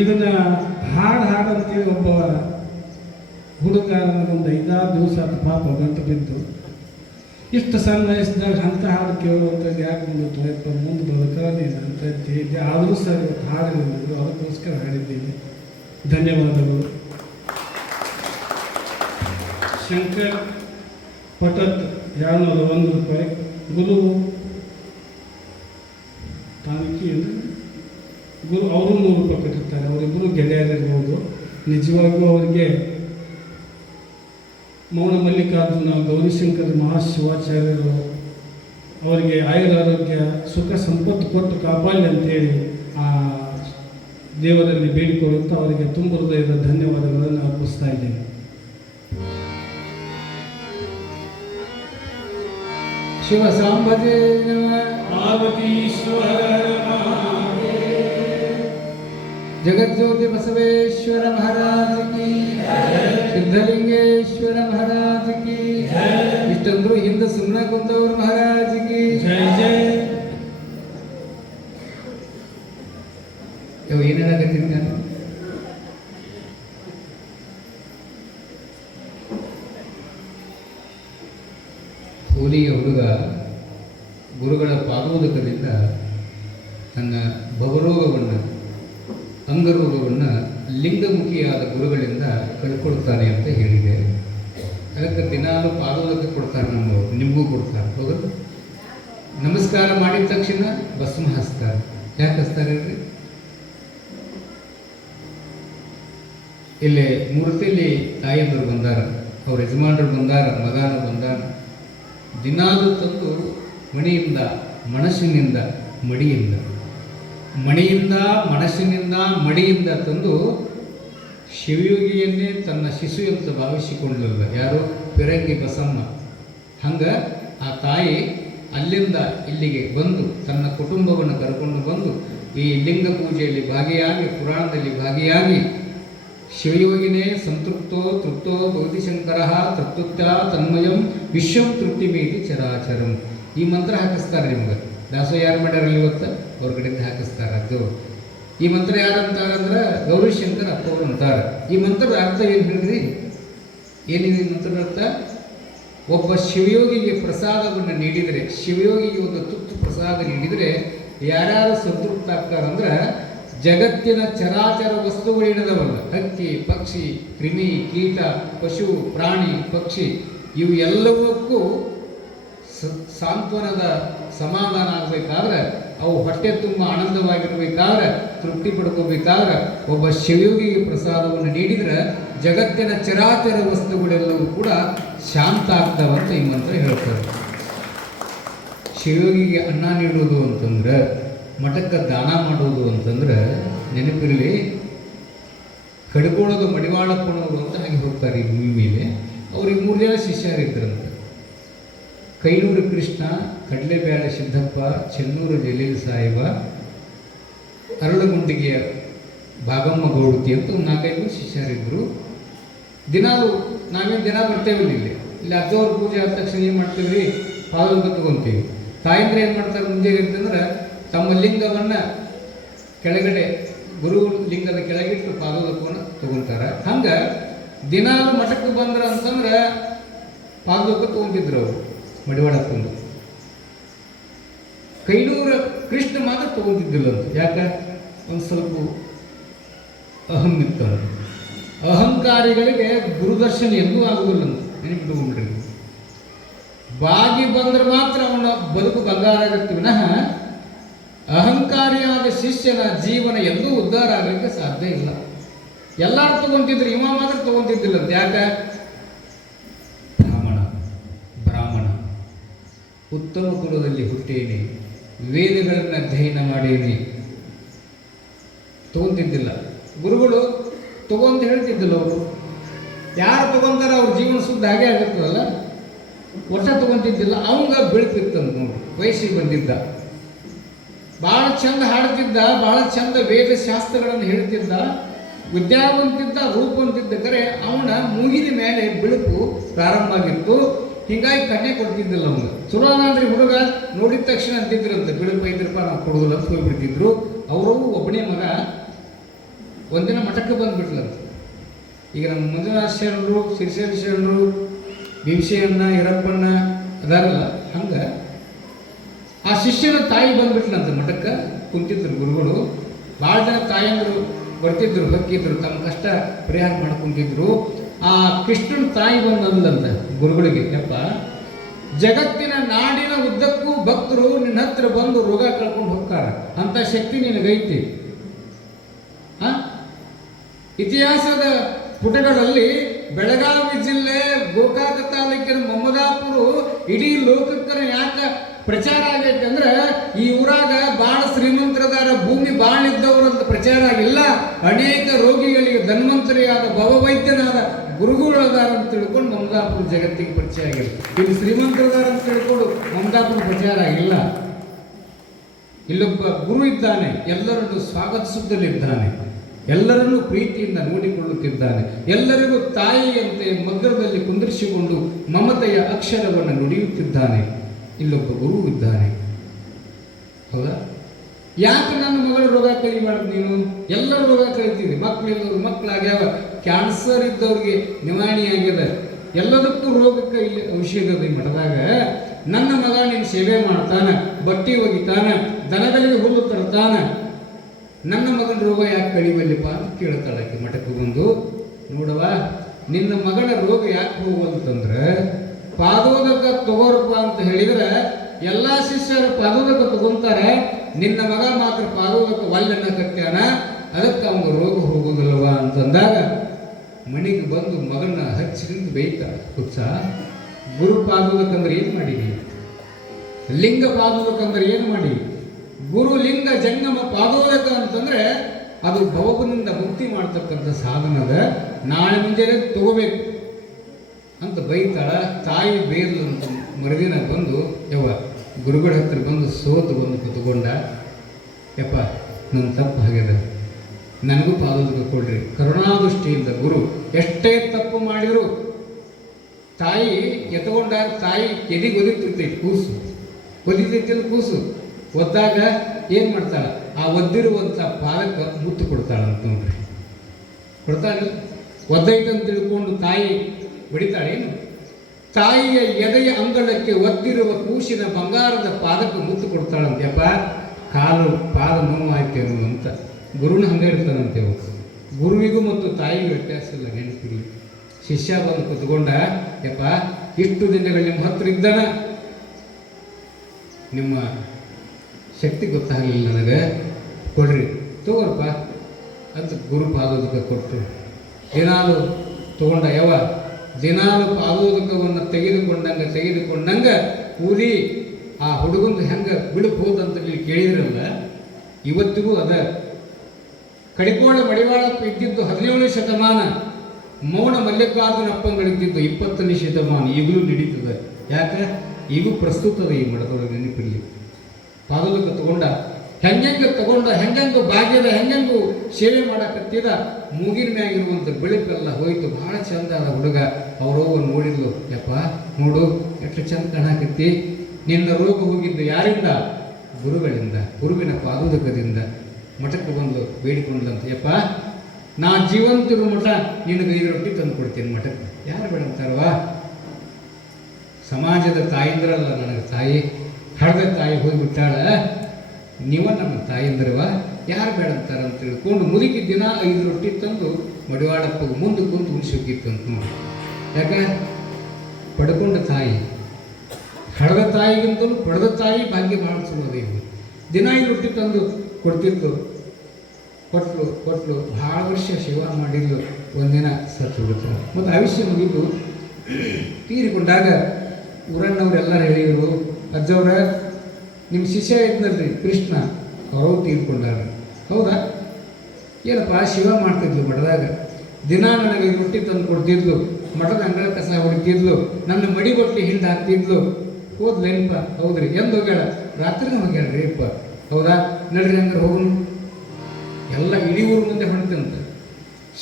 ಇದನ್ನು ಹಾಡಂತೇಳಿ ಒಬ್ಬ ಹುಡುಗ ಒಂದು 5-6 ದಿವಸ ಅದು ಪಾಪ ಗಂಟು ಬಿದ್ದು ಇಷ್ಟು ಸಣ್ಣ ವಯಸ್ಸಿದಾಗ ಅಂಥ ಹಾಡು ಕೇಳುವಂಥದ್ದು ಯಾಕೆ ಬಂದು ಮುಂದೆ ಬದುಕೋದೇನು ಅಂತ ಇದ್ದೆ. ಆದರೂ ಸರ್ ಇವತ್ತು ಹಾಡಿದ್ರು ಅದಕ್ಕೋಸ್ಕರ ಹಾಡಿದ್ದೀನಿ. ಧನ್ಯವಾದಗಳು. ಶಂಕರ್ ಪಟತ್ 201 ರೂಪಾಯಿ. ಗುರು ತಾಲೂಕಿ ಗುರು ಅವರು 100 ರೂಪಾಯಿ ಕಟ್ಟಿರ್ತಾರೆ. ಅವರಿಬ್ಬರು ಗೆಳೆಯರಿರ್ಬೋದು. ನಿಜವಾಗ್ಲೂ ಅವರಿಗೆ ಮೌನ ಮಲ್ಲಿಕಾರ್ಜುನ ಗೌರಿಶಂಕರ ಮಹಾಶಿವಾಚಾರ್ಯರು ಅವರಿಗೆ ಆಯುರಾರೋಗ್ಯ ಸುಖ ಸಂಪತ್ತು ಕೊಟ್ಟು ಕಾಪಾಡಲಿ ಅಂತೇಳಿ ಆ ದೇವರಲ್ಲಿ ಬೇಡಿಕೊಳ್ಳುತ್ತಾ ಅವರಿಗೆ ತುಂಬ ಹೃದಯದ ಧನ್ಯವಾದಗಳನ್ನು ಅರ್ಪಿಸ್ತಾ ಇದ್ದೇನೆ. ಶಿವ ಸಾಂಬಜೇ ಪಾರ್ವತೀಶ್ವರ ಜಗಜ್ಯೋತಿ ಬಸವೇಶ್ವರ ಮಹಾರಾಜ್ ಕಿ, ಸಿದ್ಧಲಿಂಗೇಶ್ವರ ಮಹಾರಾಜ್ ಕಿ, ಇಷ್ಟಂದ್ರು ಹಿಂದೆ ಸುಮ್ಮನೆ ಕುಂತವ್ರ ಮಹಾರಾಜ್ ಕಿ ಜಯ ಜಯ. ಏನ್ ಹೇಳಕತ್ತೀನಿ ನಾನು? ಹೋಲಿಯ ಹುಡುಗ ಗುರುಗಳ ಪಾದೋದಕದಿಂದ ತನ್ನ ಭವರೋಗವನ್ನು ಅಂಗರೋಗವನ್ನು ಲಿಂಗಮುಖಿಯಾದ ಗುರುಗಳಿಂದ ಕಳ್ಕೊಳ್ತಾನೆ ಅಂತ ಹೇಳಿದೆ. ಅದಕ್ಕೆ ದಿನಾಲು ಪಾದೋದಕ ಕೊಡ್ತಾರೆ, ನಮ್ಮವರು ನಿಮಗೂ ಕೊಡ್ತಾರೆ. ಹೌದು, ನಮಸ್ಕಾರ ಮಾಡಿದ ತಕ್ಷಣ ಭಸ್ಮ ಹಚ್ತಾರೆ. ಯಾಕೆ ಹಚ್ತಾರೆ ಹೇಳ್ರಿ? ಇಲ್ಲಿ ಮೂರ್ತಿಯಲ್ಲಿ ತಾಯಿಯಂದರು ಬಂದಾರ, ಅವ್ರ ಯಜಮಾನರು ಬಂದಾರ, ಮಗನ ಬಂದಾರ. ದಿನಾಲು ತಂದು ಮಣಿಯಿಂದ ಮನಸ್ಸಿನಿಂದ ಮಡಿಯಿಂದ, ಮಣಿಯಿಂದ ಮನಸ್ಸಿನಿಂದ ಮಡಿಯಿಂದ ತಂದು ಶಿವಯೋಗಿಯನ್ನೇ ತನ್ನ ಶಿಶು ಅಂತ ಭಾವಿಸಿಕೊಳ್ಳಲಿಲ್ಲ ಯಾರು? ಪಿರಂಗಿ ಬಸಮ್ಮ. ಹಂಗೆ ಆ ತಾಯಿ ಅಲ್ಲಿಂದ ಇಲ್ಲಿಗೆ ಬಂದು ತನ್ನ ಕುಟುಂಬವನ್ನು ಕರ್ಕೊಂಡು ಬಂದು ಈ ಲಿಂಗ ಪೂಜೆಯಲ್ಲಿ ಭಾಗಿಯಾಗಿ, ಪುರಾಣದಲ್ಲಿ ಭಾಗಿಯಾಗಿ, ಶಿವಯೋಗಿನೇ ಸಂತೃಪ್ತೋ ತೃಪ್ತೋ ಭಗವತಿ ಶಂಕರ ತೃಪ್ತುತ್ಯ ತನ್ಮಯಂ ವಿಶ್ವಂ ತೃಪ್ತಿಮೇತಿ ಚರಾಚರಂ. ಈ ಮಂತ್ರ ಹಾಕಿಸ್ತಾರೆ ನಿಮ್ಗೆ. ದಾಸೋ ಯಾರು ಮಾಡ್ಯಾರಲ್ಲಿ ಇವತ್ತು? ಅವ್ರ ಕಡೆಯಿಂದ ಹಾಕಿಸ್ತಾರೆ. ಅದು ಈ ಮಂತ್ರ ಯಾರಂತಾರಂದ್ರೆ ಗೌರಿಶಂಕರ್ ಅಪ್ಪವ್ರು ಅಂತಾರೆ. ಈ ಮಂತ್ರದ ಅರ್ಥ ಏನು ಹೇಳಿದ್ರಿ? ಏನಿದೆ ಈ ಮಂತ್ರದ ಅರ್ಥ? ಒಬ್ಬ ಶಿವಯೋಗಿಗೆ ಪ್ರಸಾದವನ್ನು ನೀಡಿದರೆ, ಶಿವಯೋಗಿಗೆ ಒಂದು ತುತ್ತು ಪ್ರಸಾದ ನೀಡಿದರೆ ಯಾರ್ಯಾರು ಸಂತೃಪ್ತ ಆಗ್ತಾರಂದ್ರೆ ಜಗತ್ತಿನ ಚರಾಚರ ವಸ್ತುಗಳೇನದವಲ್ಲ, ಹಕ್ಕಿ ಪಕ್ಷಿ ಕ್ರಿಮಿ ಕೀಟ ಪಶು ಪ್ರಾಣಿ ಪಕ್ಷಿ ಇವು ಎಲ್ಲವಕ್ಕೂ ಸಾಂತ್ವನದ ಸಮಾಧಾನ ಆಗಬೇಕಾದ್ರೆ, ಅವು ಹೊಟ್ಟೆ ತುಂಬ ಆನಂದವಾಗಿರಬೇಕಾದ್ರೆ, ತೃಪ್ತಿ ಪಡ್ಕೋಬೇಕಾದ್ರೆ ಒಬ್ಬ ಶಿವಯೋಗಿಗೆ ಪ್ರಸಾದವನ್ನು ನೀಡಿದರೆ ಜಗತ್ತಿನ ಚರಾಚರ ವಸ್ತುಗಳೆಲ್ಲವೂ ಕೂಡ ಶಾಂತ ಆಗ್ತಾವಂತ ಈ ಮಂತ್ರ ಹೇಳ್ತಾರೆ. ಶಿವಯೋಗಿಗೆ ಅನ್ನ ನೀಡುವುದು ಅಂತಂದ್ರೆ, ಮಠಕ್ಕೆ ದಾನ ಮಾಡೋದು ಅಂತಂದ್ರೆ ನೆನಪಿರಲಿ, ಕಡ್ಕೊಳ್ಳೋದು ಮಡಿವಾಳಪ್ಪನವರು ಅಂತ ಹಾಗೆ ಹೋಗ್ತಾರೆ ಈ ಭೂಮಿ ಮೇಲೆ. ಅವ್ರಿಗೆ 3 ಜನ ಶಿಷ್ಯರಿದ್ದರಂತೆ. ಕೈನೂರು ಕೃಷ್ಣ, ಕಡಲೆಬ್ಯಾಳೆ ಸಿದ್ದಪ್ಪ, ಚೆನ್ನೂರು ಜಲೀಲ್ ಸಾಹೇಬ, ಅರಳಗುಂಡಿಗೆಯ ಭಾಗಮ್ಮ ಗೌಡತಿ ಅಂತ 4-5 ಶಿಷ್ಯರಿದ್ದರು. ದಿನಾಲು ನಾವೇನು ದಿನ ಬರ್ತೇವೆ ಇಲ್ಲಿ ಅಜ್ಜವ್ರ ಪೂಜೆ ಆದ ತಕ್ಷಣ ಏನು ಮಾಡ್ತೀವಿ ರೀ? ಪಾದೋದಕ ತಗೊತೀವಿ. ತಾಯಂದ್ರೆ ಏನು ಮಾಡ್ತಾರೆ ಮುಂಜಾನೆ ಅಂತಂದ್ರೆ ತಮ್ಮ ಲಿಂಗವನ್ನು ಕೆಳಗಡೆ ಗುರು ಲಿಂಗದ ಕೆಳಗಿಟ್ಟು ಪಾದೋದಕವನ್ನು ತಗೊತಾರೆ. ಹಂಗೆ ದಿನಾಲು ಮಠಕ್ಕೆ ಬಂದ್ರೆ ಅಂತಂದ್ರೆ ಪಾದೋದಕ ತಗೊಂತಿದ್ರು ಅವರು ಮಡಿವಾಳಪ್ಪಂದು. ಕೈನೂರ ಕೃಷ್ಣ ಮಾತ್ರ ತಗೊಂತಿದ್ದಿಲ್ಲ ಅಂತ. ಯಾಕೆ? ಒಂದು ಸ್ವಲ್ಪ ಅಹಂ ಇತ್ತು. ಅಹಂಕಾರಿಗಳಿಗೆ ಗುರುದರ್ಶನ ಎಂದೂ ಆಗುವುದಿಲ್ಲ ಅಂತ ನೆನಪಿಟ್ಕೊಂಡ್ರಿ. ಬಾಗಿ ಬಂದ್ರೆ ಮಾತ್ರ ಅವನ ಬದುಕು ಬಂಗಾರ ಆಗತ್ತೆ ವಿನಃ ಅಹಂಕಾರಿಯಾದ ಶಿಷ್ಯನ ಜೀವನ ಎಂದೂ ಉದ್ಧಾರ ಆಗಲಿಕ್ಕೆ ಸಾಧ್ಯ ಇಲ್ಲ. ಎಲ್ಲರೂ ತಗೊಂತಿದ್ರು, ಇವ ಮಾತ್ರ ತಗೊಂತಿದ್ದಿಲ್ಲ ಅಂತ. ಯಾಕೆ? ಬ್ರಾಹ್ಮಣ ಉತ್ತಮ ಕುಲದಲ್ಲಿ ಹುಟ್ಟೇನಿ, ವೇದಗಳನ್ನು ಅಧ್ಯಯನ ಮಾಡೇನಿ, ತಗೊಂತಿದ್ದಿಲ್ಲ. ಗುರುಗಳು ತಗೊಂತ ಹೇಳ್ತಿದ್ದಿಲ್ಲ. ಅವರು ಯಾರು ತಗೊಂತಾರ ಅವ್ರ ಜೀವನ ಶುದ್ಧ ಹಾಗೆ ಆಗಿರ್ತದಲ್ಲ, ವರ್ಷ ತಗೊಂತಿದ್ದಿಲ್ಲ. ಅವಂಗ ಬೆಳಕಿತ್ತಂತ ನೋಡಿ. ವಯಸ್ಸಿಗೆ ಬಂದಿದ್ದ, ಭಾಳ ಚಂದ ಹಾಡ್ತಿದ್ದ, ಭಾಳ ಚಂದ ವೇದ ಶಾಸ್ತ್ರಗಳನ್ನು ಹೇಳ್ತಿದ್ದ, ವಿದ್ಯಾವಂತಿದ್ದ, ರೂಪವಂತಿದ್ದ. ಕರೆ ಅವನ ಮೂಗಿನ ಮೇಲೆ ಬೆಳಕು ಪ್ರಾರಂಭ ಆಗಿತ್ತು. ಹೀಗಾಗಿ ಕನ್ಯೆ ಕೊಡ್ತಿದ್ದಿಲ್ಲ ಅವ್ನಿಗೆ. ಚಲೋ ಅಂದ್ರೆ ಹುಡುಗ ನೋಡಿದ ತಕ್ಷಣ ಅಂತಿದ್ರಂತೆ, ಬೆಳಕು 5 ರೂಪಾಯಿ ನಾವು ಕೊಡೋದಿಲ್ಲ ಅಂತ ಹೋಗ್ಬಿಡ್ತಿದ್ರು. ಅವರು ಒಬ್ಬನೇ ಮಗ. ಒಂದಿನ ಮಠಕ್ಕೆ ಬಂದುಬಿಟ್ಲಂತ. ಈಗ ನಮ್ಮ ಮಂಜುನಾಥ ಶರಣರು, ಸಿರಿಸೇನ ಶರಣರು, ಭೀಮಶೆಯಣ್ಣ, ಈರಪ್ಪಣ್ಣ ಅದಾರಲ್ಲ, ಹಂಗೆ ಆ ಶಿಷ್ಯನ ತಾಯಿ ಬಂದ್ಬಿಟ್ಲಂತ ಮಠಕ್ಕೆ. ಕುಂತಿದ್ರು ಗುರುಗಳು. ಭಾಳ ಜನ ತಾಯಂದರು ಬರ್ತಿದ್ರು, ಹೊಕ್ಕಿದ್ರು, ತಮ್ಮ ಕಷ್ಟ ಪರಿಹಾರ ಮಾಡ್ಕೊಂತಿದ್ರು. ಆ ಕೃಷ್ಣನ ತಾಯಿ ಬಂದಂತ ಗುರುಗಳಿಗೆ, ಯಪ್ಪ ಜಗತ್ತಿನ ನಾಡಿನ ಉದ್ದಕ್ಕೂ ಭಕ್ತರು ನಿನ್ನ ಹತ್ರ ಬಂದು ರೋಗ ಕಳ್ಕೊಂಡು ಹೋಗ್ತಾರ, ಅಂತ ಶಕ್ತಿ ನಿನಗೈತಿ. ಇತಿಹಾಸದ ಪುಟಗಳಲ್ಲಿ ಬೆಳಗಾವಿ ಜಿಲ್ಲೆ ಗೋಕಾಕ ತಾಲೂಕಿನ ಮಮ್ಮದಾಪುರ ಇಡೀ ಲೋಕಕ್ಕರ ಯಾಕೆ ಪ್ರಚಾರ ಆಗೈತೆ ಅಂದ್ರೆ, ಈ ಊರಾಗ ಭಾಳ ಶ್ರೀಮಂತರದಾರ, ಭೂಮಿ ಭಾಳ ಇದ್ದವರಂತ ಪ್ರಚಾರ ಆಗಿಲ್ಲ. ಅನೇಕ ರೋಗಿಗಳಿಗೆ ಧನ್ವಂತರಿಯಾದ ಭವವೈದ್ಯನಾದ ಗುರುಗಳದಾರ ಅಂತ ತಿಳ್ಕೊಂಡು ಮಮದಾಪುರ ಜಗತ್ತಿಗೆ ಪರಿಚಯ ಆಗಿದೆ. ಇಲ್ಲಿ ಶ್ರೀಮಂತರದಾರ ಅಂತ ತಿಳ್ಕೊಂಡು ಮಮದಾಪುರ ಪ್ರಚಾರ ಆಗಿಲ್ಲ. ಇಲ್ಲೊಬ್ಬ ಗುರು ಇದ್ದಾನೆ, ಎಲ್ಲರನ್ನು ಸ್ವಾಗತಿಸುತ್ತಲಿದ್ದಾನೆ, ಎಲ್ಲರನ್ನೂ ಪ್ರೀತಿಯಿಂದ ನೋಡಿಕೊಳ್ಳುತ್ತಿದ್ದಾನೆ, ಎಲ್ಲರಿಗೂ ತಾಯಿಯಂತೆ ಮಗ್ಗದಲ್ಲಿ ಕುಂದಿರಿಸಿಕೊಂಡು ಮಮತೆಯ ಅಕ್ಷರವನ್ನು ನುಡಿಯುತ್ತಿದ್ದಾನೆ. ಇಲ್ಲೊಬ್ಬ ಗುರು ಇದ್ದಾನೆ. ಹೌದಾ? ಯಾಕೆ ನನ್ನ ಮಗಳ ರೋಗ ಕಡಿಬಾರ್ದು? ನೀನು ಎಲ್ಲರೂ ರೋಗ ಕಳಿತೀವಿ. ಮಕ್ಕಳಿದ್ದವ್ರು ಮಕ್ಕಳಾಗ್ಯಾವ, ಕ್ಯಾನ್ಸರ್ ಇದ್ದವ್ರಿಗೆ ನಿವಾರಣೆ ಆಗ್ಯದ, ಎಲ್ಲದಕ್ಕೂ ರೋಗಕ್ಕೆ ಇಲ್ಲಿ ಔಷಧ ಮಠದಾಗ. ನನ್ನ ಮಗ ನಿನ್ನ ಸೇವೆ ಮಾಡ್ತಾನೆ, ಬಟ್ಟೆ ಒಗಿತಾನೆ, ದನಗಳಿಗೆ ಹುಲ್ಲು ತರ್ತಾನ, ನನ್ನ ಮಗನ ರೋಗ ಯಾಕೆ ಕಡಿಬಲ್ಲಿಪ್ಪ ಅಂತ ಕೇಳ್ತಾಳೆ ಆಕೆ ಮಠಕ್ಕೆ ಬಂದು. ನೋಡವ, ನಿನ್ನ ಮಗನ ರೋಗ ಯಾಕೆ ಹೋಗಲ್ತಂದ್ರೆ, ಪಾದೋದಕ ತಗೋರಪ್ಪ ಅಂತ ಹೇಳಿದ್ರೆ ಎಲ್ಲ ಶಿಷ್ಯರು ಪಾದೋದಕ ತಗೊಂತಾರೆ, ನಿನ್ನ ಮಗ ಮಾತ್ರ ಪಾದೋದಕ ಒಲ್ಲೆನ್ನ ಕಟ್ಟ್ಯಾನ, ಅದಕ್ಕೆ ಅವನ ರೋಗ ಹೋಗೋದಿಲ್ಲವ ಅಂತಂದಾಗ ಮನೆಗೆ ಬಂದು ಮಗನ ಹಚ್ಚಿನಿಂದ ಬೈತಾಳೆ. ಹುಚ್ಚ, ಗುರು ಪಾದೋದಕಂದ್ರೆ ಏನು ಮಾಡೀನಿ? ಲಿಂಗ ಪಾದೋದಕಂದ್ರೆ ಏನು ಮಾಡಿ? ಗುರು ಲಿಂಗ ಜಂಗಮ ಪಾದೋದಕ ಅಂತಂದ್ರೆ ಅದು ಭವನಿಂದ ಮುಕ್ತಿ ಮಾಡ್ತಕ್ಕಂಥ ಸಾಧನದ, ನಾಳೆ ಮುಂಜಾನೆ ತಗೋಬೇಕು ಅಂತ ಬೈತಾಳ. ತಾಯಿ ಬೇರ್ಲು ಅಂತ ಮರುದಿನ ಬಂದು ಯವ್ವ ಗುರುಗಳ ಹತ್ರ ಬಂದು ಸೋತು ಬಂದು ಕೂತ್ಕೊಂಡ. ಯಪ್ಪ ನನ್ನ ತಪ್ಪು ಆಗ್ಯದ, ನನಗೂ ಪಾದೋದಕ ಕೊಡ್ರಿ ಕರುಣಾದೃಷ್ಟಿಯಿಂದ. ಗುರು ಎಷ್ಟೇ ತಪ್ಪು ಮಾಡಿದ್ರು ತಾಯಿ ಎತ್ಕೊಂಡಾಗ ತಾಯಿ ಎದಿಗೆ ಒದಿತಿರ್ತೈತಿ, ಕೂಸು ಒದಿತೈತಿಲ್ಲ, ಕೂಸು ಒದ್ದಾಗ ಏನು ಮಾಡ್ತಾಳ? ಆ ಒದ್ದಿರುವಂಥ ಪಾದಕ್ಕೆ ಮುತ್ತು ಕೊಡ್ತಾಳಂತ ನೋಡ್ರಿ. ಕೊಡ್ತಾಳೆ, ಒದ್ದೈತಂತ ತಿಳ್ಕೊಂಡು ತಾಯಿ ಬಡಿತಾಳೇನು? ತಾಯಿಯ ಎದೆಯ ಅಂಗಳಕ್ಕೆ ಒದ್ದಿರುವ ಕೂಸಿನ ಬಂಗಾರದ ಪಾದಕ್ಕೆ ಮುತ್ತು ಕೊಡ್ತಾಳಂತೆ. ಯಪ್ಪ ಕಾಲು ಪಾದ ನೋವಾಯ್ತೇನು ಅಂತ. ಗುರುನ ಹಂಗೆ ಇರ್ತಾನಂತೇವು. ಗುರುವಿಗೂ ಮತ್ತು ತಾಯಿಗೂ ವ್ಯತ್ಯಾಸ ಇಲ್ಲ, ನೆನಪಿರಲಿ. ಶಿಷ್ಯ ಬಂದು ಕೂತ್ಕೊಂಡ, ಯಪ್ಪ ಇಷ್ಟು ದಿನಗಳು ನಿಮ್ಮ ಹತ್ರ ಇದ್ದಾನ, ನಿಮ್ಮ ಶಕ್ತಿ ಗೊತ್ತಾಗಲಿಲ್ಲ ನನಗೆ, ಕೊಡ್ರಿ ತಗೋರಪ್ಪ ಅಂತ ಗುರು ಪಾದೋದಕ ಕೊಟ್ಟರು. ದಿನಾಲು ತಗೊಂಡ. ಯಾವ ದಿನಾಲು ಪಾದೋದಕವನ್ನು ತೆಗೆದುಕೊಂಡಂಗೆ ಕೂಲಿ ಆ ಹುಡುಗಂದು ಹೆಂಗೆ ಬಿಡುಕು ಹೋದಂತ ನೀವು ಕೇಳಿದ್ರಲ್ಲ, ಇವತ್ತಿಗೂ ಅದ. ಕಡಿಕೋಳ ಮಡಿವಾಳಪ್ಪ ಇದ್ದಿದ್ದು 17ನೇ ಶತಮಾನ, ಮೌನ ಮಲ್ಲಿಕಾರ್ಜುನಪ್ಪಗಳಿದ್ದಿದ್ದು 20ನೇ ಶತಮಾನ. ಈಗಲೂ ನಡೀತದೆ. ಯಾಕೆ? ಈಗೂ ಪ್ರಸ್ತುತದ ಈ ಮಠದೊಳಗೆ, ನೆನಪಿರಲಿ. ಪಾದೋದಕ ತಗೊಂಡ, ಹೆಂಗೆ ತಗೊಂಡ, ಹೆಂಗಂಗೂ ಭಾಗ್ಯದ, ಹೆಂಗಂಗೂ ಸೇವೆ ಮಾಡಕತ್ತಿದ. ಮೂಗಿನ ಮ್ಯಾಗಿರುವಂಥ ಬೆಳಪೆಲ್ಲ ಹೋಯ್ತು. ಭಾಳ ಚಂದ ಅದ ಹುಡುಗ. ಅವ್ರವ್ವ ನೋಡಿದ್ಲು, ಯಪ್ಪ ನೋಡು ಎಷ್ಟು ಚಂದ ಕಾಣಕತ್ತಿ. ನಿನ್ನ ರೋಗ ಹೋಗಿದ್ದು ಯಾರಿಂದ? ಗುರುಗಳಿಂದ, ಗುರುವಿನ ಪಾದೋದಕದಿಂದ. ಮಠಕ್ಕೆ ಬಂದು ಬೇಡಿಕೊಂಡ್ಲಂತ, ಯಪ್ಪ ನಾ ಜೀವಂತಿರೋ ಮಠ ನಿನಗೆ 5 ರೊಟ್ಟಿ ತಂದು ಕೊಡ್ತೀನಿ ಮಠಕ್ಕೆ. ಯಾರು ಬೇಡಂತಾರವ? ಸಮಾಜದ ತಾಯಿಂದ್ರಲ್ಲ ನನಗೆ ತಾಯಿ, ಹಳದ ತಾಯಿ ಹೋಗಿಬಿಟ್ಟಾಳ, ನೀವ ನಮ್ಮ ತಾಯಿಂದ್ರವ, ಯಾರು ಬೇಡಂತಾರ ಅಂತ ತಿಳ್ಕೊಂಡು ಮುದುಕಿ ದಿನ 5 ರೊಟ್ಟಿ ತಂದು ಮಡಿವಾಳಪ್ಪಗೆ ಮುಂದೆ ಕುಂತು ಉಣಿಸೋಗಿತ್ತು ಅಂತ ನೋಡಿ. ಯಾಕೆ? ಪಡ್ಕೊಂಡ ತಾಯಿ, ಹಳದ ತಾಯಿಗಿಂತಲೂ ಪಡೆದ ತಾಯಿ ಭಾಗ್ಯ ಮಾಡಿಸೋದು. ದಿನ 5 ರೊಟ್ಟಿ ತಂದು ಕೊಡ್ತಿದ್ದು. ಕೊಟ್ಲು ಭಾಳ ವರ್ಷ ಸೇವಾ ಮಾಡಿದ್ಲು. ಒಂದಿನ ಸತ್ತು ಬಿಡ್ತಾರೆ. ಮತ್ತು ಆಯುಷ್ಯ ಮುಗಿದು ತೀರಿಕೊಂಡಾಗ ಊರನ್ನವರೆಲ್ಲರೂ ಹೇಳಿದರು, ಅಜ್ಜವ್ರ ನಿಮ್ಮ ಶಿಷ್ಯ ಇದ್ನಲ್ರಿ ಕೃಷ್ಣ, ಅವರು ತೀರ್ಕೊಂಡಾರ. ಹೌದಾ? ಏನಪ್ಪ ಶಿವ ಮಾಡ್ತಿದ್ಲು ಮಠದಾಗ, ದಿನ ನನಗೆ 5 ರೊಟ್ಟಿ ತಂದು ಕೊಡ್ತಿದ್ಲು, ಮಠದ ಅಂಗಳ ಕಸ ಹೊಡಿತಿದ್ಲು, ನನ್ನ ಮಡಿ ಬಟ್ಲಿ ಹಿಂದೆ ಹಾಕ್ತಿದ್ಲು. ಹೋದ್ಲೇನಪ್ಪ? ಹೌದ್ರಿ. ಎಂದು ಹೋಗ್ಯಾಳ? ರಾತ್ರಿನೂ ಹೋಗ್ಯಾಳ್ರಿ ಅಪ್ಪ. ಹೌದಾ? ನಡ್ರಿ ಹಂಗಾರೆ ಹೋಗುನು. ಎಲ್ಲ ಇಡೀ ಊರು ಮುಂದೆ ಹೊಂಟಂತ.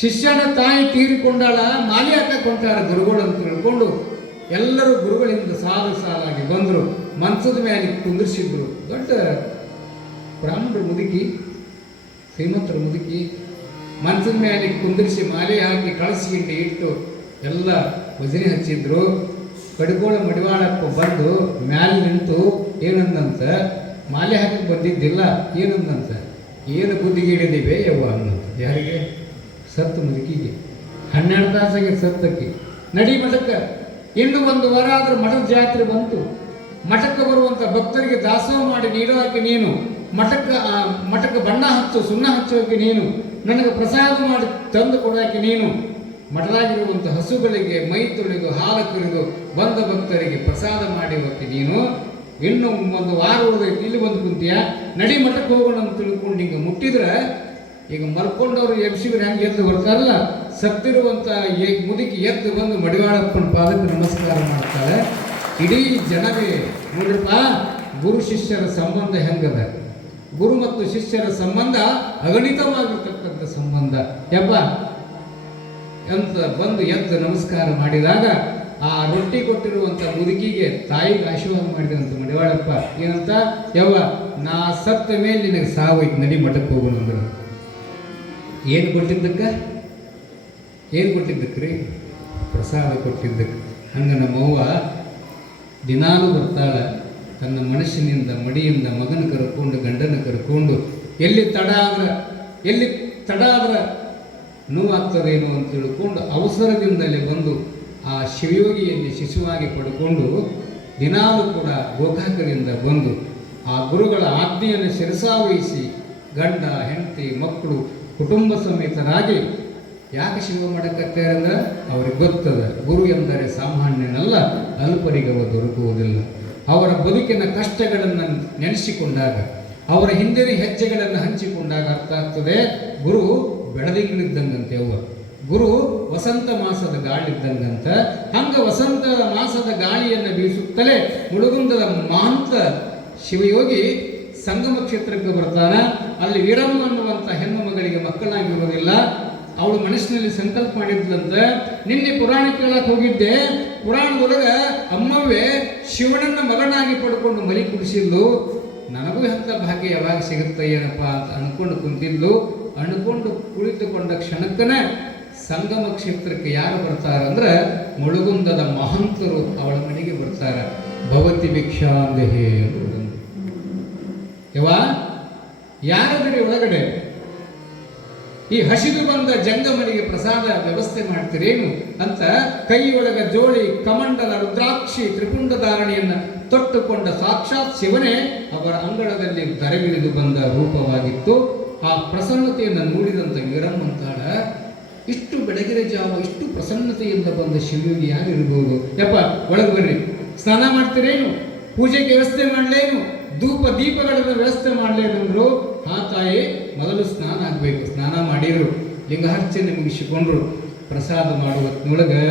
ಶಿಷ್ಯನ ತಾಯಿ ತೀರಿಕೊಂಡಾಳ, ಮಾಲಿ ಹಾಕೊಂಡಾರ ಗುರುಗಳು ಅಂತ ತಿಳ್ಕೊಂಡು ಎಲ್ಲರೂ ಗುರುಗಳಿಂದ ಸಾಲಾಗಿ ಬಂದರು. ಮನ್ಸದ ಮೇಲೆ ಕುಂದಿರಿಸಿದ್ರು. ದೊಡ್ಡ ಬ್ರಾಹ್ಮಣರ ಮುದುಕಿ, ಶ್ರೀಮಂತರ ಮುದುಕಿ, ಮಂಚದ ಮೇಲೆ ಕುಂದಿರಿಸಿ ಮಾಲೆ ಹಾಕಿ ಕಳಸಿಗಿಂಡಿ ಇಟ್ಟು ಎಲ್ಲ ಭಜನೆ ಹಚ್ಚಿದ್ರು. ಕಡಿಗೋಳ ಮಡಿವಾಳಪ್ಪ ಬಂದು ಮ್ಯಾಲೆ ನಿಂತು ಏನಂದಂತ, ಮಾಲೆ ಹಾಕಿ ಬಂದಿದ್ದಿಲ್ಲ, ಏನಂದಂತ, ಏನು ಬುದ್ಧಿಗಿಡಿದಿವೆ ಯವ್ವ ಅನ್ನಂತ. ಯಾರಿಗೆ? ಸತ್ತು ಮುದುಕಿಗೆ. 12 ತಾಸಾಗಿ ಸತ್ತಕ್ಕೆ. ನಡಿ ಮಠಕ್ಕೆ, ಇನ್ನು 1 ವಾರ ಆದ್ರೆ ಮಠದ ಜಾತ್ರೆ ಬಂತು. ಮಠಕ್ಕೆ ಬರುವಂಥ ಭಕ್ತರಿಗೆ ದಾಸೋಹ ಮಾಡಿ ನೀಡೋಕೆ ನೀನು, ಮಠಕ್ಕೆ ಬಣ್ಣ ಹಚ್ಚು ಸುಣ್ಣ ಹಚ್ಚೋಕೆ ನೀನು, ನನಗೆ ಪ್ರಸಾದ ಮಾಡಿ ತಂದು ಕೊಡೋಕೆ ನೀನು, ಮಠದಾಗಿರುವಂಥ ಹಸುಗಳಿಗೆ ಮೈ ತೊಳೆದು ಹಾಲು ಕರೆದು ಬಂದ ಭಕ್ತರಿಗೆ ಪ್ರಸಾದ ಮಾಡಿರೋಕೆ ನೀನು. ಇನ್ನು 1 ವಾರ ಉಳಿದೈತಿ, ಇಲ್ಲಿ ಬಂದು ಕುಂತೀಯ, ನಡಿ ಮಠಕ್ಕೆ ಹೋಗೋಣ ಅಂತ ತಿಳ್ಕೊಂಡು ಹಿಂಗೆ ಮುಟ್ಟಿದ್ರೆ, ಈಗ ಮಲ್ಕೊಂಡವ್ರು ಎಬ್ಸಿದ್ರೆ ಹೆಂಗೆ ಎದ್ದು ಬರ್ತಾರಲ್ಲ, ಸತ್ತಿರುವಂಥ ಮುದುಕಿ ಎದ್ದು ಬಂದು ಮಡಿವಾಳಪ್ಪನ ಪಾದಕ್ಕೆ ನಮಸ್ಕಾರ ಮಾಡ್ತಾಳೆ. ಇಡೀ ಜನವೇ ನೋಡ್ರಪ್ಪ, ಗುರು ಶಿಷ್ಯರ ಸಂಬಂಧ ಹೆಂಗದ. ಗುರು ಮತ್ತು ಶಿಷ್ಯರ ಸಂಬಂಧ ಅಗಣಿತವಾಗಿರ್ತಕ್ಕಂಥ ಸಂಬಂಧ. ಯಪ್ಪ ಅಂತ ಬಂದು ಎದ್ದು ನಮಸ್ಕಾರ ಮಾಡಿದಾಗ ಆ ರೊಟ್ಟಿ ಕೊಟ್ಟಿರುವಂಥ ಮುದುಕಿಗೆ ತಾಯಿಗೆ ಆಶೀರ್ವಾದ ಮಾಡಿದಂತ ಮಡಿವಾಳಪ್ಪ ಏನಂತ, ಯವ್ವ ನಾ ಸತ್ತ ಮೇಲೆ ನಿನಗೆ ಸಾವೈತಿ, ನಡಿ ಮಠಕ್ಕೆ ಹೋಗೋಣ ಅಂದ್ರೆ. ಏನು ಕೊಟ್ಟಿದ್ದಕ್ಕೆ? ಏನು ಕೊಟ್ಟಿದ್ದಕ್ರಿ? ಪ್ರಸಾದ ಕೊಟ್ಟಿದ್ದಕ್ಕೆ. ಹಂಗೆ ನಮ್ಮವ್ವ ದಿನಾಲೂ ಬರ್ತಾಳೆ, ತನ್ನ ಮನಸ್ಸಿನಿಂದ ಮಡಿಯಿಂದ ಮಗನ ಕರ್ಕೊಂಡು ಗಂಡನ ಕರ್ಕೊಂಡು ಎಲ್ಲಿ ತಡ ಆದ್ರೆ ನೋವಾಗ್ತದೇನೋ ಅಂತ ತಿಳ್ಕೊಂಡು ಅವಸರದಿಂದಲೇ ಬಂದು ಆ ಶಿವಯೋಗಿಯಲ್ಲಿ ಶಿಶುವಾಗಿ ಪಡ್ಕೊಂಡು ದಿನಾಲೂ ಕೂಡ ಗೋಕಾಕದಿಂದ ಬಂದು ಆ ಗುರುಗಳ ಆಜ್ಞೆಯನ್ನು ಶಿರಸಾವಹಿಸಿ ಗಂಡ ಹೆಂಡತಿ ಮಕ್ಕಳು ಕುಟುಂಬ ಸಮೇತರಾಗಿ ಯಾಕೆ ಶಿವ ಮಾಡಕತ್ತಾರಂದ್ರೆ ಅವ್ರಿಗೆ ಗೊತ್ತದ, ಗುರು ಎಂದರೆ ಸಾಮಾನ್ಯನಲ್ಲ, ಅಲ್ಪರಿಗವ ದೊರಕುವುದಿಲ್ಲ. ಅವರ ಬದುಕಿನ ಕಷ್ಟಗಳನ್ನು ನೆನೆಸಿಕೊಂಡಾಗ, ಅವರ ಹಿಂದಿನ ಹೆಜ್ಜೆಗಳನ್ನು ಹಂಚಿಕೊಂಡಾಗ ಅರ್ಥ ಆಗ್ತದೆ, ಗುರು ಬೆಳದಿಂಗಳಿದ್ದಂಗಂತೆ ಅವ್ವ, ಗುರು ವಸಂತ ಮಾಸದ ಗಾಳಿದ್ದಂಗಂತ. ಹಂಗೆ ವಸಂತ ಮಾಸದ ಗಾಳಿಯನ್ನು ಬೀಸುತ್ತಲೇ ಮುಳುಗುಂದದ ಮಹಂತ ಶಿವಯೋಗಿ ಸಂಗಮ ಕ್ಷೇತ್ರಕ್ಕೆ ಬರ್ತಾನ. ಅಲ್ಲಿ ವೀರಮ್ಮ ಅನ್ನುವಂಥ ಹೆಣ್ಣು ಮಗಳಿಗೆ ಮಕ್ಕಳಾಗಿರೋದಿಲ್ಲ. ಅವಳು ಮನಸ್ಸಿನಲ್ಲಿ ಸಂಕಲ್ಪ ಮಾಡಿದ್ಲಂತ, ನಿನ್ನೆ ಪುರಾಣ ಕೇಳಕ್ಕೆ ಹೋಗಿದ್ದೆ, ಪುರಾಣದೊಳಗೆ ಅಮ್ಮವೇ ಶಿವನನ್ನ ಮಗನಾಗಿ ಪಡ್ಕೊಂಡು ಮಲಿ ಕುಡಿಸಿದ್ಲು, ನನಗೂ ಎಂಥ ಭಾಗ್ಯ ಯಾವಾಗ ಸಿಗುತ್ತೆ ಏನಪ್ಪ ಅಂತ ಅನ್ಕೊಂಡು ಕುಂತಿದ್ಲು. ಅನ್ಕೊಂಡು ಕುಳಿತುಕೊಂಡ ಕ್ಷಣಕ್ಕನೇ ಸಂಗಮ ಕ್ಷೇತ್ರಕ್ಕೆ ಯಾರು ಬರ್ತಾರಂದ್ರೆ ಮುಳುಗುಂದದ ಮಹಂತರು ಅವಳ ಮನೆಗೆ ಬರ್ತಾರೆ. ಭವತಿ ಭಿಕ್ಷಾಂದೇಹಿ ಯವ ಯಾರದ್ರಿ ಒಳಗಡೆ? ಈ ಹಸಿದು ಬಂದ ಜಂಗಮನಿಗೆ ಪ್ರಸಾದ ವ್ಯವಸ್ಥೆ ಮಾಡ್ತೀರೇನು ಅಂತ ಕೈಯೊಳಗ ಜೋಳಿ ಕಮಂಡಲ ರುದ್ರಾಕ್ಷಿ ತ್ರಿಪುಂಡ ಧಾರಣೆಯನ್ನು ತೊಟ್ಟುಕೊಂಡ ಸಾಕ್ಷಾತ್ ಶಿವನೇ ಅವರ ಅಂಗಳದಲ್ಲಿ ದರಗಿಳಿದು ಬಂದ ರೂಪವಾಗಿತ್ತು. ಆ ಪ್ರಸನ್ನತೆಯನ್ನು ನೋಡಿದಂಥ ವೀರಮ್ಮಂತಾಳ, ಇಷ್ಟು ಬೆಳಗಿನ ಜಾವ ಇಷ್ಟು ಪ್ರಸನ್ನತೆಯಿಂದ ಬಂದ ಶಿವಯೋಗಿ ಯಾರಿರ್ಬೋದು? ಯಪ್ಪ ಒಳಗೆ ಬರ್ರಿ, ಸ್ನಾನ ಮಾಡ್ತೀರೇನು? ಪೂಜೆಗೆ ವ್ಯವಸ್ಥೆ ಮಾಡಲೇನು? ಧೂಪ ದೀಪಗಳನ್ನು ವ್ಯವಸ್ಥೆ ಮಾಡಲೇನಂದ್ರು. ಹಾ ತಾಯಿ, ಮೊದಲು ಸ್ನಾನ ಆಗಬೇಕು. ಸ್ನಾನ ಮಾಡಿದ್ರು, ಲಿಂಗಾರ್ಚನೆ ಮುಗಿಸಿಕೊಂಡ್ರು. ಪ್ರಸಾದ ಮಾಡುವತ್ನೊಳಗೆ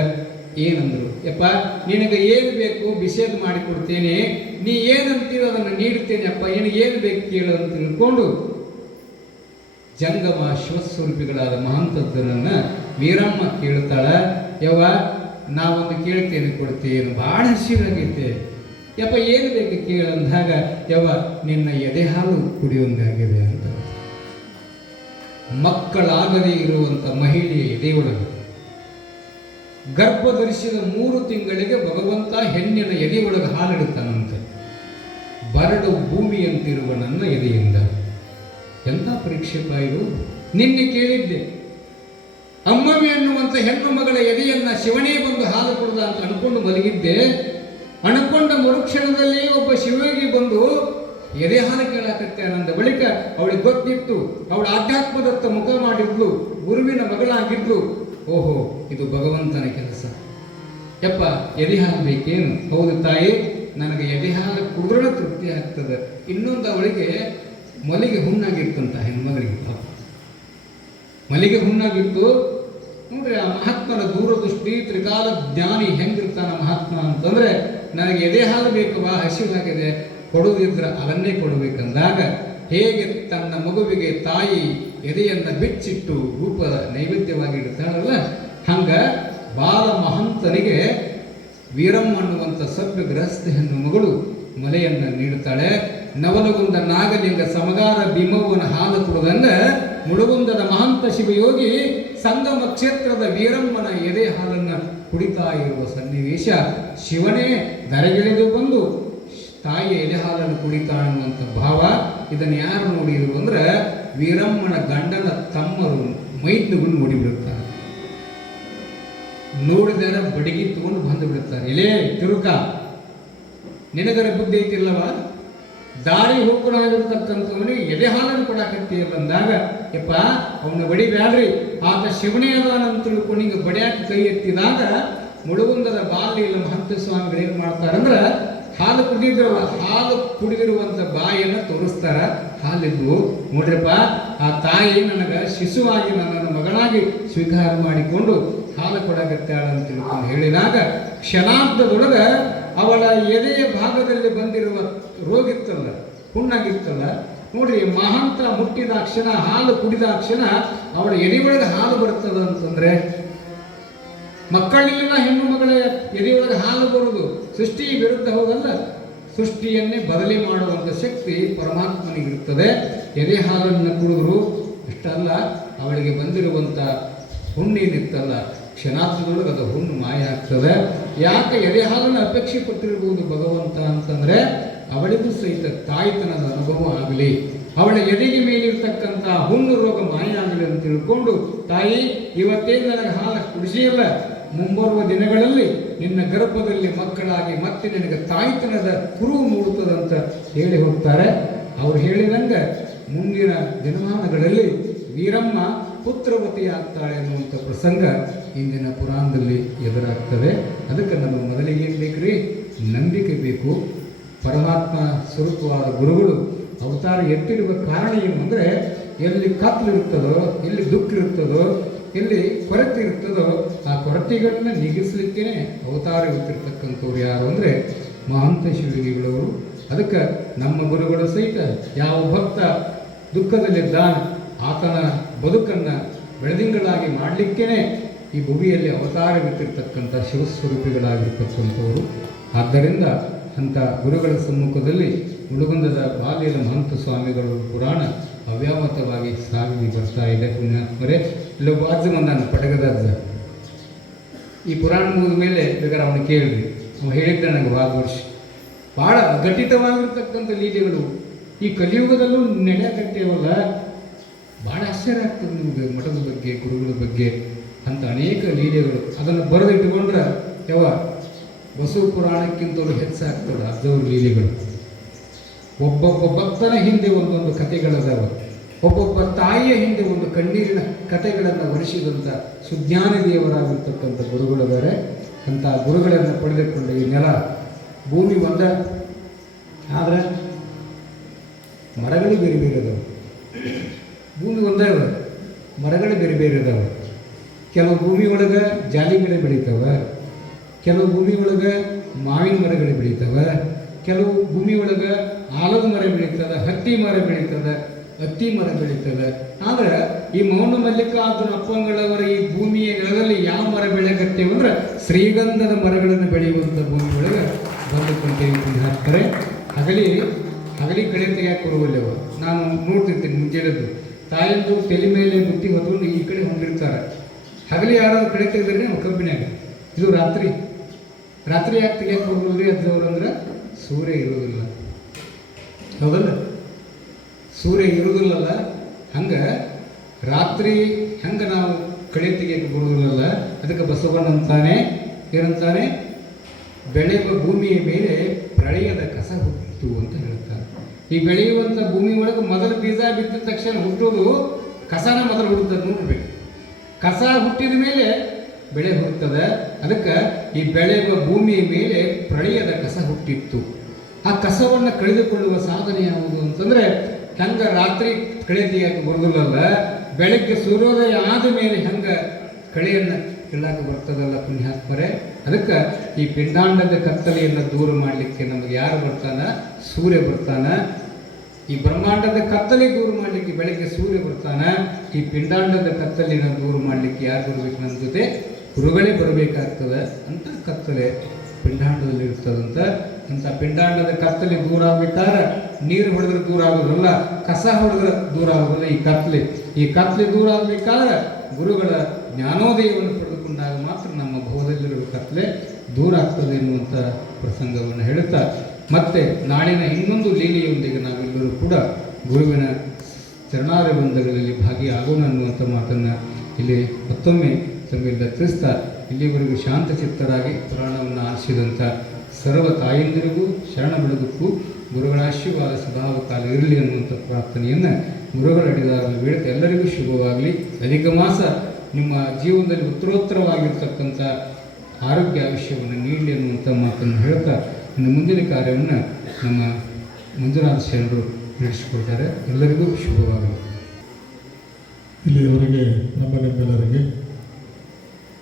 ಏನಂದ್ರು, ಯಪ್ಪ ನಿನಗೆ ಏನು ಬೇಕು ಬಿಸಿದು ಮಾಡಿಕೊಡ್ತೇನೆ, ನೀ ಏನಂತೀರೋ ಅದನ್ನು ನೀಡ್ತೇನೆ ಅಪ್ಪ, ಏನು ಬೇಕು ಕೇಳು ಅಂತ ತಿಳ್ಕೊಂಡು ಜಂಗಮ ಶಿವಸ್ವರೂಪಿಗಳಾದ ಮಹಂತದ್ದರನ್ನು ವೀರಮ್ಮ ಕೇಳ್ತಾಳ. ಯವ್ವ ನಾವೊಂದು ಕೇಳ್ತೇನೆ ಕೊಡ್ತೇನೆ, ಭಾಳ ಹಸಿರಾಗೈತೆ, ಯಪ್ಪ ಏನು ಬೇಕು ಕೇಳಂದಾಗ, ಯವ್ವ ನಿನ್ನ ಎದೆ ಹಾಲು ಕುಡಿಯೋಂಗಾಗಿದೆ ಅಂತ. ಮಕ್ಕಳಾಗದೇ ಇರುವಂಥ ಮಹಿಳೆಯ ಎದೆಯೊಳಗೆ ಗರ್ಭ ಧರಿಸಿದ 3 ತಿಂಗಳಿಗೆ ಭಗವಂತ ಹೆಣ್ಣಿನ ಎದೆಯೊಳಗೆ ಹಾಲಿಡುತ್ತಾನಂತೆ. ಬರಡು ಭೂಮಿಯಂತಿರುವ ನನ್ನ ಎದೆಯಿಂದ ಎಂಥ ಪರೀಕ್ಷೆ ಇದು. ನಿನ್ನೆ ಕೇಳಿದ್ದೆ, ಅಮ್ಮವಿ ಅನ್ನುವಂಥ ಹೆಣ್ಣು ಮಗಳ ಎದೆಯನ್ನ ಶಿವನೇ ಬಂದು ಹಾಲು ಕೊಡದ ಅಂತ ಅನ್ಕೊಂಡು ಮಲಗಿದ್ದೆ. ಅನ್ಕೊಂಡ ಮರುಕ್ಷಣದಲ್ಲಿ ಒಬ್ಬ ಶಿವಯೋಗಿ ಬಂದು ಎದೆ ಹಾಲು ಕೇಳಾಕತ್ತಾನಂದ ಬಳಿಕ ಅವಳಿಗೆ ಗೊತ್ತಿತ್ತು, ಅವಳ ಆಧ್ಯಾತ್ಮದತ್ತ ಮುಖ ಮಾಡಿದ್ಲು, ಗುರುವಿನ ಮಗಳಾಗಿದ್ಲು. ಓಹೋ, ಇದು ಭಗವಂತನ ಕೆಲಸ. ಯಪ್ಪ ಎದೆ ಹಾಲು ಬೇಕೇನು? ಹೌದು ತಾಯಿ, ನನಗೆ ಎದೆ ಹಾಲು ಕುಡಿದ್ರೆ ತೃಪ್ತಿ ಆಗ್ತದೆ. ಇನ್ನೊಂದು ಅವಳಿಗೆ ಮಲಿಗೆ ಹುಣ್ಣಾಗಿರ್ತಂತ ಹೆಣ್ಮಗಳಿಗೆ, ಮಲಿಗೆ ಹುಣ್ಣಾಗಿತ್ತು. ನೋಡ್ರಿ ಆ ಮಹಾತ್ಮನ ದೂರದೃಷ್ಟಿ, ತ್ರಿಕಾಲ ಜ್ಞಾನಿ ಹೆಂಗಿರ್ತಾನ ಮಹಾತ್ಮ ಅಂತಂದ್ರೆ, ನನಗೆ ಎದೆ ಹಾಲು ಬೇಕವಾ, ಹಸಿವಾಗಿದೆ, ಕೊಡುವುದಿದ್ರೆ ಅದನ್ನೇ ಕೊಡಬೇಕಂದಾಗ ಹೇಗೆ ತನ್ನ ಮಗುವಿಗೆ ತಾಯಿ ಎದೆಯನ್ನು ಬಿಚ್ಚಿಟ್ಟು ರೂಪದ ನೈವೇದ್ಯವಾಗಿ ಇಡ್ತಾಳಲ್ಲ, ಹಂಗ ಬಾಲ ಮಹಂತನಿಗೆ ವೀರಮ್ಮ ಅನ್ನುವಂಥ ಸಭ್ಯ ಗೃಹಸ್ಥ ಹೆಣ್ಣು ಮಗಳು ಮಲೆಯನ್ನು ನೀಡುತ್ತಾಳೆ. ನವಲಗುಂದ ನಾಗಲಿಂಗ ಸಮಗಾರ ಭೀಮವ್ವನ ಹಾಲು ಕುಡಿದಂಗ ಮುಳುಗುಂದದ ಮಹಂತ ಶಿವಯೋಗಿ ಸಂಗಮ ಕ್ಷೇತ್ರದ ವೀರಮ್ಮನ ಎದೆ ಹಾಲನ್ನು ಕುಡಿತಾ ಇರುವ ಸನ್ನಿವೇಶ. ಶಿವನೇ ಧರೆಗಿಳಿದು ಬಂದು ತಾಯಿಯ ಎದೆ ಹಾಲನ್ನು ಕುಡಿತಾ ಅನ್ನುವಂಥ ಭಾವ. ಇದನ್ನು ಯಾರು ನೋಡಿದ್ರು ಅಂದ್ರೆ ವೀರಮ್ಮನ ಗಂಡನ ತಮ್ಮರು ಮೈದುಗಳು ನೋಡಿಬಿಡುತ್ತಾರೆ. ನೋಡಿದರೆ ಬಡಿಗೆ ತಗೊಂಡು ಬಂದು ಬಿಡುತ್ತಾರೆ. ಎಲೇ ತಿರುಕ, ನಿನಗರ ಬುದ್ಧಿ ಐತಿಲ್ಲವ? ದಾರಿ ಹೋಗ್ಕೊಡಾಗಿರ್ತಕ್ಕಂಥವನಿಗೆ ಎದೆ ಹಾಲನ್ನು ಕೊಡಾಕತ್ತೀಯ ಬಂದಾಗ, ಯಪ್ಪ ಅವನ ಬಡಿ ಬ್ಯಾಡ್ರಿ, ಆತ ಶಿವನೇ ಅದಾನಂತ ತಿಳ್ಕೊಂಡು ಹಿಂಗೆ ಬಡಿಯಾಕ ಕೈ ಎತ್ತಿದಾಗ ಮುಳುಗುಂದದ ಬಾಲಿಯಲ್ಲಿ ಮಹಂತ ಸ್ವಾಮಿಗಳು ಏನು ಮಾಡ್ತಾರಂದ್ರೆ ಹಾಲು ಕುಡಿದಿದ್ರಲ್ಲ, ಹಾಲು ಕುಡಿದಿರುವಂಥ ಬಾಯಿಯನ್ನು ತೋರಿಸ್ತಾರ. ಹಾಲಿದ್ದು ನೋಡ್ರಿಪ್ಪ, ಆ ತಾಯಿ ನನಗೆ ಶಿಶುವಾಗಿ ನನ್ನನ್ನು ಮಗನಾಗಿ ಸ್ವೀಕಾರ ಮಾಡಿಕೊಂಡು ಹಾಲು ಕೊಡಾಕತ್ತಾಳ ಅಂತ ತಿಳ್ಕೊಂಡು ಹೇಳಿದಾಗ ಕ್ಷಣಾರ್ಧದೊಳಗೆ ಅವಳ ಎದೆಯ ಭಾಗದಲ್ಲಿ ಬಂದಿರುವ ರೋಗ ಇತ್ತಲ್ಲ, ಹುಣ್ಣಾಗಿತ್ತಲ್ಲ ನೋಡ್ರಿ, ಮಹಂತ ಮುಟ್ಟಿದ ಕ್ಷಣ, ಹಾಲು ಕುಡಿದ ಕ್ಷಣ ಅವಳ ಎದೆಯೊಳಗೆ ಹಾಲು ಬರ್ತದ ಅಂತಂದ್ರೆ, ಮಕ್ಕಳಿಲ್ಲ ಹೆಣ್ಣು ಮಗಳ ಎದೆಯೊಳಗೆ ಹಾಲು ಬರುವುದು ಸೃಷ್ಟಿ ವಿರುದ್ಧ ಹೋಗಲ್ಲ, ಸೃಷ್ಟಿಯನ್ನೇ ಬದಲಿ ಮಾಡುವಂಥ ಶಕ್ತಿ ಪರಮಾತ್ಮನಿಗಿರುತ್ತದೆ. ಎದೆ ಹಾಲನ್ನು ಕುಡಿದ್ರು ಇಷ್ಟಲ್ಲ, ಅವಳಿಗೆ ಬಂದಿರುವಂಥ ಹುಣ್ಣೇನಿತ್ತಲ್ಲ ಕ್ಷಣಾರ್ಥದೊಳಗೆ ಅದು ಹುಣ್ಣು ಮಾಯ ಆಗ್ತದೆ. ಯಾಕೆ ಎದೆ ಹಾಲನ್ನು ಅಪೇಕ್ಷೆ ಪಟ್ಟಿರ್ಬೋದು ಭಗವಂತ ಅಂತಂದ್ರೆ, ಅವಳಿಗೂ ಸಹಿತ ತಾಯ್ತನದ ಅನುಭವ ಆಗಲಿ, ಅವಳ ಎದೆಗೆ ಮೇಲಿರ್ತಕ್ಕಂಥ ಹುಣ್ಣು ರೋಗ ಮಾಯ ಆಗಲಿ ಅಂತ ತಿಳ್ಕೊಂಡು, ತಾಯಿ ಇವತ್ತೇ ನನಗೆ ಹಾಲು ಕುಡಿಸಿಯಲ್ಲ, ಮುಂಬರುವ ದಿನಗಳಲ್ಲಿ ನಿನ್ನ ಗರ್ಭದಲ್ಲಿ ಮಕ್ಕಳಾಗಿ ಮತ್ತೆ ನಿನಗೆ ತಾಯ್ತನದ ಕುರು ಮೂಡುತ್ತದಂತ ಹೇಳಿ ಹೋಗ್ತಾರೆ. ಅವ್ರು ಹೇಳಿದಂಗೆ ಮುಂದಿನ ದಿನಮಾನಗಳಲ್ಲಿ ವೀರಮ್ಮ ಪುತ್ರವತಿ ಆಗ್ತಾಳೆ ಎನ್ನುವಂಥ ಪ್ರಸಂಗ ಇಂದಿನ ಪುರಾಣದಲ್ಲಿ ಎದುರಾಗ್ತದೆ. ಅದಕ್ಕೆ ನಮಗೆ ಮೊದಲಿಗೆ ಏನು ಬೇಕ್ರಿ? ನಂಬಿಕೆ ಬೇಕು. ಪರಮಾತ್ಮ ಸ್ವರೂಪವಾದ ಗುರುಗಳು ಅವತಾರ ಎತ್ತಿರುವ ಕಾರಣ ಏನು ಅಂದರೆ, ಎಲ್ಲಿ ಕತ್ಲಿರುತ್ತದೋ, ಎಲ್ಲಿ ದುಃಖ ಇರುತ್ತದೋ, ಎಲ್ಲಿ ಕೊರತೆ ಇರ್ತದೋ ಆ ಕೊರತೆಗಳನ್ನ ನೀಗಿಸಲಿಕ್ಕೇ ಅವತಾರ ಎತ್ತಿರ್ತಕ್ಕಂಥವ್ರು ಯಾರು ಅಂದರೆ ಮಹಂತ ಶಿವಯೋಗಿಗಳವರು. ಅದಕ್ಕೆ ನಮ್ಮ ಗುರುಗಳು ಸಹಿತ ಯಾವ ಭಕ್ತ ದುಃಖದಲ್ಲಿದ್ದಾನೆ ಆತನ ಬದುಕನ್ನು ಬೆಳದಿಂಗಳಾಗಿ ಮಾಡಲಿಕ್ಕೇ ಈ ಭೂಮಿಯಲ್ಲಿ ಅವತಾರವಿಟ್ಟಿರ್ತಕ್ಕಂಥ ಶಿವಸ್ವರೂಪಿಗಳಾಗಿರ್ತಕ್ಕಂಥವರು. ಆದ್ದರಿಂದ ಅಂಥ ಗುರುಗಳ ಸಮ್ಮುಖದಲ್ಲಿ ಮುಳುಗುಂದದ ಬಾಲ್ಯದ ಮಹಂತ ಸ್ವಾಮಿಗಳು ಪುರಾಣ ಅವ್ಯಾಮತವಾಗಿ ಸಾಗಿ ಬರ್ತಾ ಇದೆ. ಪುಣ್ಯಾತ್ಮರೇ, ಇಲ್ಲೊಬ್ಬ ಅಜ್ಜ ಬಂದಾನ, ಪಟಗದ ಅಜ್ಜ. ಈ ಪುರಾಣ ಮುಗಿದ ಮೇಲೆ ಬೇಕಾದ್ರೆ ಅವನು ಕೇಳಿದ್ವಿ, ಅವನು ಹೇಳಿದ್ದ ನನಗೆ ವರ್ಷ ಭಾಳ ಘಟಿತವಾಗಿರ್ತಕ್ಕಂಥ ಲೀಲೆಗಳು ಈ ಕಲಿಯುಗದಲ್ಲೂ ನಡೆಯಕತ್ತೇವಲ್ಲ, ಭಾಳ ಆಶ್ಚರ್ಯ ಆಗ್ತದೆ ನಿಮಗೆ. ಮಠದ ಬಗ್ಗೆ, ಗುರುಗಳ ಬಗ್ಗೆ ಅಂತ ಅನೇಕ ಲೀಲೆಗಳು ಅದನ್ನು ಬರೆದಿಟ್ಟುಕೊಂಡ್ರೆ ಬಸವ ಪುರಾಣಕ್ಕಿಂತಲೂ ಹೆಚ್ಚಾಗ್ತದೆ ಅಜ್ಜವ್ರ ಲೀಲೆಗಳು. ಒಬ್ಬೊಬ್ಬ ಭಕ್ತನ ಹಿಂದೆ ಒಂದೊಂದು ಕಥೆಗಳದಾವ, ಒಬ್ಬೊಬ್ಬ ತಾಯಿಯ ಹಿಂದೆ ಒಂದು ಕಣ್ಣೀರಿನ ಕಥೆಗಳನ್ನು ವರಿಸಿದಂಥ ಸುಜ್ಞಾನದೇವರಾಗಿರ್ತಕ್ಕಂಥ ಗುರುಗಳಿದ್ದಾರೆ. ಅಂಥ ಗುರುಗಳನ್ನು ಪಡೆದುಕೊಂಡು ಈ ನೆಲ ಭೂಮಿ ಒಂದ, ಆದರೆ ಮರಗಳು ಬೇರೆ ಬೇರೆ ಅದಾವೆ. ಭೂಮಿ ಒಂದೇ ಅದ, ಮರಗಳು ಬೇರೆ ಬೇರೆ ಅದಾವೆ. ಕೆಲವು ಭೂಮಿ ಒಳಗೆ ಜಾಲಿ ಗಿಡ ಬೆಳೀತವೆ, ಕೆಲವು ಭೂಮಿ ಒಳಗೆ ಮಾವಿನ ಮರಗಳು ಬೆಳೀತವೆ, ಕೆಲವು ಭೂಮಿ ಒಳಗೆ ಆಲದ ಮರ ಬೆಳೀತದೆ, ಹತ್ತಿ ಮರ ಬೆಳೀತದೆ, ಹತ್ತಿ ಮರ ಬೆಳೀತದೆ. ಆದರೆ ಈ ಮೌನ ಮಲ್ಲಿಕಾರ್ಜುನ ಅಪ್ಪಂಗಳವರ ಈ ಭೂಮಿಯ ನೆಲದಲ್ಲಿ ಯಾವ ಮರ ಬೆಳೆಯಕತ್ತೇವೆ ಅಂದ್ರೆ ಶ್ರೀಗಂಧದ ಮರಗಳನ್ನು ಬೆಳೆಯುವಂಥ ಭೂಮಿ ಒಳಗೆ ಬಂದುಕೊಂಡೇವೆ. ಹಾಕ್ತಾರೆ ಹಗಲಿ ಕಡೆ ತೆಗೆಯಕ್ಕೆ ಬರುವಲ್ಲೇವ. ನಾನು ನೋಡ್ತಿರ್ತೀನಿ ಮುಂಜಾನೆದ್ದು ತಾಯಂದು ತಲೆ ಮೇಲೆ ಬುತ್ತಿ ಹೊತ್ಕೊಂಡು ಈ ಕಡೆ ಹೊಂದಿರ್ತಾರೆ. ಹಗಲಿ ಯಾರಾದ್ರು ಕಡೆ ತೆಗೆದ್ರೆ ನಾವು ಕಬ್ಬಿನಾಗ, ಇದು ರಾತ್ರಿ ಯಾಕೆ ತೆಗಿಯಕ್ಕೆ ಬರೋದ್ರಿ ಅಜ್ಜವ್ರು ಅಂದ್ರೆ ಸೂರ್ಯ ಇರೋದಿಲ್ಲ, ಹೌದಲ್ಲ? ಸೂರ್ಯ ಇರೋದಿಲ್ಲಲ್ಲ, ಹಂಗೆ ರಾತ್ರಿ ಹಂಗೆ ನಾವು ಕಡೆ ತೆಗಿಯಕ್ಕೆ ಬರೋದಿಲ್ಲಲ್ಲ. ಅದಕ್ಕೆ ಬಸವಣ್ಣ ಅಂತಾನೆ ಏನಂತಾನೆ, ಬೆಳೆಯುವ ಭೂಮಿಯ ಮೇಲೆ ಪ್ರಳಯದ ಕಸ ಹುಟ್ಟಿತು ಅಂತ ಹೇಳ್ತಾರೆ. ಈ ಬೆಳೆಯುವಂಥ ಭೂಮಿ ಒಳಗೆ ಮೊದಲು ಬೀಜ ಬಿತ್ತಿದ ತಕ್ಷಣ ಹುಟ್ಟೋದು ಕಸನ ಮೊದಲು ಹುಟ್ಟುತ್ತದೆ ನೋಡ್ಬೇಕು. ಕಸ ಹುಟ್ಟಿದ ಮೇಲೆ ಬೆಳೆ ಹುಟ್ಟುತ್ತದೆ. ಅದಕ್ಕೆ ಈ ಬೆಳೆಯುವ ಭೂಮಿಯ ಮೇಲೆ ಪ್ರಳಯದ ಕಸ ಹುಟ್ಟಿತ್ತು. ಆ ಕಸವನ್ನು ಕಳೆದುಕೊಳ್ಳುವ ಸಾಧನೆ ಯಾವುದು ಅಂತಂದರೆ, ಹೆಂಗೆ ರಾತ್ರಿ ಕಳೆ ತೆಗಿಯಕ್ಕೆ ಬರೋದಿಲ್ಲಲ್ಲ, ಬೆಳಗ್ಗೆ ಸೂರ್ಯೋದಯ ಆದ ಮೇಲೆ ಹೆಂಗೆ ಕಳೆಯನ್ನು ಕೀಳಾಕ ಬರ್ತದಲ್ಲ ಪುಣ್ಯಾತ್ಮರೇ. ಅದಕ್ಕೆ ಈ ಪಿಂಡಾಂಡದ ಕತ್ತಲೆಯನ್ನು ದೂರ ಮಾಡಲಿಕ್ಕೆ ನಮಗೆ ಯಾರು ಬರ್ತಾನ? ಸೂರ್ಯ ಬರ್ತಾನ. ಈ ಬ್ರಹ್ಮಾಂಡದ ಕತ್ತಲೆ ದೂರ ಮಾಡಲಿಕ್ಕೆ ಬೆಳಗ್ಗೆ ಸೂರ್ಯ ಬರ್ತಾನ. ಈ ಪಿಂಡಾಂಡದ ಕತ್ತಲೆಯನ್ನು ದೂರ ಮಾಡಲಿಕ್ಕೆ ಯಾರು ಬರಬೇಕು? ನನ್ನ ಜೊತೆ ಗುರುಗಳೇ ಬರಬೇಕಾಗ್ತದೆ. ಅಂತ ಕತ್ತಲೆ ಪಿಂಡಾಂಡದಲ್ಲಿ ಇರ್ತದಂತ. ಅಂತ ಪಿಂಡಾಂಡದ ಕತ್ತಲೆ ದೂರ ಆಗ್ಬೇಕಾದ್ರೆ ನೀರು ಹೊಡೆದ್ರೆ ದೂರ ಆಗೋದಿಲ್ಲ, ಕಸ ಹೊಡೆದ್ರೆ ದೂರ ಆಗೋದಿಲ್ಲ. ಈ ಕತ್ತಲೆ ಈ ಕತ್ಲೆ ದೂರ ಆಗಬೇಕಾದ್ರೆ ಗುರುಗಳ ಜ್ಞಾನೋದಯವನ್ನು ಪಡೆದುಕೊಂಡಾಗ ಮಾತ್ರ ನಮ್ಮ ಭವದಲ್ಲಿರುವ ಕತ್ಲೆ ದೂರ ಆಗ್ತದೆ ಎನ್ನುವಂಥ ಪ್ರಸಂಗವನ್ನು ಹೇಳುತ್ತಾ ಮತ್ತೆ ನಾಳಿನ ಇನ್ನೊಂದು ಲೀಲೆಯೊಂದಿಗೆ ನಾವೆಲ್ಲರೂ ಕೂಡ ಗುರುವಿನ ಚರಣಾರವಿಂದಗಳಲ್ಲಿ ಭಾಗಿಯಾಗೋಣ ಅನ್ನುವಂಥ ಮಾತನ್ನು ಇಲ್ಲಿ ಮತ್ತೊಮ್ಮೆ ತಮ್ಮೆಲ್ಲ ತಿಳಿಸ್ತಾ ಇಲ್ಲಿವರೆಗೂ ಶಾಂತಚಿತ್ತರಾಗಿ ಪುರಾಣವನ್ನು ಆಲಿಸಿದಂಥ ಸರ್ವ ತಾಯಂದಿರಿಗೂ ಶರಣ ಬೆಳೆದಕ್ಕೂ ಗುರುಗಳ ಆಶೀರ್ವಾದ ಸದಾವ ಕಾಲ ಇರಲಿ ಅನ್ನುವಂಥ ಪ್ರಾರ್ಥನೆಯನ್ನು ಗುರುಗಳ ಅಡಿದಾರರಲ್ಲಿ ಬೇಡುತ್ತಾ ಎಲ್ಲರಿಗೂ ಶುಭವಾಗಲಿ. ಅಧಿಕ ಮಾಸ ನಿಮ್ಮ ಜೀವನದಲ್ಲಿ ಉತ್ತರೋತ್ತರವಾಗಿರ್ತಕ್ಕಂಥ ಆರೋಗ್ಯ ಆಯುಷ್ಯವನ್ನು ನೀಡಲಿ ಅನ್ನುವಂಥ ಮಾತನ್ನು ಹೇಳ್ತಾ ಇನ್ನು ಮುಂದಿನ ಕಾರ್ಯವನ್ನು ನಮ್ಮ ಮಂಜುನಾಥ ಶರಣರು ನಡೆಸಿಕೊಡ್ತಾರೆ. ಎಲ್ಲರಿಗೂ ಶುಭವಾಗಲಿ. ಇಲ್ಲಿಯವರೆಗೆ ನಿಮ್ಮೆಲ್ಲರಿಗೆ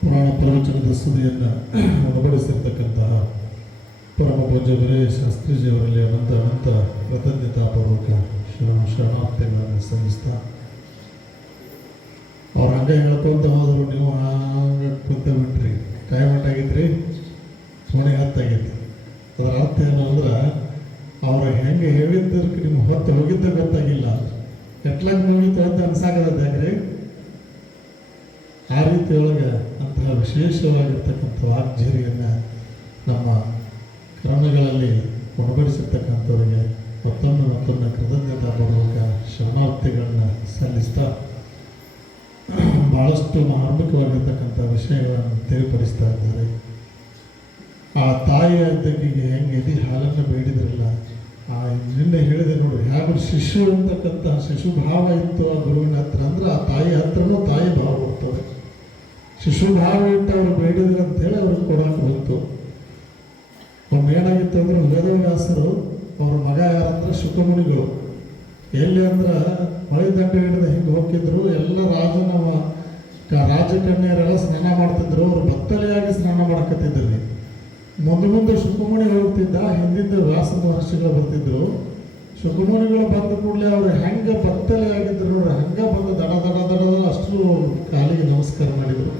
ಪುರಾಣ ಪ್ರವಚನದ ಸುದ್ದಿಯನ್ನು ಒಳಪಡಿಸಿರ್ತಕ್ಕಂತಹ ಪರಮ ಪೂಜ್ಯ ವೀರೇಶ ಶಾಸ್ತ್ರೀಜಿಯವರಲ್ಲಿ ಅನಂತ ಕೃತಜ್ಞತಾಪೂರ್ವಕ ಶರಣಾರ್ಥಿಗಳನ್ನು ಸಲ್ಲಿಸ್ತಾ ಅವ್ರ ಹಂಗೆ ಹೇಳ್ಕೊಂತ ಹೋದ್ರು, ನೀವು ಹಂಗೆ ಕುಂತ ಬಿಟ್ರಿ, ಟೈಮ್ ಆಗೈತ್ರಿ, ಫೋನಿಗೆ ಹತ್ತಾಗೈತಿ. ಅದರ ಅರ್ಥ ಏನು ಅಂದ್ರೆ ಅವ್ರು ಹೆಂಗೆ ಹೇಳಿದ್ದಕ್ಕೆ ನಿಮ್ಗೆ ಹೊತ್ತು ಹೋಗಿದ್ದ ಗೊತ್ತಾಗಿಲ್ಲ, ಎಟ್ಲಾಗ ಮುಗಿತು ಅಂತ ಅನ್ಸಾಗದ ಯಾಕ್ರಿ. ಆ ರೀತಿ ಒಳಗೆ ಅಂತಹ ವಿಶೇಷವಾಗಿರ್ತಕ್ಕಂಥ ವಾಗ್ಝರಿಯನ್ನು ನಮ್ಮ ಕ್ರಮಗಳಲ್ಲಿ ಒಳಪಡಿಸಿರ್ತಕ್ಕಂಥವ್ರಿಗೆ ಮತ್ತೊಮ್ಮೆ ಕೃತಜ್ಞತಾಪೂರ್ವಕ ಶರಣಾರ್ಥಿಗಳನ್ನ ಸಲ್ಲಿಸ್ತಾ ಭಾಳಷ್ಟು ಮಾರ್ಮಿಕವಾಗಿರ್ತಕ್ಕಂಥ ವಿಷಯಗಳನ್ನು ತಿಳಿಪಡಿಸ್ತಾ ಇದ್ದಾರೆ. ಆ ತಾಯಿಯ ಇದ್ದಕ್ಕಿಗೆ ಹೆಂಗೆ ಎದಿ ಹಾಲನ್ನು ಬೇಡಿದ್ರಲ್ಲ, ನಿನ್ನೆ ಹೇಳಿದೆ ನೋಡಿ, ಹೇಗೆ ಶಿಶು ಅಂತಕ್ಕಂಥ ಶಿಶು ಭಾವ ಇತ್ತು ಆ ಗುರುವಿನ ಹತ್ರ, ಅಂದ್ರೆ ಆ ತಾಯಿ ಹತ್ರನೂ ತಾಯಿ ಭಾವ ಬರ್ತದೆ. ಶಿಶು ಭಾವ ಇಟ್ಟು ಅವರು ಬೇಡಿದ್ರು ಅಂತೇಳಿ ಅವ್ರಿಗೆ ಕೊಡೋಕೆ ಬಂತು. ಒಮ್ಮೆ ಏನಾಗಿತ್ತು ಅಂದ್ರೆ ವೇದವ್ಯಾಸರು ಅವ್ರ ಮಗ ಯಾರಂದ್ರೆ ಶುಕಮುನಿಗಳು ಎಲ್ಲಿ ಅಂದ್ರೆ ಮಳೆ ದಂಡೆ ಹಿಡಿದು ಹಿಂಗೆ ಹೋಗಿದ್ರು. ಎಲ್ಲ ರಾಜಕನ್ಯರೆಲ್ಲ ಸ್ನಾನ ಮಾಡ್ತಿದ್ರು, ಅವ್ರು ಬತ್ತಲೆಯಾಗಿ ಸ್ನಾನ ಮಾಡಕತ್ತಿದ್ರಿ. ಮುಂದೆ ಶುಕಮುನಿ ಹೋಗ್ತಿದ್ದ, ಹಿಂದಿಂದ ವ್ಯಾಸದ ಮಹರ್ಷಿಗಳು ಬರ್ತಿದ್ರು. ಶುಕಮುನಿಗಳು ಬಂದ ಕೂಡಲೇ ಅವ್ರು ಹೆಂಗೆ ಬತ್ತಲೆ ಆಗಿದ್ರು ನೋಡ್ರಿ, ಹಂಗೆ ಬಂದು ದಡ ಅಷ್ಟು ಕಾಲಿಗೆ ನಮಸ್ಕಾರ ಮಾಡಿದರು.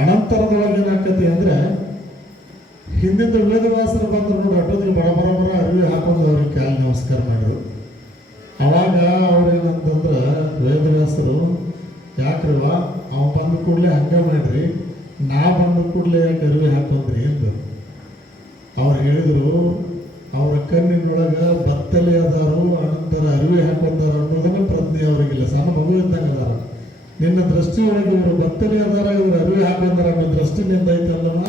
ಅನಂತರದೊಳಗೆ ಏನಾಕತಿ ಅಂದರೆ ಹಿಂದಿಂದ ವೇದವ್ಯಾಸರು ಬಂದರು ನೋಡಿ, ಅಡ್ಡೋದಿಗೆ ಬರ ಅರಿವಿ ಹಾಕೊಂಡು ಅವ್ರಿಗೆ ಕಾಲಿಗೆ ನಮಸ್ಕಾರ ಮಾಡಿದರು. ಅವಾಗ ಅವ್ರೇನಂತಂದ್ರೆ ವೇದವ್ಯಾಸರು, ಯಾಕ್ರವ ಅವ ಬಂದ ಕೂಡಲೇ ಹಂಗೆ ಮಾಡ್ರಿ, ನಾ ಬಂದ ಕೂಡಲೇ ಯಾಕೆ ಅರಿವಿ ಹಾಕೊಂಡ್ರಿ ಎಂದು ಅವ್ರು ಹೇಳಿದರು. ಅವರ ಕಣ್ಣಿನೊಳಗೆ ಬತ್ತಲೆ ಅದಾರು, ಅನಂತರ ಅರಿವಿ ಹಾಕೊಂಡಾರ ಅನ್ನೋದನ್ನ ಪ್ರಜ್ಞೆ ಅವರಿಗಿಲ್ಲ. ಸಣ್ಣ ಮಗು ಇದ್ದಂಗೆ ಅದಾರ. ನಿನ್ನ ದೃಷ್ಟಿಯೊಳಗೆ ಇವರು ಬತ್ತಲೆ ಅದಾರ, ಇವರು ಅರಿವಿ ಹಾಕೊಂಡಾರ ಅನ್ನೋ ದೃಷ್ಟಿ ನಿಂದೈತಲ್ಲಮ್ಮ,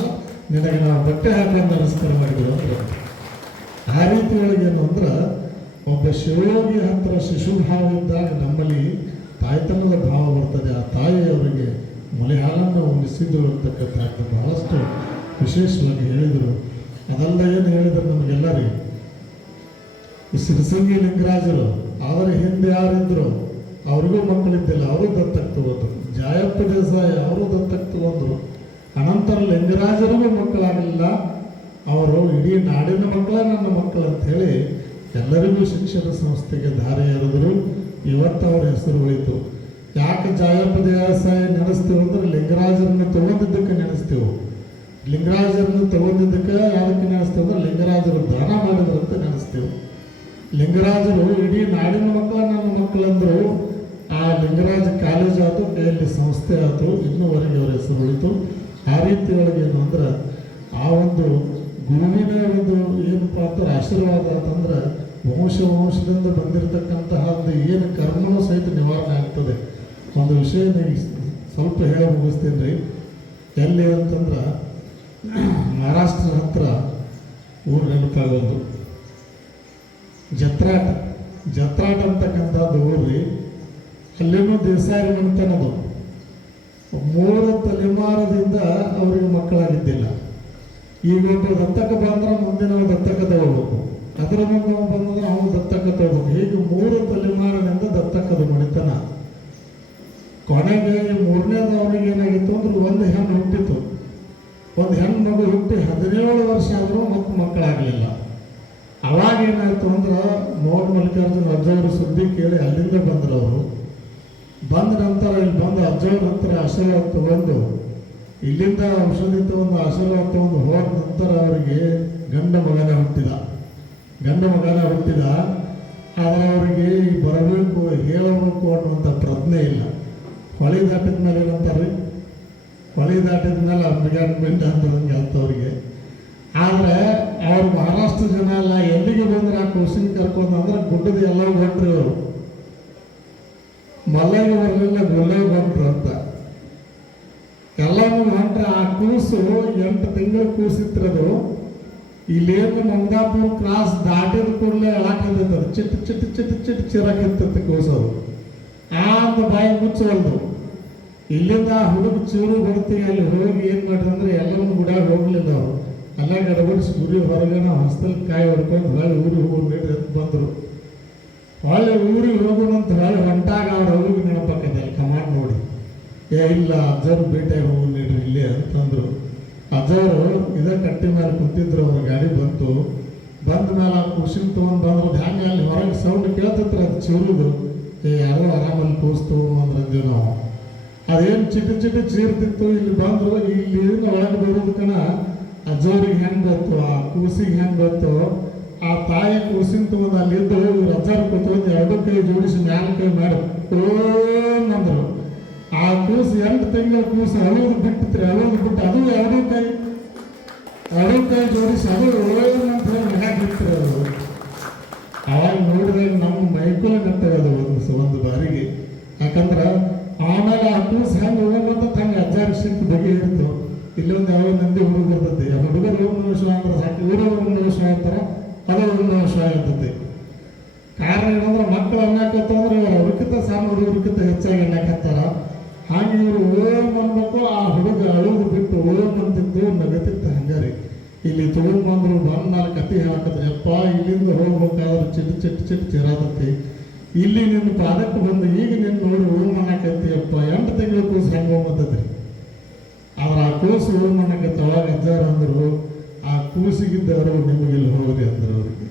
ನಿನಗೆ ನಾವು ಬಟ್ಟೆ ಹಾಕೊಂಡು ನಮಸ್ಕಾರ ಮಾಡಿದ್ರು ಅಂದ್ರೆ. ಆ ರೀತಿ ಒಳಗೆ ಏನು ಅಂದ್ರೆ ಒಬ್ಬ ಶಿವಯೋಗಿ ಹತ್ರ ಶಿಶು ಭಾವ ಇದ್ದಾಗ ನಮ್ಮಲ್ಲಿ ತಾಯ್ತನದ ಭಾವ ಬರ್ತದೆ. ಆ ತಾಯಿಯವರಿಗೆ ಮೊಲೆ ಹಾಲನ್ನು ಉಣಿಸಿದ್ದು ಅಂತಕ್ಕಂಥ ಬಹಳಷ್ಟು ವಿಶೇಷವಾಗಿ ಹೇಳಿದರು. ಅದೆಲ್ಲ ಏನು ಹೇಳಿದರು ನಮಗೆಲ್ಲರಿಗೆ. ಈ ಸಿರಸಂಗಿ ಲಿಂಗರಾಜರು ಅವರ ಹಿಂದೆ ಯಾರಿದ್ರು ಅವ್ರಿಗೂ ಮಕ್ಕಳಿದ್ದಿಲ್ಲ, ಅವರು ದತ್ತಕ್ಕೆ ತಗೊಂಡ್ರು. ಜಾಯಪ್ಪ ದೇಸಾಯಿ ಅವರು ದತ್ತಕ್ಕೆ ತಗೊಂಡ್ರು. ಅನಂತರ ಲಿಂಗರಾಜರಿಗೂ ಮಕ್ಕಳಾಗಲಿಲ್ಲ. ಅವರು ಇಡೀ ನಾಡಿನ ಮಕ್ಕಳ ನನ್ನ ಮಕ್ಕಳು ಅಂಥೇಳಿ ಎಲ್ಲರಿಗೂ ಶಿಕ್ಷಣ ಸಂಸ್ಥೆಗೆ ದಾರಿ ಎರೆದರು. ಇವತ್ತು ಅವರ ಹೆಸರು ಹೋಯಿತು. ಯಾಕೆ ಜಾಯಪ್ಪ ದೇಸಾಯಿ ನೆನೆಸ್ತೀವಿ ಅಂದ್ರೆ ಲಿಂಗರಾಜರನ್ನು ತಗೊಂಡಿದ್ದಕ್ಕೆ ನೆನೆಸ್ತೀವಿ. ಲಿಂಗರಾಜರನ್ನು ತಗೊಂಡಿದ್ದಕ್ಕೆ ಯಾದಕ್ಕೆ ನೆನೆಸ್ತೀವಿ ಅಂದ್ರೆ ಲಿಂಗರಾಜರು ದಾನ ಮಾಡಿದ್ರಂತ ನೆನೆಸ್ತೀವಿ. ಲಿಂಗರಾಜರು ಇಡೀ ನಾಡಿನ ಮಕ್ಕಳ ನನ್ನ ಮಕ್ಕಳಂದರು. ಆ ಲಿಂಗರಾಜ ಕಾಲೇಜ್ ಆಯಿತು, ಕೈಯಲ್ಲಿ ಸಂಸ್ಥೆ ಆಯಿತು, ಇನ್ನೂವರೆಗೆ ಅವರ ಹೆಸರು ಉಳಿತು. ಆ ರೀತಿ ಒಳಗೆ ಏನು ಅಂದ್ರೆ ಆ ಒಂದು ಗುರುವಿನ ಒಂದು ಏನಪ್ಪ ಅಂದ್ರೆ ಆಶೀರ್ವಾದ ಅಂತಂದ್ರೆ ವಂಶದಿಂದ ಬಂದಿರತಕ್ಕಂತಹ ಒಂದು ಏನು ಕರ್ಮನೂ ಸಹಿತ ನಿವಾರಣೆ ಆಗ್ತದೆ. ಒಂದು ವಿಷಯ ನೀವು ಸ್ವಲ್ಪ ಹೇಳಿ ಮುಗಿಸ್ತೇನೆ ರೀ. ಎಲ್ಲಿ ಅಂತಂದ್ರೆ ಮಹಾರಾಷ್ಟ್ರ ಹತ್ರ ಊರು ನೆನಪಾಗೋದು ಜತ್ರಾಟ ಅಂತಕ್ಕಂಥದ್ದು ಊರ್ರಿ. ಅಲ್ಲೇನೂ ದೇಸಾಯಿ ಮನೆತನದು 3 ತಲೆಮಾರದಿಂದ ಅವರಿಗೆ ಮಕ್ಕಳಾಗಿದ್ದಿಲ್ಲ. ಈಗ ಒಬ್ಬ ದತ್ತಕ ಬಂದ್ರೆ ಮುಂದಿನ ದತ್ತಕ ತಗೋಬೇಕು, ಅದರ ಮುಂದೆ ಬಂದ್ರೆ ಅವನು ದತ್ತಕ ತಗೋಬೇಕು. ಹೀಗೆ 3 ತಲೆಮಾರಿನಿಂದ ದತ್ತಕದ ಮಣಿತನ. ಕೊನೆಗೆ 3ನೇದು ಅವನಿಗೆ ಏನಾಗಿತ್ತು ಅಂದ್ರೆ ಒಂದು ಹೆಣ್ಣು ಹುಟ್ಟಿತು. ಒಂದು ಹೆಣ್ಣು ಮಗು ಹುಟ್ಟಿ 17 ವರ್ಷ ಆದರೂ ಮಕ್ಕಳಾಗಲಿಲ್ಲ. ಅವಾಗ ಏನಾಯ್ತು ಅಂದ್ರೆ ಮೋಹನ್ ಮಲ್ಲಿಕಾರ್ಜುನ ಅಜ್ಜವರು ಸುದ್ದಿ ಕೇಳಿ ಅಲ್ಲಿಂದ ಬಂದರು. ಅವರು ಬಂದ ನಂತರ ಇಲ್ಲಿ ಬಂದು ಅಜ್ಜವ್ರ ಹತ್ರ ಆಶೀರ್ವಾದ ತಗೊಂಡು ಇಲ್ಲಿಂದ ಔಷಧಿ ತಗೊಂಡು ಆಶೀರ್ವಾದ ತಗೊಂಡು ಹೋದ ನಂತರ ಅವರಿಗೆ ಗಂಡ ಮಗನ ಹುಟ್ಟಿದ. ಆದರೆ ಅವರಿಗೆ ಬರಬೇಕು ಹೇಳಬೇಕು ಅನ್ನುವಂಥ ಪ್ರಜ್ಞೆ ಇಲ್ಲ. ಹೊಳೆ ದಾಟಿದ ಮೇಲೆ ಏನಂತಾರೆ, ಹೊಳೆ ದಾಟಿದ ಮೇಲೆ ಅಂಬಿಗಾಡ್ಮೆಂಟ್ ಅಂತದಂಗೆ ಅಂತವ್ರಿಗೆ. ಆದರೆ ಅವ್ರು ಮಹಾರಾಷ್ಟ್ರ ಜನ ಎಲ್ಲ ಎಲ್ಲಿಗೆ ಬಂದ್ರೆ ಆ ಕೂಸಿನ ಕರ್ಕೊಂಡು ಅಂದ್ರೆ ಗುಡ್ಡದ ಎಲ್ಲವೂ ಹೊಂಟ್ರಿ ಅವರು. ಮಲ್ಲಯ್ಯ ಬರಲಿಲ್ಲ, ಗೊಲ್ಲಯ್ಯ ಬಂಟ್ರು ಅಂತ ಎಲ್ಲವೂ ಹೊಂಟ್ರೆ ಆ ಕೂಸು 8 ತಿಂಗಳು ಕೂಸಿತ್ತಿರೋದು. ಇಲ್ಲೇನು ಮಮದಾಪುರ ಕ್ರಾಸ್ ದಾಟಿದ ಕೂಡಲೇ ಎಳಾಕಂದಿತ್ತು, ಚಿಟ್ಟು ಚಿಟ್ಟು ಚಿಟ್ಟು ಚಿಟ್ಟು ಚಿರಾಕಿರ್ತೈತೆ ಕೂಸೋದು. ಅಂತ ಬಾಯಿ ಮುಚ್ಚವಲ್ದು. ಇಲ್ಲಿಂದ ಹುಡುಗ ಚೂರು ಬರ್ತೀವಿ ಅಲ್ಲಿ ಹೋಗಿ ಏನು ಮಾಡ್ರಿ ಅಂದ್ರೆ ಎಲ್ಲವೂ ಗುಡಾಗ ಹೋಗ್ಲಿಲ್ಲ ಅವರು. ಅಲ್ಲೇ ಗಡಬಡಿಸಿ ಗುರಿ ಹೊರಗೆ ನಾವು ಹೊಸ್ತಲ್ಲಿ ಕಾಯಿ ಹೊಡ್ಕೊಂಡು ಹೊಳ್ಳಿ ಊರಿಗೆ ಹೋಗಿ ಅಂತ ಬಂದರು. ಹೊಳ್ಳಿ ಊರಿಗೆ ಹೋಗೋಣಂತ ಹೊಳ್ಳಿ ಹೊಂಟಾಗ ಅವ್ರ ಅವ್ರಿಗೆ ನೆನಪಾಕೈತೆ ಅಲ್ಲಿ ಕಮಾಂಡ್ ನೋಡಿ, ಇಲ್ಲ ಅಜ್ಜರು ಭೇಟಿಯಾಗಿ ಹೋಗಿ ನೀಡ್ರಿ ಇಲ್ಲಿ ಅಂತಂದರು. ಅಜ್ಜವರು ಇದೇ ಕಟ್ಟಿ ಮೇಲೆ ಕುಂತಿದ್ರು. ಅವ್ರ ಗಾಡಿ ಬಂತು. ಬಂದ ಮೇಲೆ ಆ ಖುಷಿನ ತೊಗೊಂಡು ಬಂದ್ರು. ಹ್ಯಾಂಗೆ ಅಲ್ಲಿ ಹೊರಗೆ ಸೌಂಡ್ ಕೇಳ್ತಿತ್ತು ಅದು ಚೂರುದು. ಯಾರೋ ಆರಾಮಲ್ಲಿ ಕೂಸ್ತು ಅಂದ್ರಂದೇವು ನಾವು. ಅದೇನು ಚಿಟ್ಟು ಚಿಟ್ಟು ಚೀರ್ತಿತ್ತು. ಇಲ್ಲಿ ಬಂದರು. ಇಲ್ಲಿ ಒಳಗೆ ಬರೋದಕ್ಕನ ಅಜ್ಜವ್ರಿಗೆ ಹೆಂಗೆ ಗೊತ್ತು, ಆ ಕೂಸಿಗೆ ಹೆಂಗೆ ಗೊತ್ತು. ಆ ತಾಯಿ ಕೂಸಿನ ತೊಗೊಂಡು ಅಲ್ಲಿದ್ದು ಇವ್ರು ಅಜ್ಜಾರು ಕೂತ್ಕೊಂಡು 2 ಕೈ ಜೋಡಿಸಿ 4 ಕೈ ಮಾಡಿ ಓಂ ಅಂದರು. ಆ ಕೂಸು 8 ತಿಂಗಳ ಕೂಸು ಅಳೋದು ಬಿಟ್ಟಿತ್ರಿ. ಅಳೋದು ಬಿಟ್ಟು ಅದು 2 ಕೈ ಜೋಡಿಸಿ ಅದು ಓಂ ಅಂತ ಹೇಳಿ ಹಾಕಿರ್ತಾರೆ ಅವರು. ಅವಾಗ ನೋಡಿದಾಗ ನಮ್ಮ ಮೈಕುಲ ನೆಟ್ಟಗದು ಒಂದು ಬಾರಿಗೆ. ಯಾಕಂದ್ರೆ ಆಮೇಲೆ ಆ ಕೂಸು ಹೆಂಗೆ ಹೋಗೋದಂತ ಹಂಗೆ ಅಜ್ಜಾರ ಸಿಕ್ಕು ಬಗೆ ಇರ್ತು. ಇಲ್ಲೊಂದು ಯಾವ ನಂದಿ ಹುಡುಗ ಇರ್ತೈತಿ. ಆ ಹುಡುಗರು ಓಂ ನಮಃ ಶಿವಾಯ ಅಂದ್ರೆ ಸಾಕು, ಊರು ಓಂ ನಮಃ ಶಿವಾಯ ಅಂತಾರೆ, ಅದು ಓಂ ನಮಃ ಶಿವಾಯ ಇರ್ತೈತಿ. ಕಾರಣ ಏನಂದ್ರೆ ಮಕ್ಕಳು ಅನ್ನಾಕತ್ತಂದ್ರೆ ಇವರು ಅವ್ರಿಗಿಂತ ಸಣ್ಣ ಹುಡುಗರಿಗಿಂತ ಹೆಚ್ಚಾಗಿ ಅನ್ನಾಕತ್ತಾರ. ಹಾಗೆ ಇವರು ಓಂ ಅನ್ಬೇಕು. ಆ ಹುಡುಗ ಅಳೋದು ಬಿಟ್ಟು ಓಂ ಅಂತಿದ್ದು ನಗತಿತ್ತು. ಹಂಗಾರಿ ಇಲ್ಲಿ ತೊಗೊಂಡ್ಬಂದ್ರು. ಬಂದು 4 ಕತೆ ಹೇಳಕತ್ರಿ. ಅಪ್ಪ ಇಲ್ಲಿಂದ ಹೋಗ್ಬೇಕಾದ್ರೆ ಚಿಟ್ಟು ಚಿಟ್ಟು ಚಿಟ್ಟು ಚಿರಾದತ್ತಿ. ಇಲ್ಲಿ ನಿನ್ನ ಪಾದಕ್ಕೆ ಬಂದು ಈಗ ನಿನ್ನ ನೋಡಿ ಓಂ ಅನ್ನಕತ್ತಿ. ಅಪ್ಪ 8 ತಿಂಗಳ ಕೂಸು ಹೆಂಗೆ ಹೋಗ್ಬತ್ತದ್ರಿ. ಆದ್ರೆ ಆ ಕೂಸು ಓಂ ಅನ್ನಕತ್ತ. ಅವಾಗ ಅಜ್ಜಾರ ಅಂದರು, ಆ ಕೂಸಿಗಿದ್ದವರು ನಿಮಗಿಲ್ಲಿ ಹೋಗ್ರಿ ಅಂದರು ಅವ್ರಿಗೆ.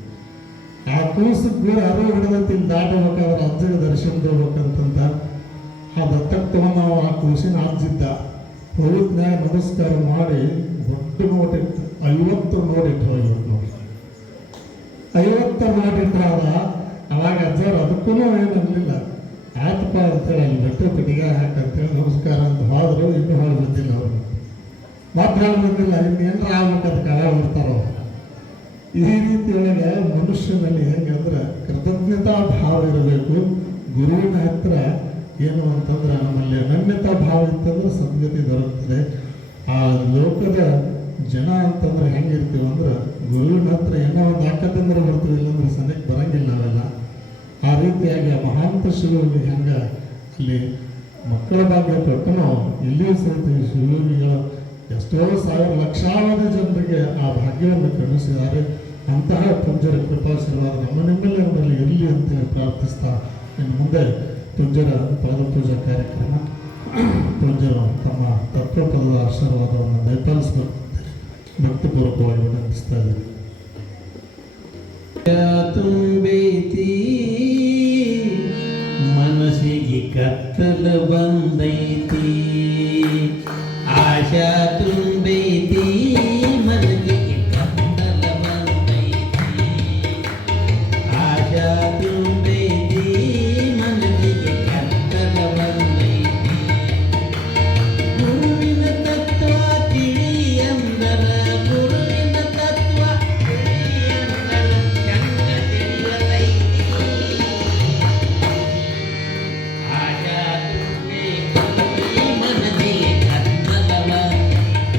ಆ ಕೂಸು ಕೂಡ ಅರಿವು ಹಿಡಿದತ್ತಿ ಇಲ್ಲಿ ದಾಟಬೇಕಾದ್ರೆ ಅಜ್ಜಗೆ ದರ್ಶನ ಹೋಗ್ಬೇಕಂತಂತ ಆ ದತ್ತಕ್ಕೆ ತಗೊಂಡು ನಾವು ಆ ಕೂಸಿನ ಅಜ್ಜಿದ್ದ ಹೋದ್ನ್ಯಾಗ ನಮಸ್ಕಾರ ಮಾಡಿ ದೊಡ್ಡ ನೋಟ್ ಇಟ್ಟು 50 ನೋಟ್ ಇಟ್ಟು ಹೋಗ್ಬಿಟ್ಟು ನೋಡಿ. 50 ನೋಟ್ ಇಟ್ಟಾಗ ಅವಾಗ ಅಜ್ಜಾರು ಅದಕ್ಕೂ ಏನು ಅನ್ನಲಿಲ್ಲ. ಆಯ್ತಪ್ಪ ಅಂತೇಳಿ ಅಲ್ಲಿ ಬೆಟ್ಟು ಕಟ್ಟಿಗೆ ಹಾಕಂತೇಳಿ ನಮಸ್ಕಾರ ಅಂತ ಹೋದ್ರು. ಇನ್ನೂ ಹೊಳೆ ಬಂದಿಲ್ಲ ಅವರು. ಮತ್ತೆ ಹೊಳೆ ಬಂದಿಲ್ಲ. ಇನ್ನೇನರ ಆಗ್ಬೇಕು ಅದಕ್ಕೆ ಅವಾಗ ಬರ್ತಾರೋ. ಈ ರೀತಿಯೊಳಗೆ ಮನುಷ್ಯನಲ್ಲಿ ಹೆಂಗಂದ್ರೆ ಕೃತಜ್ಞತಾ ಭಾವ ಇರಬೇಕು. ಗುರುವಿನ ಹತ್ರ ಏನು ಅಂತಂದ್ರೆ ನಮ್ಮಲ್ಲಿ ಅನನ್ಯತಾ ಭಾವ ಇತ್ತಂದ್ರೆ ಸದ್ಗತಿ ದೊರಕ್ತದೆ. ಆ ಲೋಕದ ಜನ ಅಂತಂದ್ರೆ ಹೆಂಗಿರ್ತೀವಿ ಅಂದ್ರೆ ಗುರುವಿನ ಹತ್ರ ಏನೋ ಒಂದು ಆಕತ್ತಂದ್ರೆ ಬರ್ತೀವಿ, ಇಲ್ಲಾಂದ್ರೆ ಸದ್ಯಕ್ಕೆ ಬರಂಗಿಲ್ಲ ನಾವೆಲ್ಲ. ಆ ರೀತಿಯಾಗಿ ಆ ಮಹಾಂತ ಶಿವಯೋಗಿ ಹೆಂಗೆ ಅಲ್ಲಿ ಮಕ್ಕಳ ಭಾಗ್ಯ ಕೊಟ್ಟನೋ ಇಲ್ಲಿಯೂ ಸಹಿತ ಶಿವಯೋಗಿಗಳು ಎಷ್ಟೋ ಸಾವಿರ ಲಕ್ಷಾವಧಿ ಜನರಿಗೆ ಆ ಭಾಗ್ಯವನ್ನು ಕರುಣಿಸಿದ್ದಾರೆ. ಅಂತಹ ಪೂಜ್ಯರ ಕೃಪಾಶೀರ್ವಾದ ನಿಮ್ಮೆಲ್ಲರಲ್ಲಿ ಇರಲಿ ಅಂತೇಳಿ ಪ್ರಾರ್ಥಿಸ್ತಾ ಇನ್ನು ಮುಂದೆ ಪೂಜ್ಯರ ಪಾದಪೂಜಾ ಕಾರ್ಯಕ್ರಮ ಪೂಜ್ಯರು ತಮ್ಮ ತತ್ವಪದದ ಆಶೀರ್ವಾದವನ್ನು ದಯಪಾಲಿಸಬೇಕು ಭಕ್ತಿಪೂರ್ವಕವಾಗಿ ವಿನಂತಿಸ್ತಾ ಇದ್ದೀವಿ. ತುಂಬೈತಿ ಮನಸ್ಸಿಗೆ ಕತ್ತಲ ಬಂದೈತಿ, ಆಶಾ ತುಂಬೈತಿ ಮನಸ್ಸಿಗೆ ಕತ್ತಲ ಬಂದೈತಿ, ಆಶಾ ತುಂಬೈತಿ ಮನಸ್ಸಿಗೆ ಕತ್ತಲ ಬಂದೈತಿ. ಗುರುವಿನ ತತ್ವ ತಿಳಿ ಅಂದರ, ಗುರುವಿನ ತತ್ವ ತಿಳಿ ಅಂದರ ಚಂದ ತಿಳಿಯತೈತಿ, ಆಶಾ ತುಂಬೈತಿ ಮನಸ್ಸಿಗೆ ಕತ್ತಲ ಬಂದೈತಿ.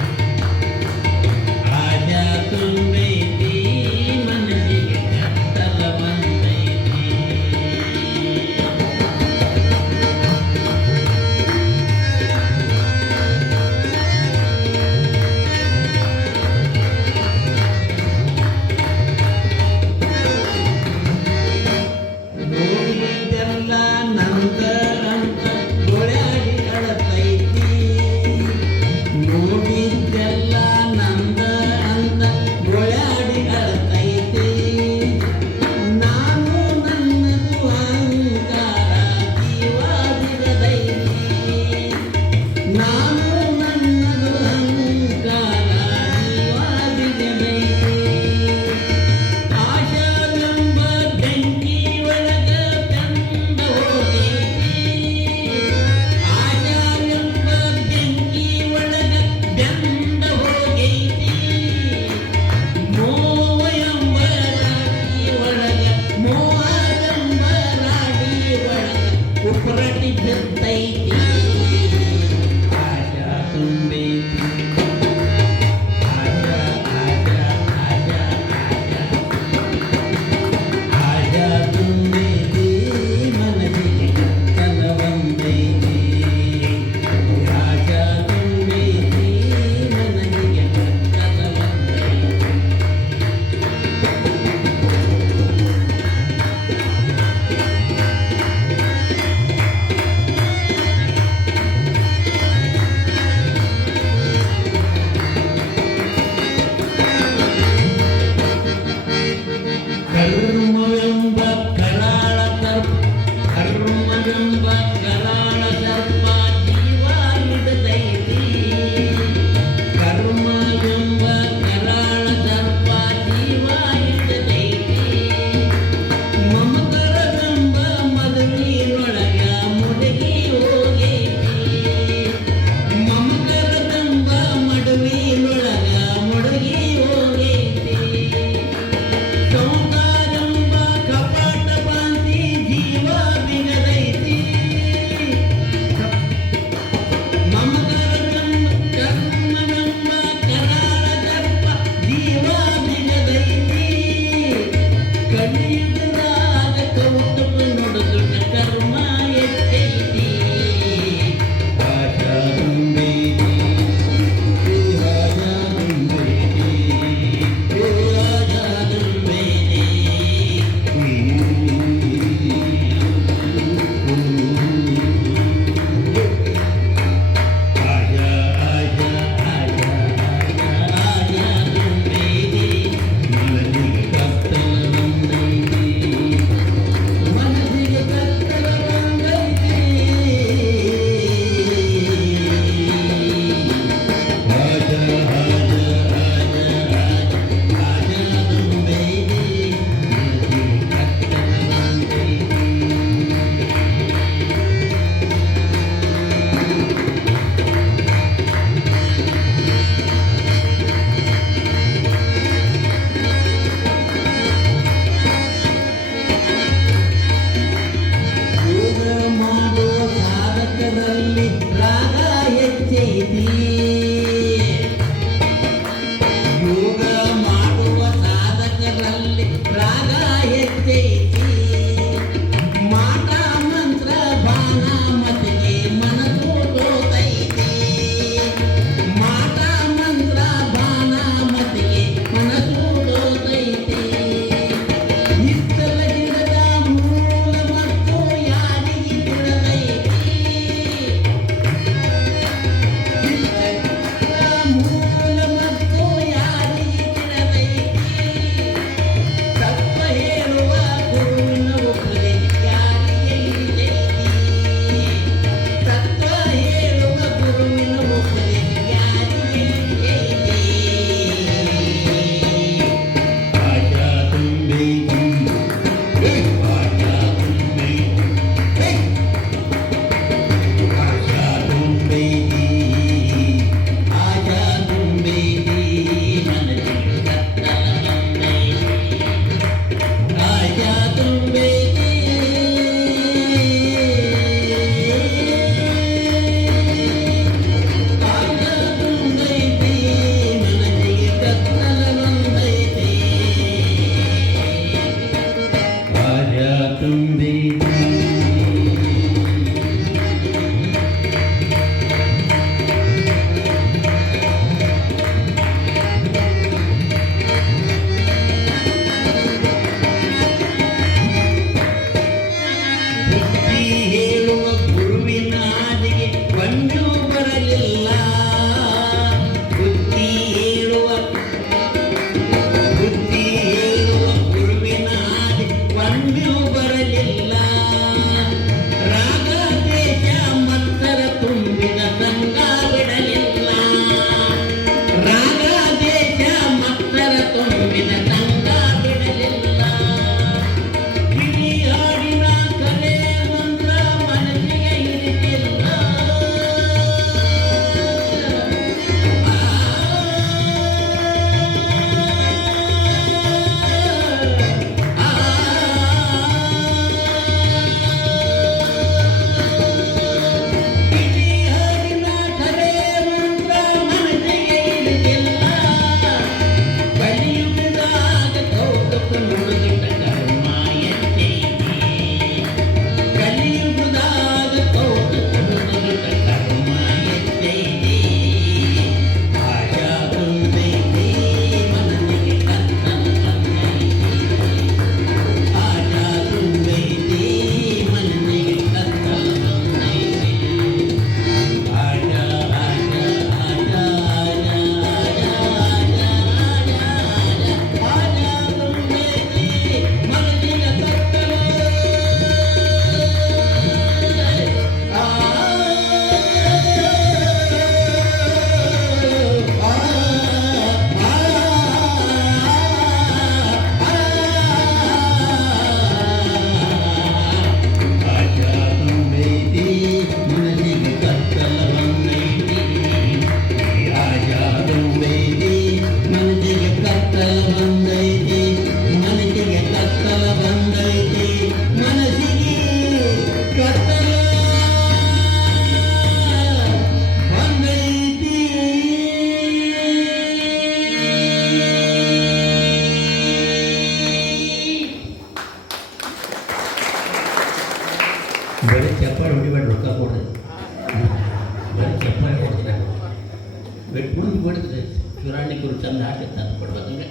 ಸಾಧಕರಲ್ಲಿ ರಾಗ ಹೆಚ್ಚೈತಿ ಯೋಗ ಮಾಡುವ ಸಾಧಕರಲ್ಲಿ ರಾಗ ಹೆಚ್ಚೈತಿ ಮಾಟ ಮಂತ್ರ ಬಾಣ ಮತಿಗೆ ಮನಸ್ಸು ತೋತೈತಿ ಮಾಟ ಮಂತ್ರ ಬಾಣ ಮತಿಗೆ ಮನಸ್ಸು ತೋತೈತಿ ಇಷ್ಟಲ ಗಿಡದ ಮೂಲ ಮತ್ತು ಯಾರಿಗೆ ತಿಳಿದೈತಿ ಮೂಲ ಮತ್ತು ಯಾರಿಗೆ ತಿಳಿದೈತಿ ತತ್ವ ಹೇಳುವ ಗುರುವಿನ ಉಪದೇಶ ಯಾರಿಗೆ ಹಿಡಿದೈತಿ ತತ್ವ ಹೇಳುವ ಗುರುವಿನ ಉಪದೇಶ ಯಾರಿಗೆ ಹಿಡಿದೈತಿ ಆಶಾ ತುಂಬೈತಿ ಆಶಾ ತುಂಬೈತಿ ಆಶಾ ತುಂಬೈತಿ ಆಶಾ ತುಂಬೈತಿ ಮನಸ್ಸಿಗೆ ಕತ್ತಲ ಬಂದೈತಿ ಆಶಾ ತುಂಬೈತಿ ಆಶಾ ತುಂಬೈತಿ ಮನಸ್ಸಿಗೆ ಕತ್ತಲ ಬಂದೈತಿ ಆಶಾ ತುಂಬೈತಿ ಬುದ್ಧಿ ಹೇಳುವ ಗುರುವಿನ ಹಾದಿಗೆ ಬಂದು ಬರಲಿಲ್ಲ ಬುದ್ಧಿ ಹೇಳುವ ಗುರುವಿನ ಹಾದಿ ಬಂದು ಬರಲಿಲ್ಲ ರಾಗ ದೇಶ ಮತ್ತರ ತುಂಬಿದ ಸಂಗ ಬಿಡಲಿಲ್ಲ ರಾಗ ದೇಶ ಮತ್ತರ ತುಂಬಿದ ಸಂಗ ಬಿಡಲಿಲ್ಲ ಕಿವಿ ಹಾಡಿನ ಕಲೆ ಮಂತ್ರ ಮನಸ್ಸಿಗೆ ಹಿಡಿದಿಲ್ಲ ಕಿವಿ ಹಾಡಿನ ಕಲೆ ಮಂತ್ರ ಮನಸ್ಸಿಗೆ ಹಿಡಿದಿಲ್ಲ ಕಲಿಯುಗದಾಗ ಕೌತುಕ ನುಡಿದಿಟ್ಟ ಕರ್ಮ ಎತ್ತೈತಿ ಕಲಿಯುಗದಾಗ ಕೌತುಕ ನುಡಿದಿಟ್ಟ ಕರ್ಮ ಎತ್ತೈತಿ ಆಶಾ ತುಂಬೈತಿ ಮನಸ್ಸಿಗೆ ಕತ್ತಲ ಬಂದೈತಿ ಆಶಾ ತುಂಬೈತಿ ಮನಸ್ಸಿಗೆ ಕತ್ತಲ ಬಂದೈತಿ ಆಶಾ ಆಶಾ ಆಶಾ ಬರೀ ಚಪ್ಪಾಳೆ ಹೊಡಿಬೇಡ ರೊಕ್ಕ ಕೊಡ್ರಿ ಬರೀ ಚಪ್ಪಾಳೆ ಹೊಡ್ತಾರೆ ಬೆಟ್ಟು ಮುಂದೆ ಬಿಡ್ತದೆ ಚುರಾಣಿಕರು ಚಂದ ಹಾಕಿ ತಂದು ಕೊಡ್ಬೇಕಂದ್ರೆ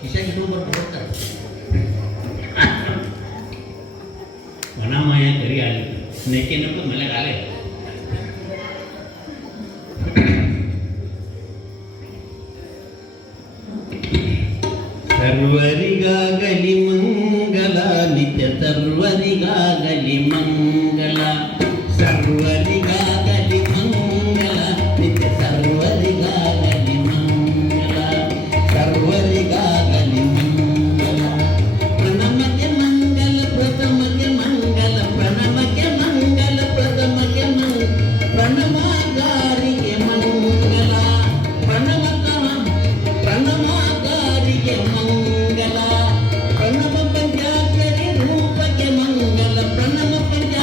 ಕಿಶನ್ ಇಟ್ಕೊಂಡ್ಬರ್ತು ಕೊಡ್ತಾರೆ ವನಮಾಯ ಕರಿ ಆಗಲಿ ನೆಕ್ಕಿನಪ್ಪ ಮಲೆಗಾಲೆ ಸರ್ವರಿಗಾಗಲಿ ಮಂಗಲ ನಿತ್ಯ ಸರ್ವರಿಗಾಗಲಿ ಮಂಗಲ ಸರ್ವರಿಗಾಗಲಿ ಮಂಗಲ ನಿತ್ಯ ಸರ್ವರಿಗಾಗಲಿ ಮಂಗಲ ಸರ್ವರಿಗಾಗಲಿ ಮಂಗಲ ಪ್ರಣಮಗೆ ಮಂಗಲ ಪ್ರಥಮಗೆ ಮಂಗಲ ಪ್ರಣಮಗೆ ಮಂಗಲ ಪ್ರಥಮಗೆ ಪ್ರಣಮಗಾರಿಗೆ ಮಂಗಲ ಪ್ರಣಮಗಾರಿಗೆ ಮಂಗಲ ಪ್ರಣಮ ಪಂಚಾಕ್ಷರಿ ರೂಪಕ್ಕೆ ಮಂಗಲ ಪ್ರಣಮ ಪಂಚಾಕ್ಷರಿ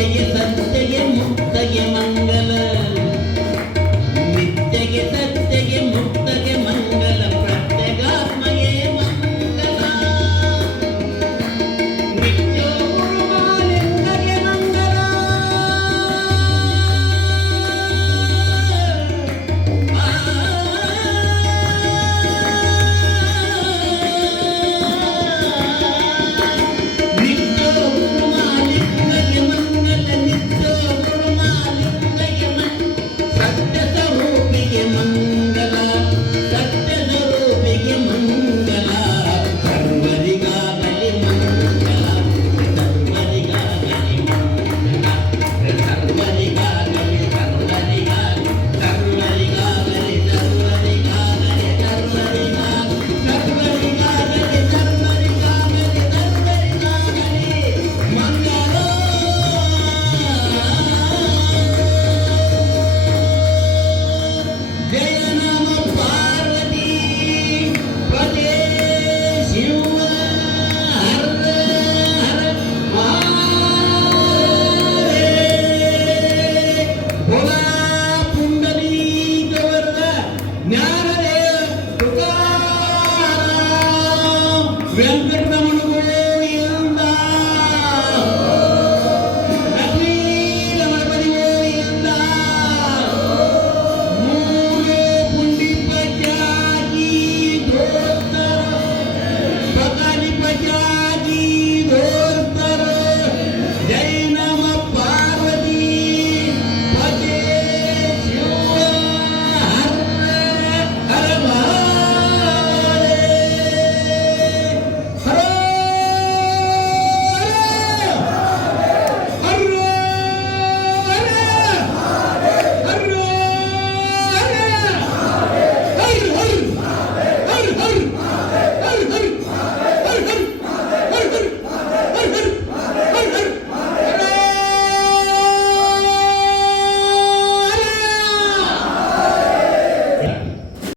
ವಿದ್ಯೆಗೆ ಸತ್ಯಗೆ ಮುಕ್ತಗೆ